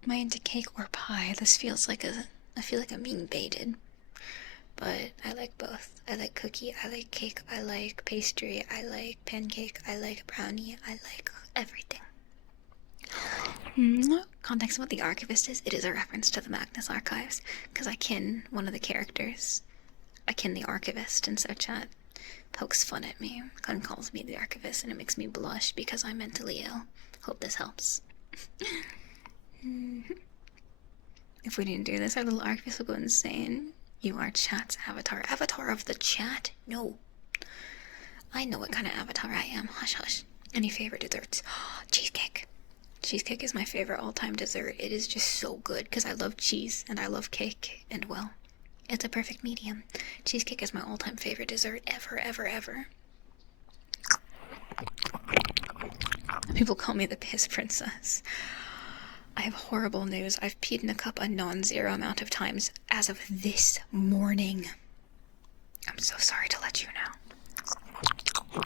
Am I into cake or pie? This feels like I feel like I'm being baited. But I like both. I like cookie, I like cake, I like pastry, I like pancake, I like brownie, I like Context of what the Archivist is, it is a reference to the Magnus Archives, because I kin one of the characters. I kin the Archivist, and so chat pokes fun at me and calls me the Archivist, and it makes me blush because I'm mentally ill. Hope this helps. If we didn't do this, our little Archivist will go insane. You are chat's avatar. Avatar of the chat? No. I know what kind of avatar I am. Hush, hush. Any favorite desserts? Cheesecake. Cheesecake is my favorite all-time dessert. It is just so good because I love cheese and I love cake, and well, it's a perfect medium. Cheesecake is my all-time favorite dessert ever, ever, ever. People call me the piss princess. I have horrible news. I've peed in a cup a non-zero amount of times as of this morning. I'm so sorry to let you know.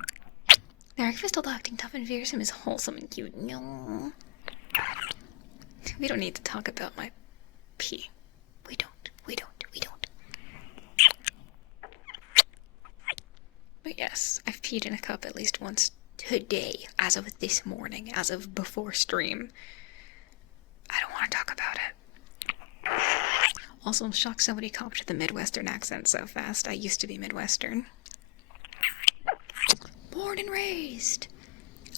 The Archivist, although acting tough and fearsome, is wholesome and cute. No. We don't need to talk about my pee. We don't. But yes, I've peed in a cup at least once today, as of this morning, as of before stream. I don't want to talk about it. Also, I'm shocked somebody copied the Midwestern accent so fast. I used to be Midwestern. Born and raised.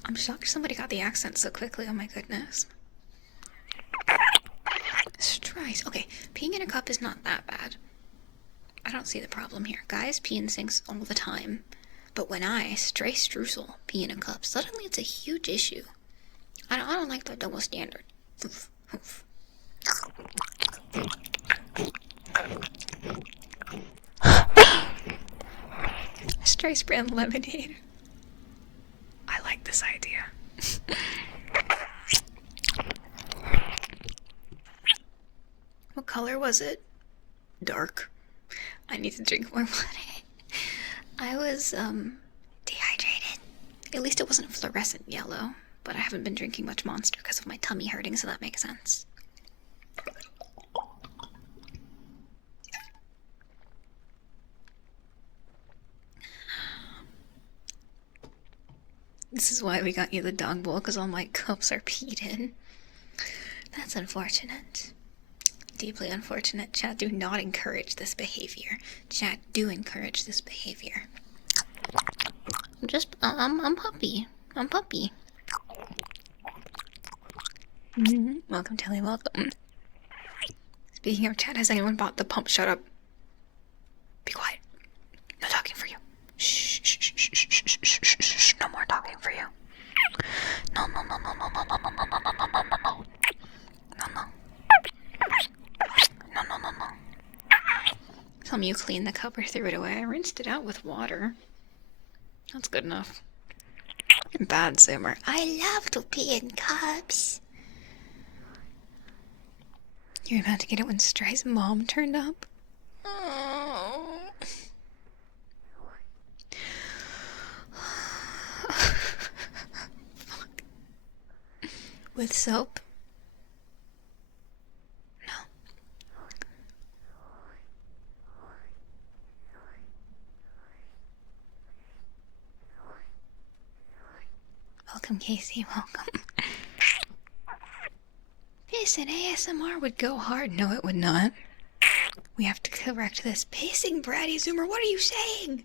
I'm shocked somebody got the accent so quickly, oh my goodness. Streissel. Okay, peeing in a cup is not that bad. I don't see the problem here. Guys pee in sinks all the time. But when I, Streissel, pee in a cup, suddenly it's a huge issue. I don't like the double standard. Oof, oof. Streissel brand lemonade. I like this idea. What color was it? Dark. I need to drink more water. I was, dehydrated. At least it wasn't fluorescent yellow, but I haven't been drinking much Monster because of my tummy hurting, so that makes sense. This is why we got you the dog bowl, because all my cups are peed in. That's unfortunate. Deeply unfortunate. Chat, do not encourage this behavior. Chat, do encourage this behavior. I'm puppy. I'm puppy. Welcome, Tilly, welcome. Speaking of chat, has anyone bought the pump? Shut up. Be quiet. No talking for you. Shh, shh, shh, shh, shh, shh, shh, shh, shh. No more talking for you. No, no, no, no, no, no, no, no, no, no, no, no, no, no. No, no. No, no, no, no. Tell me you cleaned the cup or threw it away. I rinsed it out with water. That's good enough. You're bad, Zoomer. I love to pee in cups. You're about to get it when Streissel mom turned up? Oh. Fuck. With soap? No. Welcome, Casey. Welcome. Pacing ASMR would go hard. No, it would not. We have to correct this. Pacing, Bratty Zoomer, what are you saying?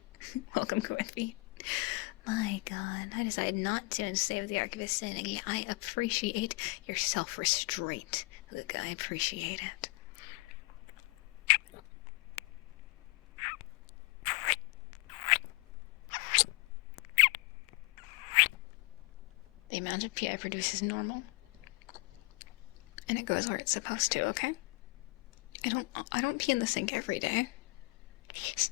Welcome, Quincy. My god, I decided not to save the Archivist sanity. I appreciate your self-restraint, Luke. I appreciate it. The amount of pee I produce is normal. And it goes where it's supposed to, okay? I don't pee in the sink every day. It's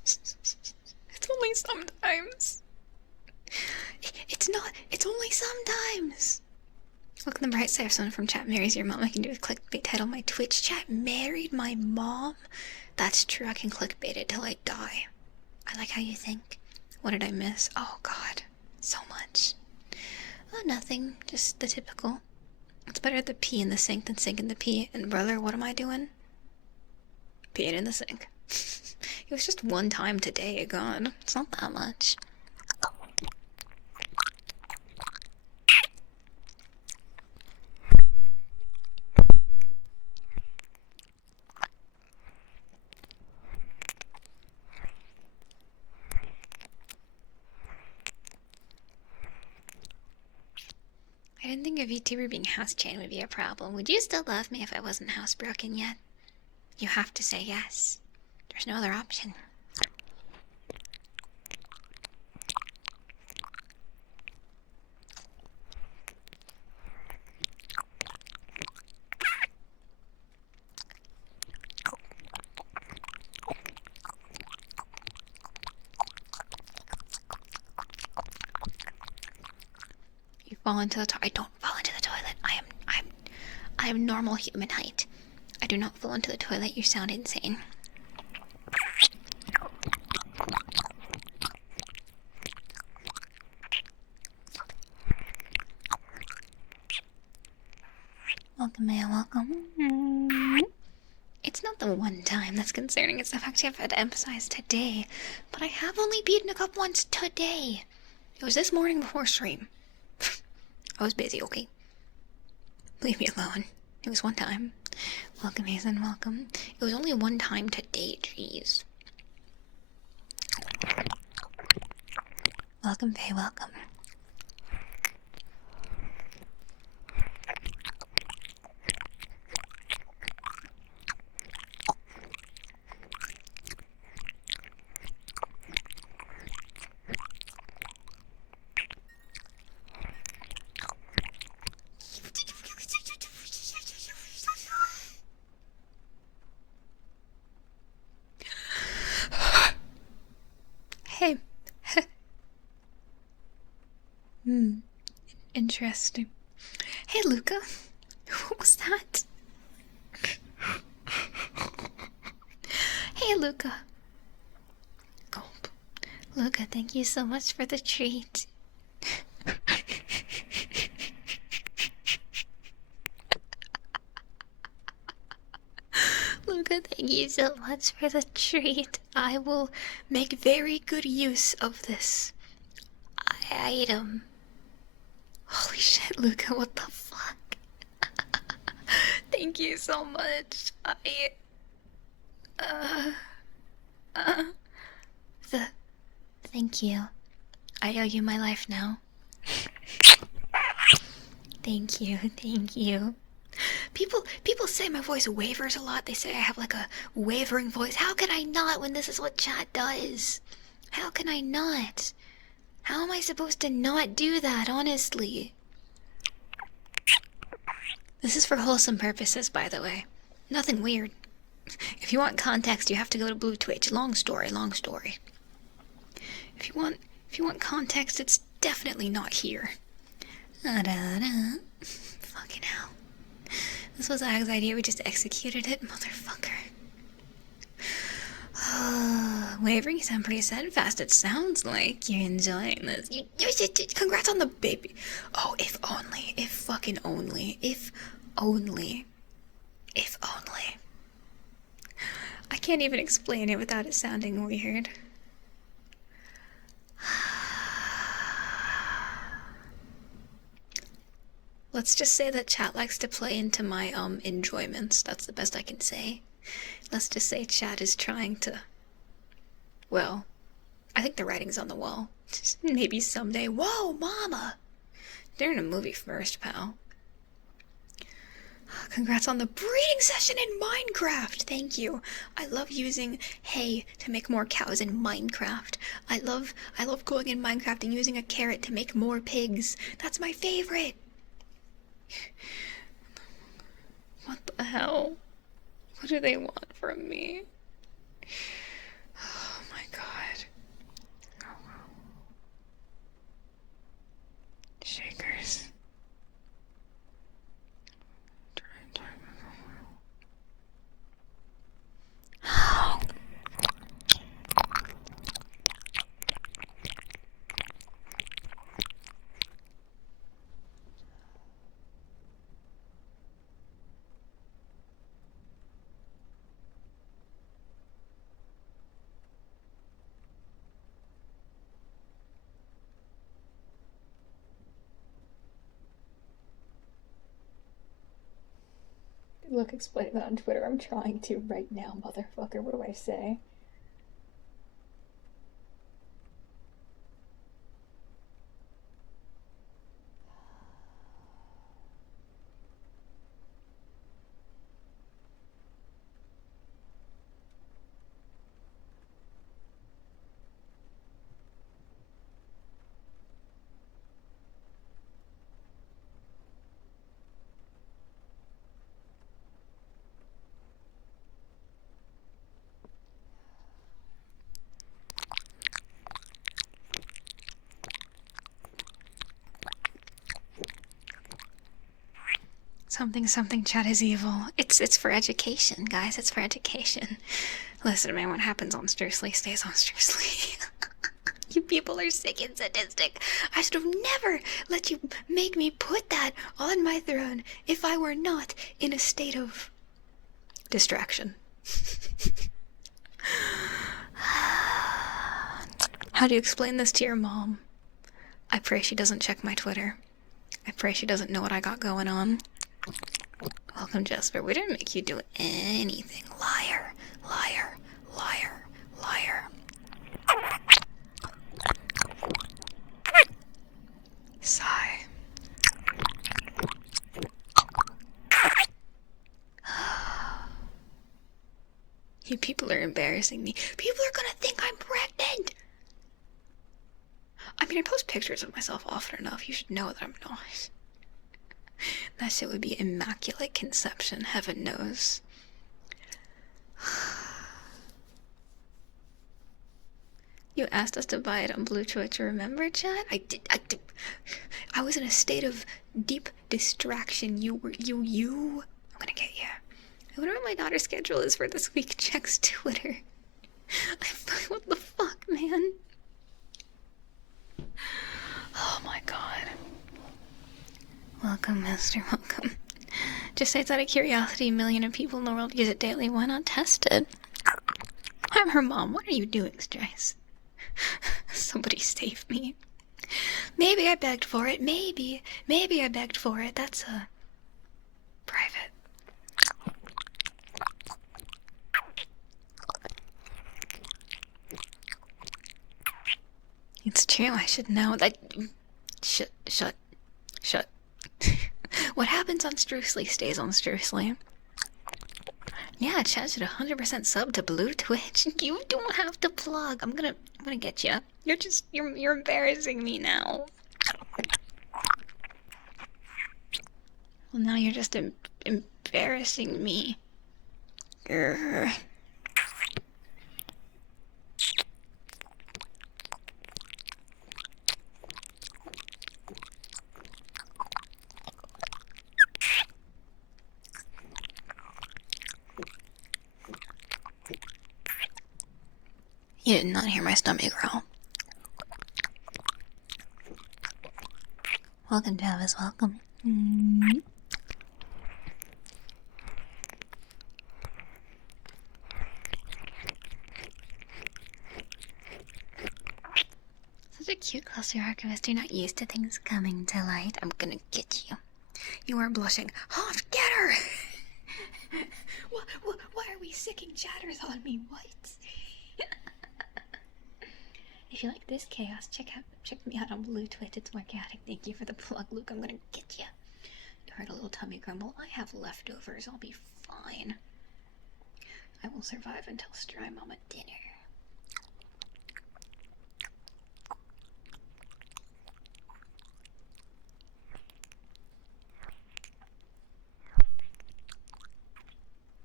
only sometimes. It's only sometimes. Look on the bright side of someone from chat marries your mom. I can do a clickbait title on my Twitch chat. Married my mom? That's true, I can clickbait it till I die. I like how you think. What did I miss? Oh god, so much. Oh, nothing, just the typical. It's better to pee in the sink than sink in the pee. And brother, what am I doing? Peeing in the sink. It was just one time today, god. It's not that much. didn't think a VTuber being house chained would be a problem. Would you still love me if I wasn't housebroken yet? You have to say yes. There's no other option. You fall into the toilet. I don't fall into the toilet. I am normal human height. I do not fall into the toilet. You sound insane. Welcome, man. Welcome. It's not the one time that's concerning. It's the fact I've had to emphasize today. But I have only beaten a cup once today. It was this morning before stream. I was busy, okay? Leave me alone. It was one time. Welcome, Hazen, welcome. It was only one time today, jeez. Welcome, Faye, welcome. Hey. Interesting. Hey, Luca. What was that? Hey, Luca. Gulp. Luca, thank you so much for the treat. Luca, thank you so much for the treat. I will make very good use of this item. Holy shit, Luca, what the fuck? Thank you so much. Thank you. I owe you my life now. Thank you, thank you. People say my voice wavers a lot. They say I have like a wavering voice. How can I not when this is what chat does? How can I not? How am I supposed to not do that, honestly? This is for wholesome purposes, by the way. Nothing weird. If you want context, you have to go to Blue Twitch. Long story, long story. If you want context, it's definitely not here. Fucking hell. This was Ag's idea, we just executed it, motherfucker. Wavering sound pretty steadfast. It sounds like you're enjoying this. Congrats on the baby. Oh, if only. If fucking only. If only. If only. I can't even explain it without it sounding weird. Let's just say that chat likes to play into my enjoyments. That's the best I can say. Let's just say chat is trying to... Well, I think the writing's on the wall. Maybe someday. Whoa, mama! They're in a movie first, pal. Congrats on the breeding session in Minecraft! Thank you. I love using hay to make more cows in Minecraft. I love going in Minecraft and using a carrot to make more pigs. That's my favorite! What the hell? What do they want from me? Oh my god. Shakers. Look, explain that on Twitter. I'm trying to right now, motherfucker. What do I say? Something chat is evil. It's for education, guys. It's for education. Listen, man, what happens on Streissel stays on Streissel. You people are sick and sadistic. I should have never let you make me put that on my throne if I were not in a state of distraction. How do you explain this to your mom? I pray she doesn't check my Twitter. I pray she doesn't know what I got going on. Welcome, Jesper. We didn't make you do anything. Liar, liar, liar, liar. Sigh. You people are embarrassing me. People are gonna think I'm pregnant. I mean, I post pictures of myself often enough. You should know that I'm not. That shit would be immaculate conception, heaven knows. You asked us to buy it on Blue Twitch, remember, chat? I did. I was in a state of deep distraction. You. I'm gonna get you. I wonder what my daughter's schedule is for this week. Checks Twitter. What the fuck, man? Oh my god. Welcome, Master, welcome. Just say it's out of curiosity. A million of people in the world use it daily. Why not test it? I'm her mom. What are you doing, Streissel? Somebody save me. Maybe I begged for it. Maybe I begged for it. That's private. It's true. I should know that. Shut. What happens on Streissel stays on Streissel. Yeah, chat should 100% sub to Blue Twitch. You don't have to plug. I'm gonna get you. You're embarrassing me now. Well, now you're just embarrassing me. Grr. You did not hear my stomach growl. Welcome, Travis. Welcome. Such a cute cluster archivist. You're not used to things coming to light. I'm gonna get you. You are blushing. Hoff, get her! Why are we sicking chatters on me? What? If you like this chaos, check me out on Blue Twitch. It's more chaotic. Thank you for the plug, Luke. I'm gonna get you. You heard a little tummy grumble. I have leftovers. I'll be fine. I will survive until Stry Mama dinner.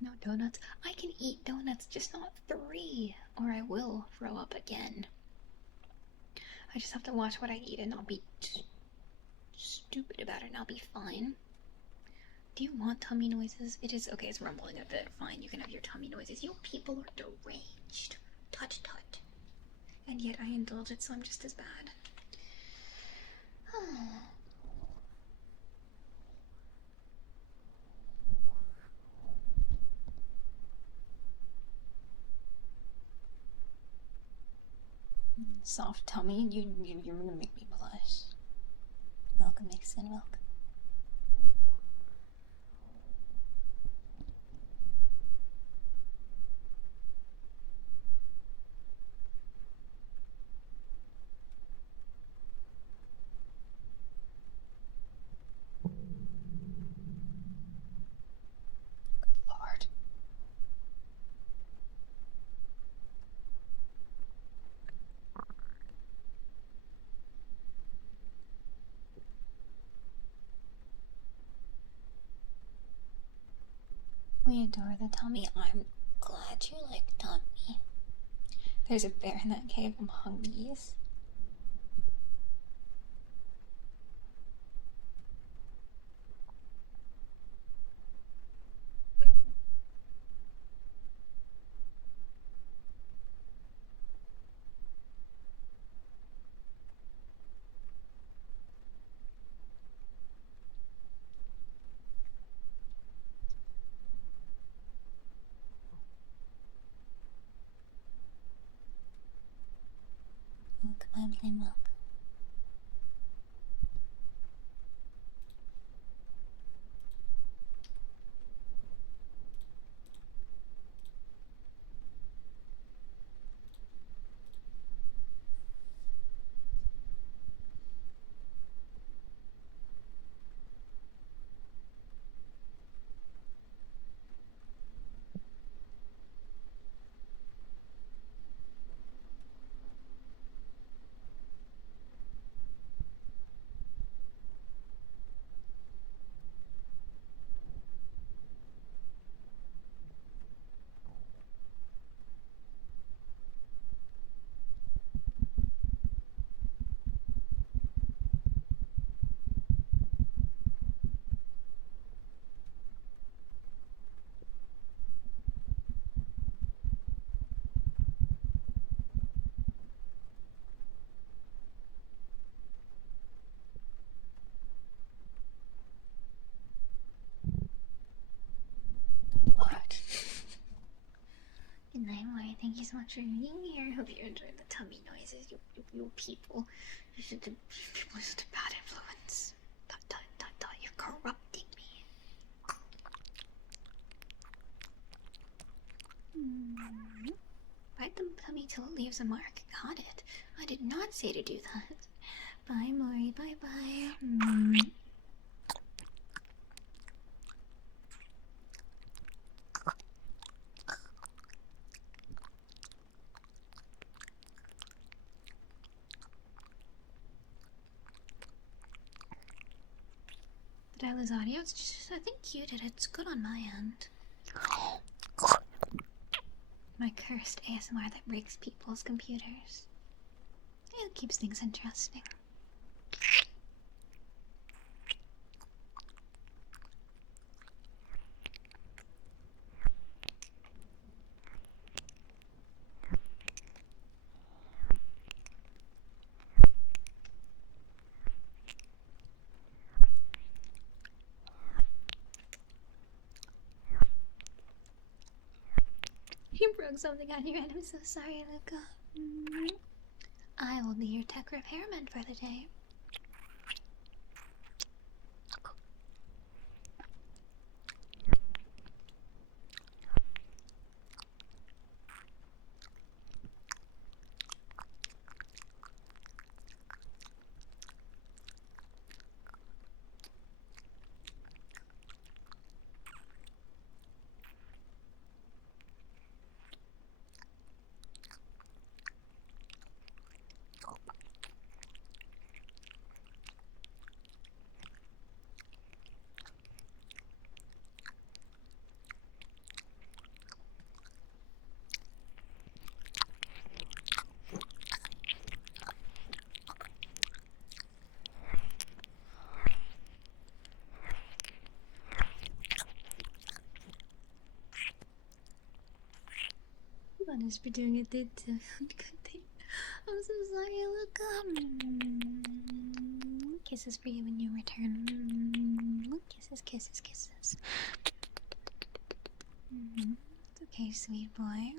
No donuts. I can eat donuts, just not 3, or I will throw up again. I just have to watch what I eat and not be stupid about it, and I'll be fine. Do you want tummy noises? It is okay, it's rumbling a bit. Fine, you can have your tummy noises. You people are deranged. Tut. And yet I indulge it, so I'm just as bad. Soft tummy, you're gonna make me blush. Welcome, Mason, welcome. Good Lord. We adore the tummy. I'm glad you like tummy. There's a bear in that cave. I'm hungry. welcome, welcome. Good night, Mari. Thank you so much for being here. Hope you enjoyed the tummy noises, you people. You're such a bad influence. You're corrupting me. Bite the tummy till it leaves a mark. Got it. I did not say to do that. Bye, Mori. Bye bye. Did I lose audio? It's just, I think you did. It's good on my end. My cursed ASMR that breaks people's computers. It keeps things interesting. You broke something on your head. I'm so sorry, Luca. I will be your tech repairman for the day. Punished for doing it, did too. Good thing. I'm so sorry, Luca. Kisses for you when you return. Kisses, kisses, kisses. It's okay, sweet boy.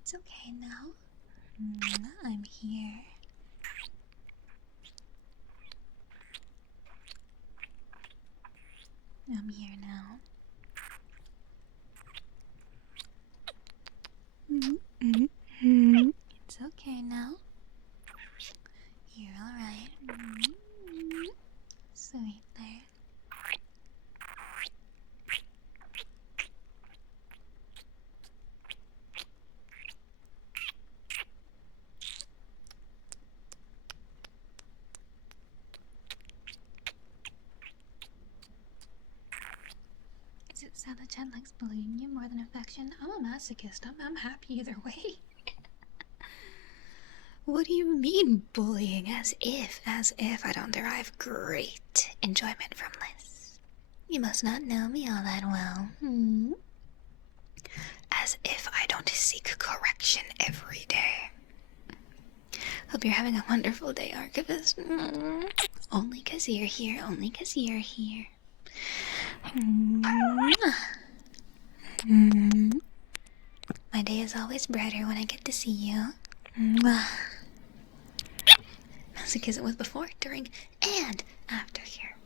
It's okay now. I'm here. I'm here now. It's okay now. You're alright. Sweet there. Is it sad that Chad likes bullying you more than affection? I'm a masochist. I'm happy either way. What do you mean bullying? As if I don't derive great enjoyment from this. You must not know me all that well. As if I don't seek correction every day. Hope you're having a wonderful day, Archivist. Only 'cause you're here, only 'cause you're here. My day is always brighter when I get to see you. music as it was before, during, and after here.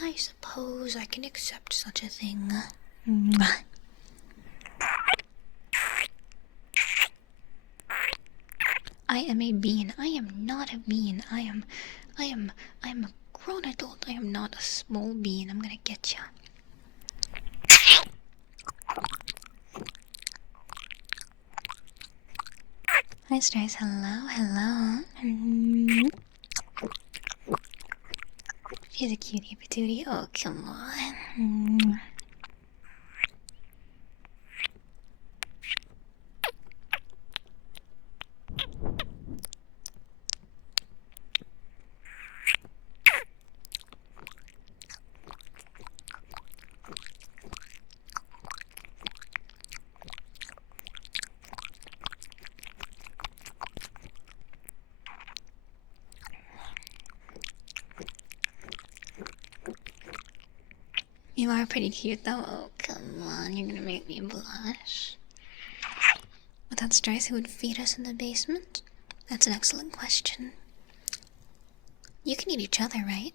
I suppose I can accept such a thing. I am a bean. I am not a bean. I am a grown adult. I am not a small bean. I'm gonna get ya. Hi, Streissel. Hello, hello. She's a cutie patootie. Oh, come on. You are pretty cute though. Oh, come on, you're gonna make me blush. Without Streissel, who would feed us in the basement? That's an excellent question. You can eat each other, right?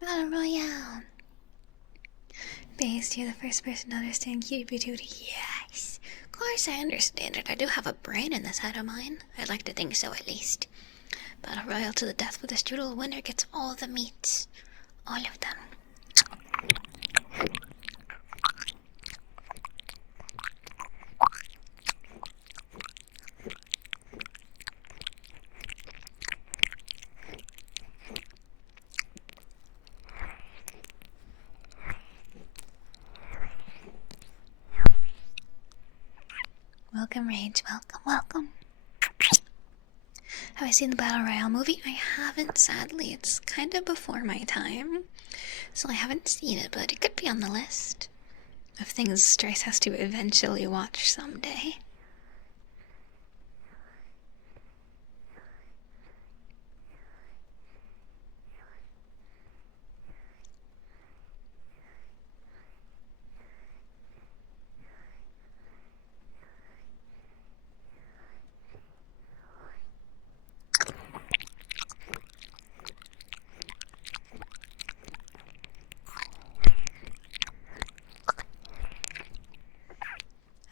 Battle Royale! Based, you're the first person to understand cutie patootie. Yes! Of course I understand it. I do have a brain in this head of mine. I'd like to think so, at least. Battle Royale to the death with a strudel. Winner gets all the meats. All of them. Welcome, Rage. Welcome. Have I seen the Battle Royale movie? I haven't, sadly. It's kind of before my time, so I haven't seen it, but it could be on the list of things Streiss has to eventually watch someday.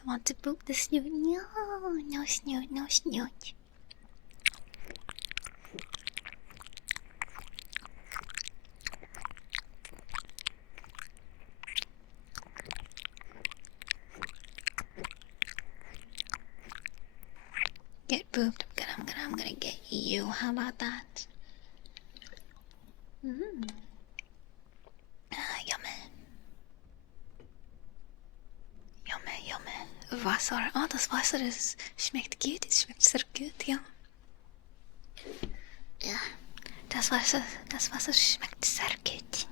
I want to poop the snoot. No snoot, no snoot. Get pooped. I'm gonna get you. How about that? Yummy. Wasser. Oh, das Wasser schmeckt gut. Es schmeckt sehr gut, ja. Ja, das Wasser schmeckt sehr gut.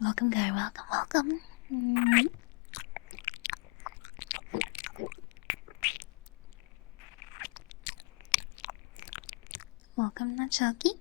Welcome, guy. Welcome. Welcome, Nachoki.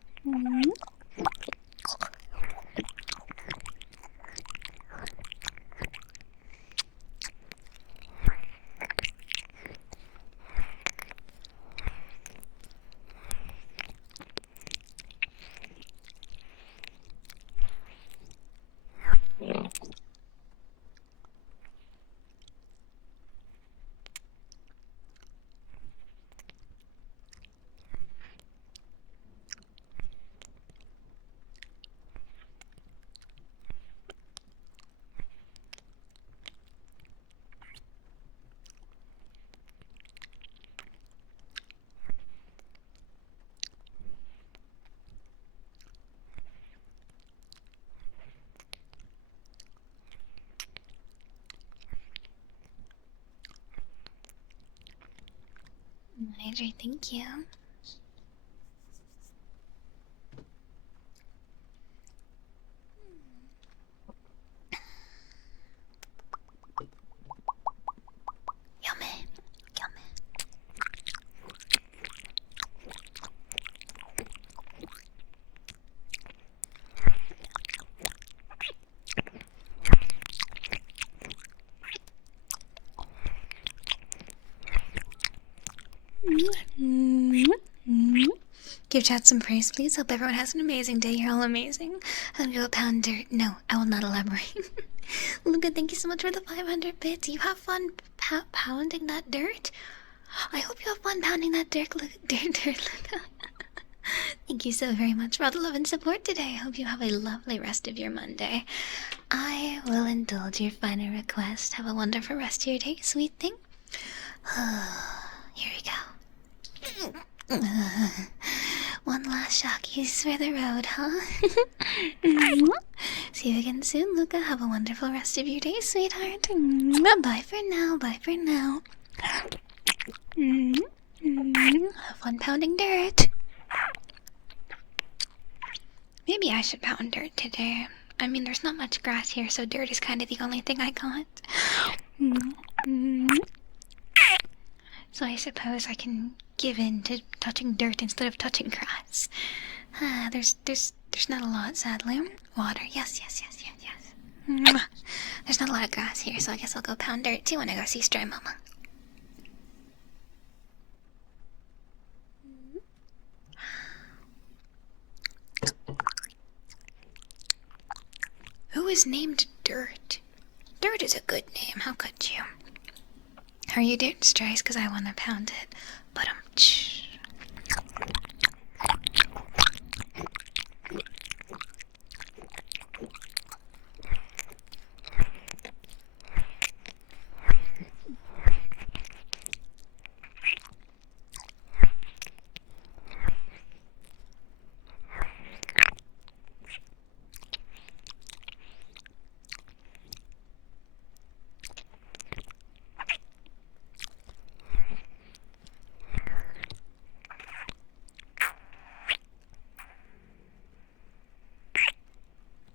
Andrew, thank you. Give chat some praise, please. Hope everyone has an amazing day. You're all amazing. I'm gonna pound dirt. No, I will not elaborate. Luca, thank you so much for the 500 bits. You have fun pounding that dirt? I hope you have fun pounding that dirt, Luca. Thank you so very much for all the love and support today. I hope you have a lovely rest of your Monday. I will indulge your final request. Have a wonderful rest of your day, sweet thing. Here we go. One last shockies for the road, huh? See you again soon, Luca. Have a wonderful rest of your day, sweetheart. Bye for now. Bye for now. Have fun pounding dirt. Maybe I should pound dirt today. I mean, there's not much grass here, so dirt is kind of the only thing I got. So I suppose I can give in to touching dirt instead of touching grass. There's not a lot, sadly. Water, yes. There's not a lot of grass here, so I guess I'll go pound dirt too when I go see Stray Mama. Who is named Dirt? Dirt is a good name, how could you? Are you doing Streissel? Because I want to pound it. But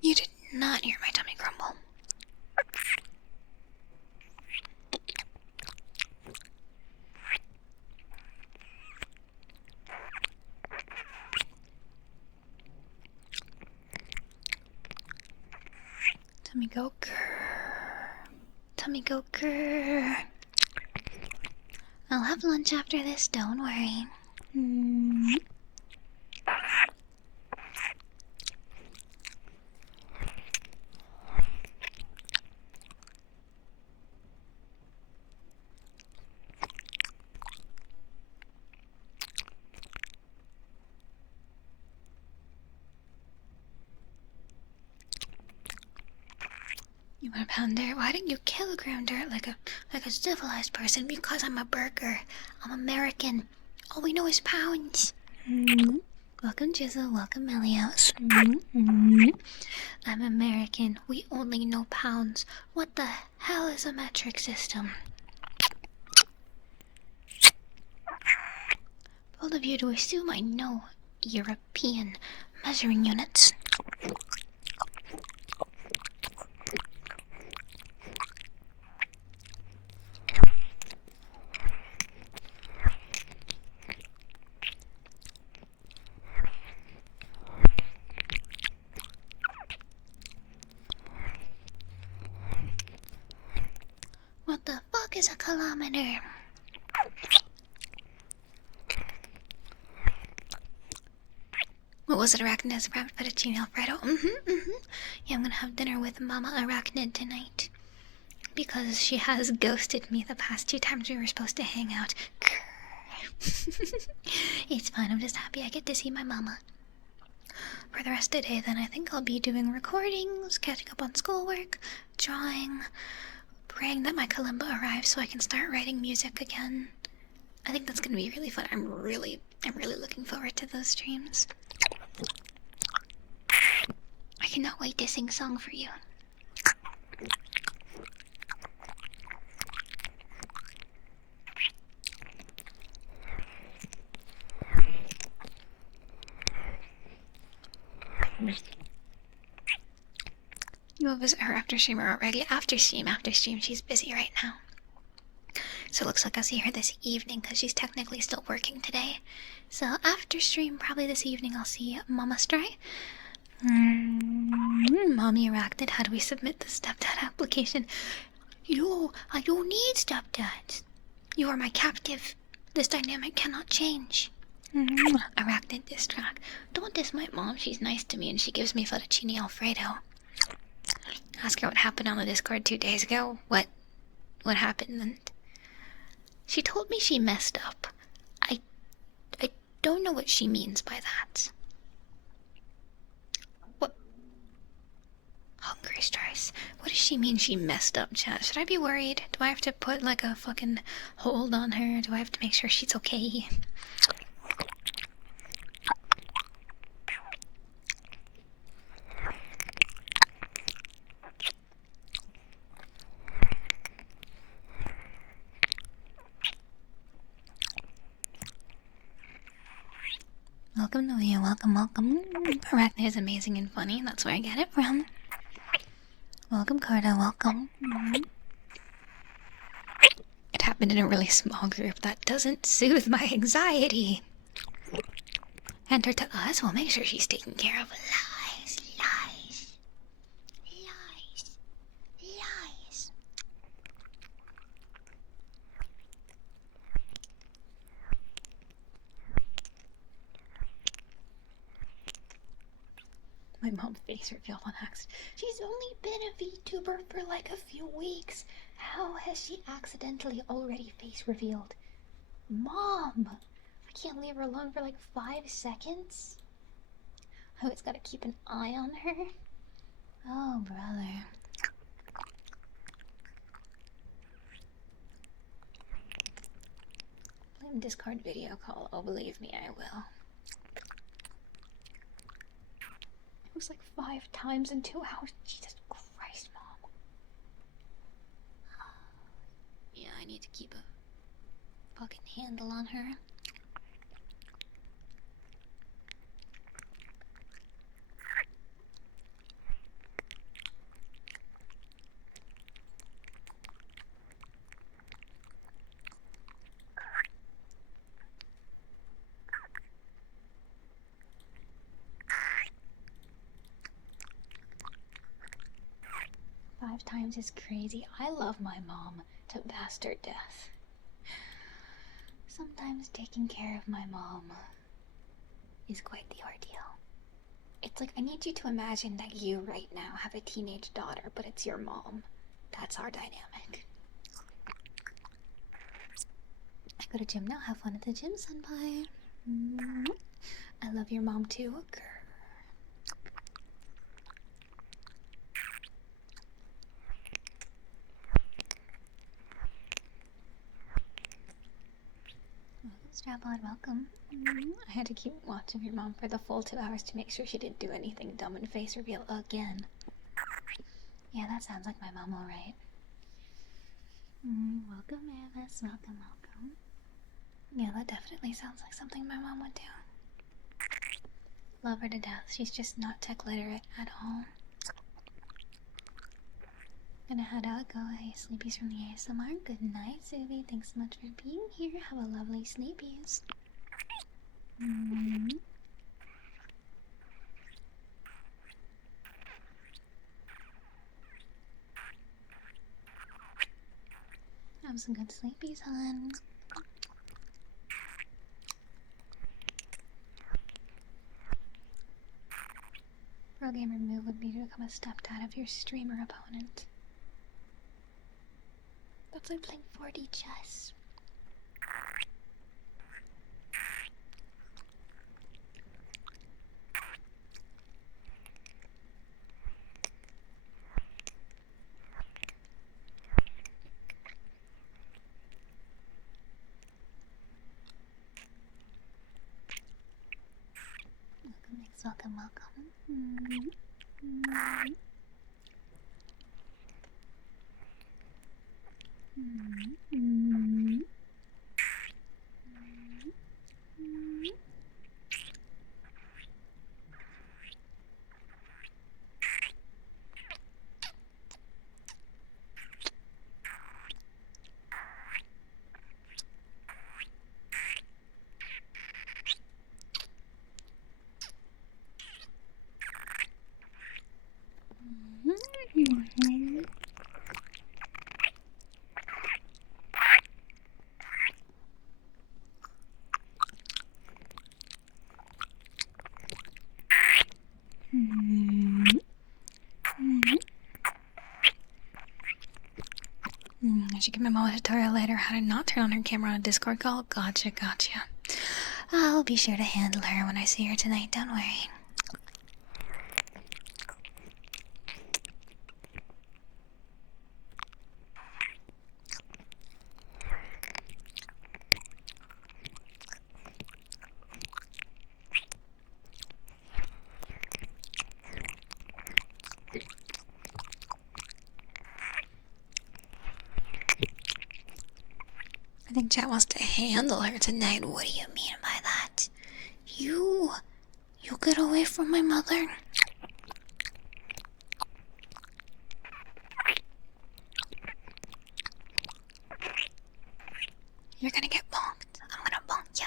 you did not hear my tummy grumble. Tummy go grrr. Tummy go grrr. I'll have lunch after this, don't worry. You want to pound dirt? Why didn't you kilogram dirt like a civilized person? Because I'm a burger. I'm American. All we know is pounds. Welcome, Jizzle. Welcome, Melios. I'm American. We only know pounds. What the hell is a metric system? Bold of you to assume I know European measuring units. What the fuck is a kilometer? What was it, Arachnid? Perhaps fettuccine Alfredo? Yeah, I'm gonna have dinner with Mama Arachnid tonight. Because she has ghosted me the past 2 times we were supposed to hang out. It's fine, I'm just happy I get to see my mama. For the rest of the day, then I think I'll be doing recordings, catching up on schoolwork, drawing, praying that my kalimba arrives so I can start writing music again. I think that's gonna be really fun. I'm really looking forward to those streams. I cannot wait to sing a song for you. You will visit her after stream or already after stream. She's busy right now. So it looks like I'll see her this evening because she's technically still working today. So after stream, probably this evening, I'll see Mama Stray. Mommy Arachnid, how do we submit the stepdad application? No, I don't need stepdads. You are my captive. This dynamic cannot change. Arachnid diss track. Don't diss my mom. She's nice to me and she gives me fettuccine alfredo. Ask her what happened on the Discord 2 days ago. What happened? And she told me she messed up. I don't know what she means by that. What? Hungry Strice. What does she mean she messed up, chat? Should I be worried? Do I have to put like a fucking hold on her? Do I have to make sure she's okay? Welcome to you, welcome. Arachnid is amazing and funny, that's where I get it from. Welcome, Carter, welcome. It happened in a really small group. That doesn't soothe my anxiety. Enter to us, we'll make sure she's taken care of. Lies. My mom face revealed on accident. She's only been a VTuber for like a few weeks. How has she accidentally already face revealed? Mom! I can't leave her alone for like 5 seconds. I always gotta keep an eye on her. Oh, brother. Blame Discord video call. Oh, believe me, I will. It was like 5 times in 2 hours. Jesus Christ, Mom. Yeah, I need to keep a fucking handle on her. Five times is crazy. I love my mom to bastard death. Sometimes taking care of my mom is quite the ordeal. It's like I need you to imagine that you right now have a teenage daughter, but it's your mom. That's our dynamic. I go to gym now. Have fun at the gym, senpai. I love your mom too. Grr. Strap on, welcome. I had to keep watch of your mom for the full 2 hours to make sure she didn't do anything dumb and face reveal again. Yeah, that sounds like my mom, alright. Welcome, Alice. Welcome. Yeah, that definitely sounds like something my mom would do. Love her to death. She's just not tech literate at all. Gonna head out, go. Hey, sleepies from the ASMR. Good night, Zuby. Thanks so much for being here. Have a lovely sleepies. Have some good sleepies, hon. Pro gamer move would be to become a stepdad of your streamer opponent. That's like playing 4D chess. Welcome, welcome. I should give my mom a tutorial later how to not turn on her camera on a Discord call. Gotcha. I'll be sure to handle her when I see her tonight, don't worry. I think chat wants to handle her tonight. What do you mean by that? You get away from my mother. You're gonna get bonked. I'm gonna bonk ya.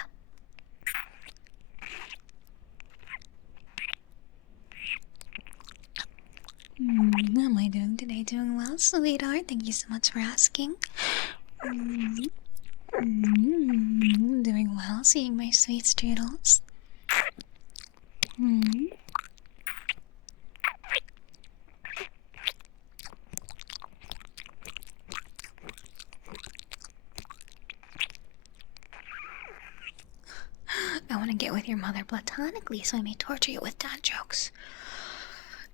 How am I doing today? Doing well, sweetheart. Thank you so much for asking. Doing well, seeing my sweet strudels. I want to get with your mother platonically, so I may torture you with dad jokes.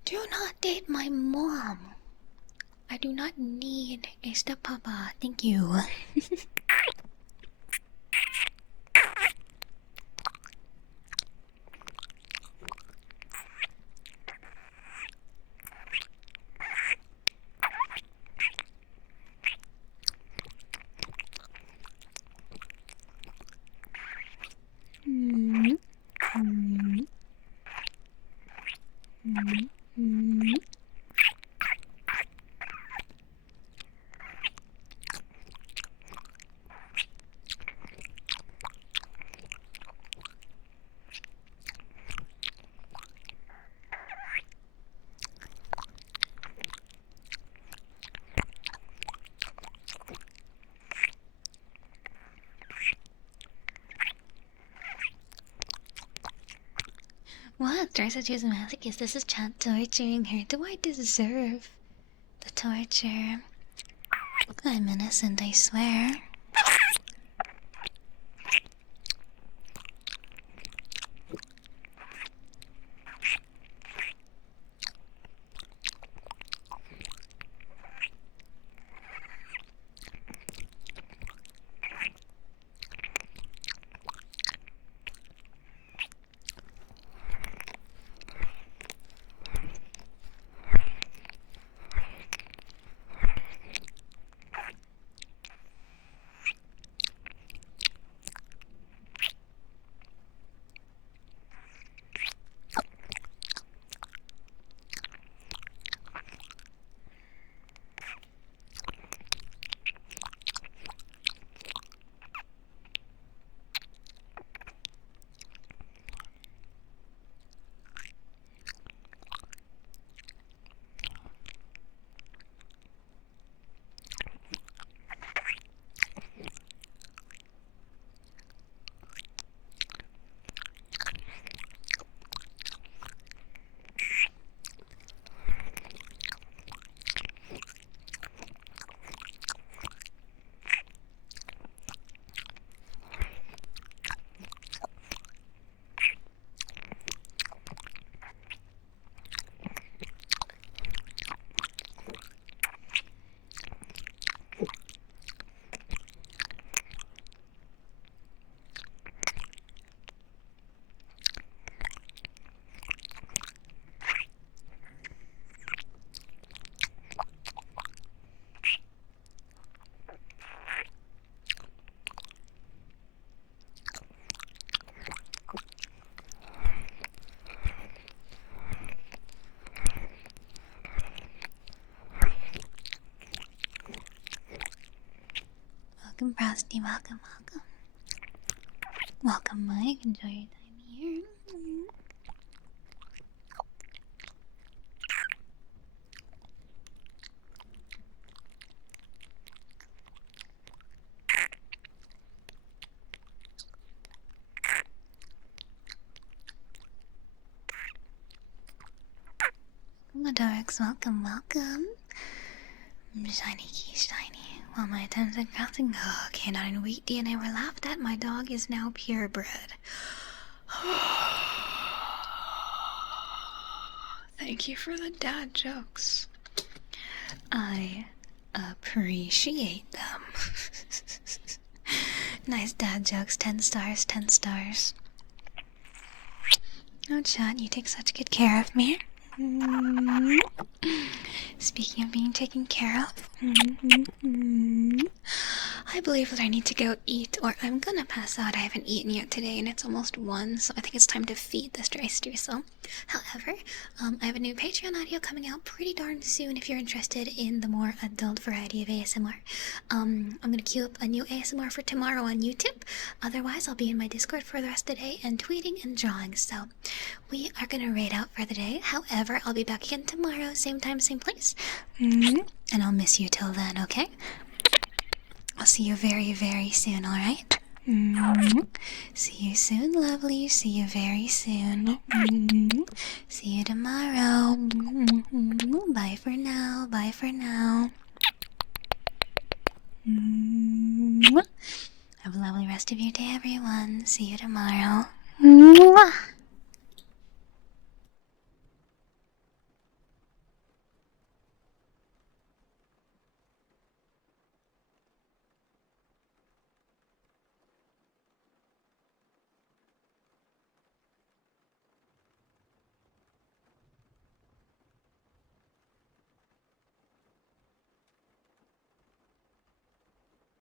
Do not date my mom. I do not need a steppapa. Thank you. What? Streissel choose a masochist. This is chat torturing her. Do I deserve the torture? I'm innocent, I swear. Welcome, Frosty. Welcome. Welcome, Mike. Enjoy your time here. Adorix, welcome, welcome. Shiny key, shiny. While my attempts at crossing canine and weak DNA were laughed at, my dog is now purebred. Thank you for the dad jokes. I appreciate them. Nice dad jokes, 10 stars, 10 stars. Oh, Chad, you take such good care of me. Speaking of being taken care of, I believe that I need to go eat, or I'm gonna pass out. I haven't eaten yet today, and it's almost 1, so I think it's time to feed the Streissel. However, I have a new Patreon audio coming out pretty darn soon if you're interested in the more adult variety of ASMR. I'm gonna queue up a new ASMR for tomorrow on YouTube. Otherwise, I'll be in my Discord for the rest of the day and tweeting and drawing, so we are gonna raid out for the day. However, I'll be back again tomorrow, same time, same place. And I'll miss you till then, okay? I'll see you very, very soon, alright? See you soon, lovely. See you very soon. See you tomorrow. Bye for now. Bye for now. Have a lovely rest of your day, everyone. See you tomorrow.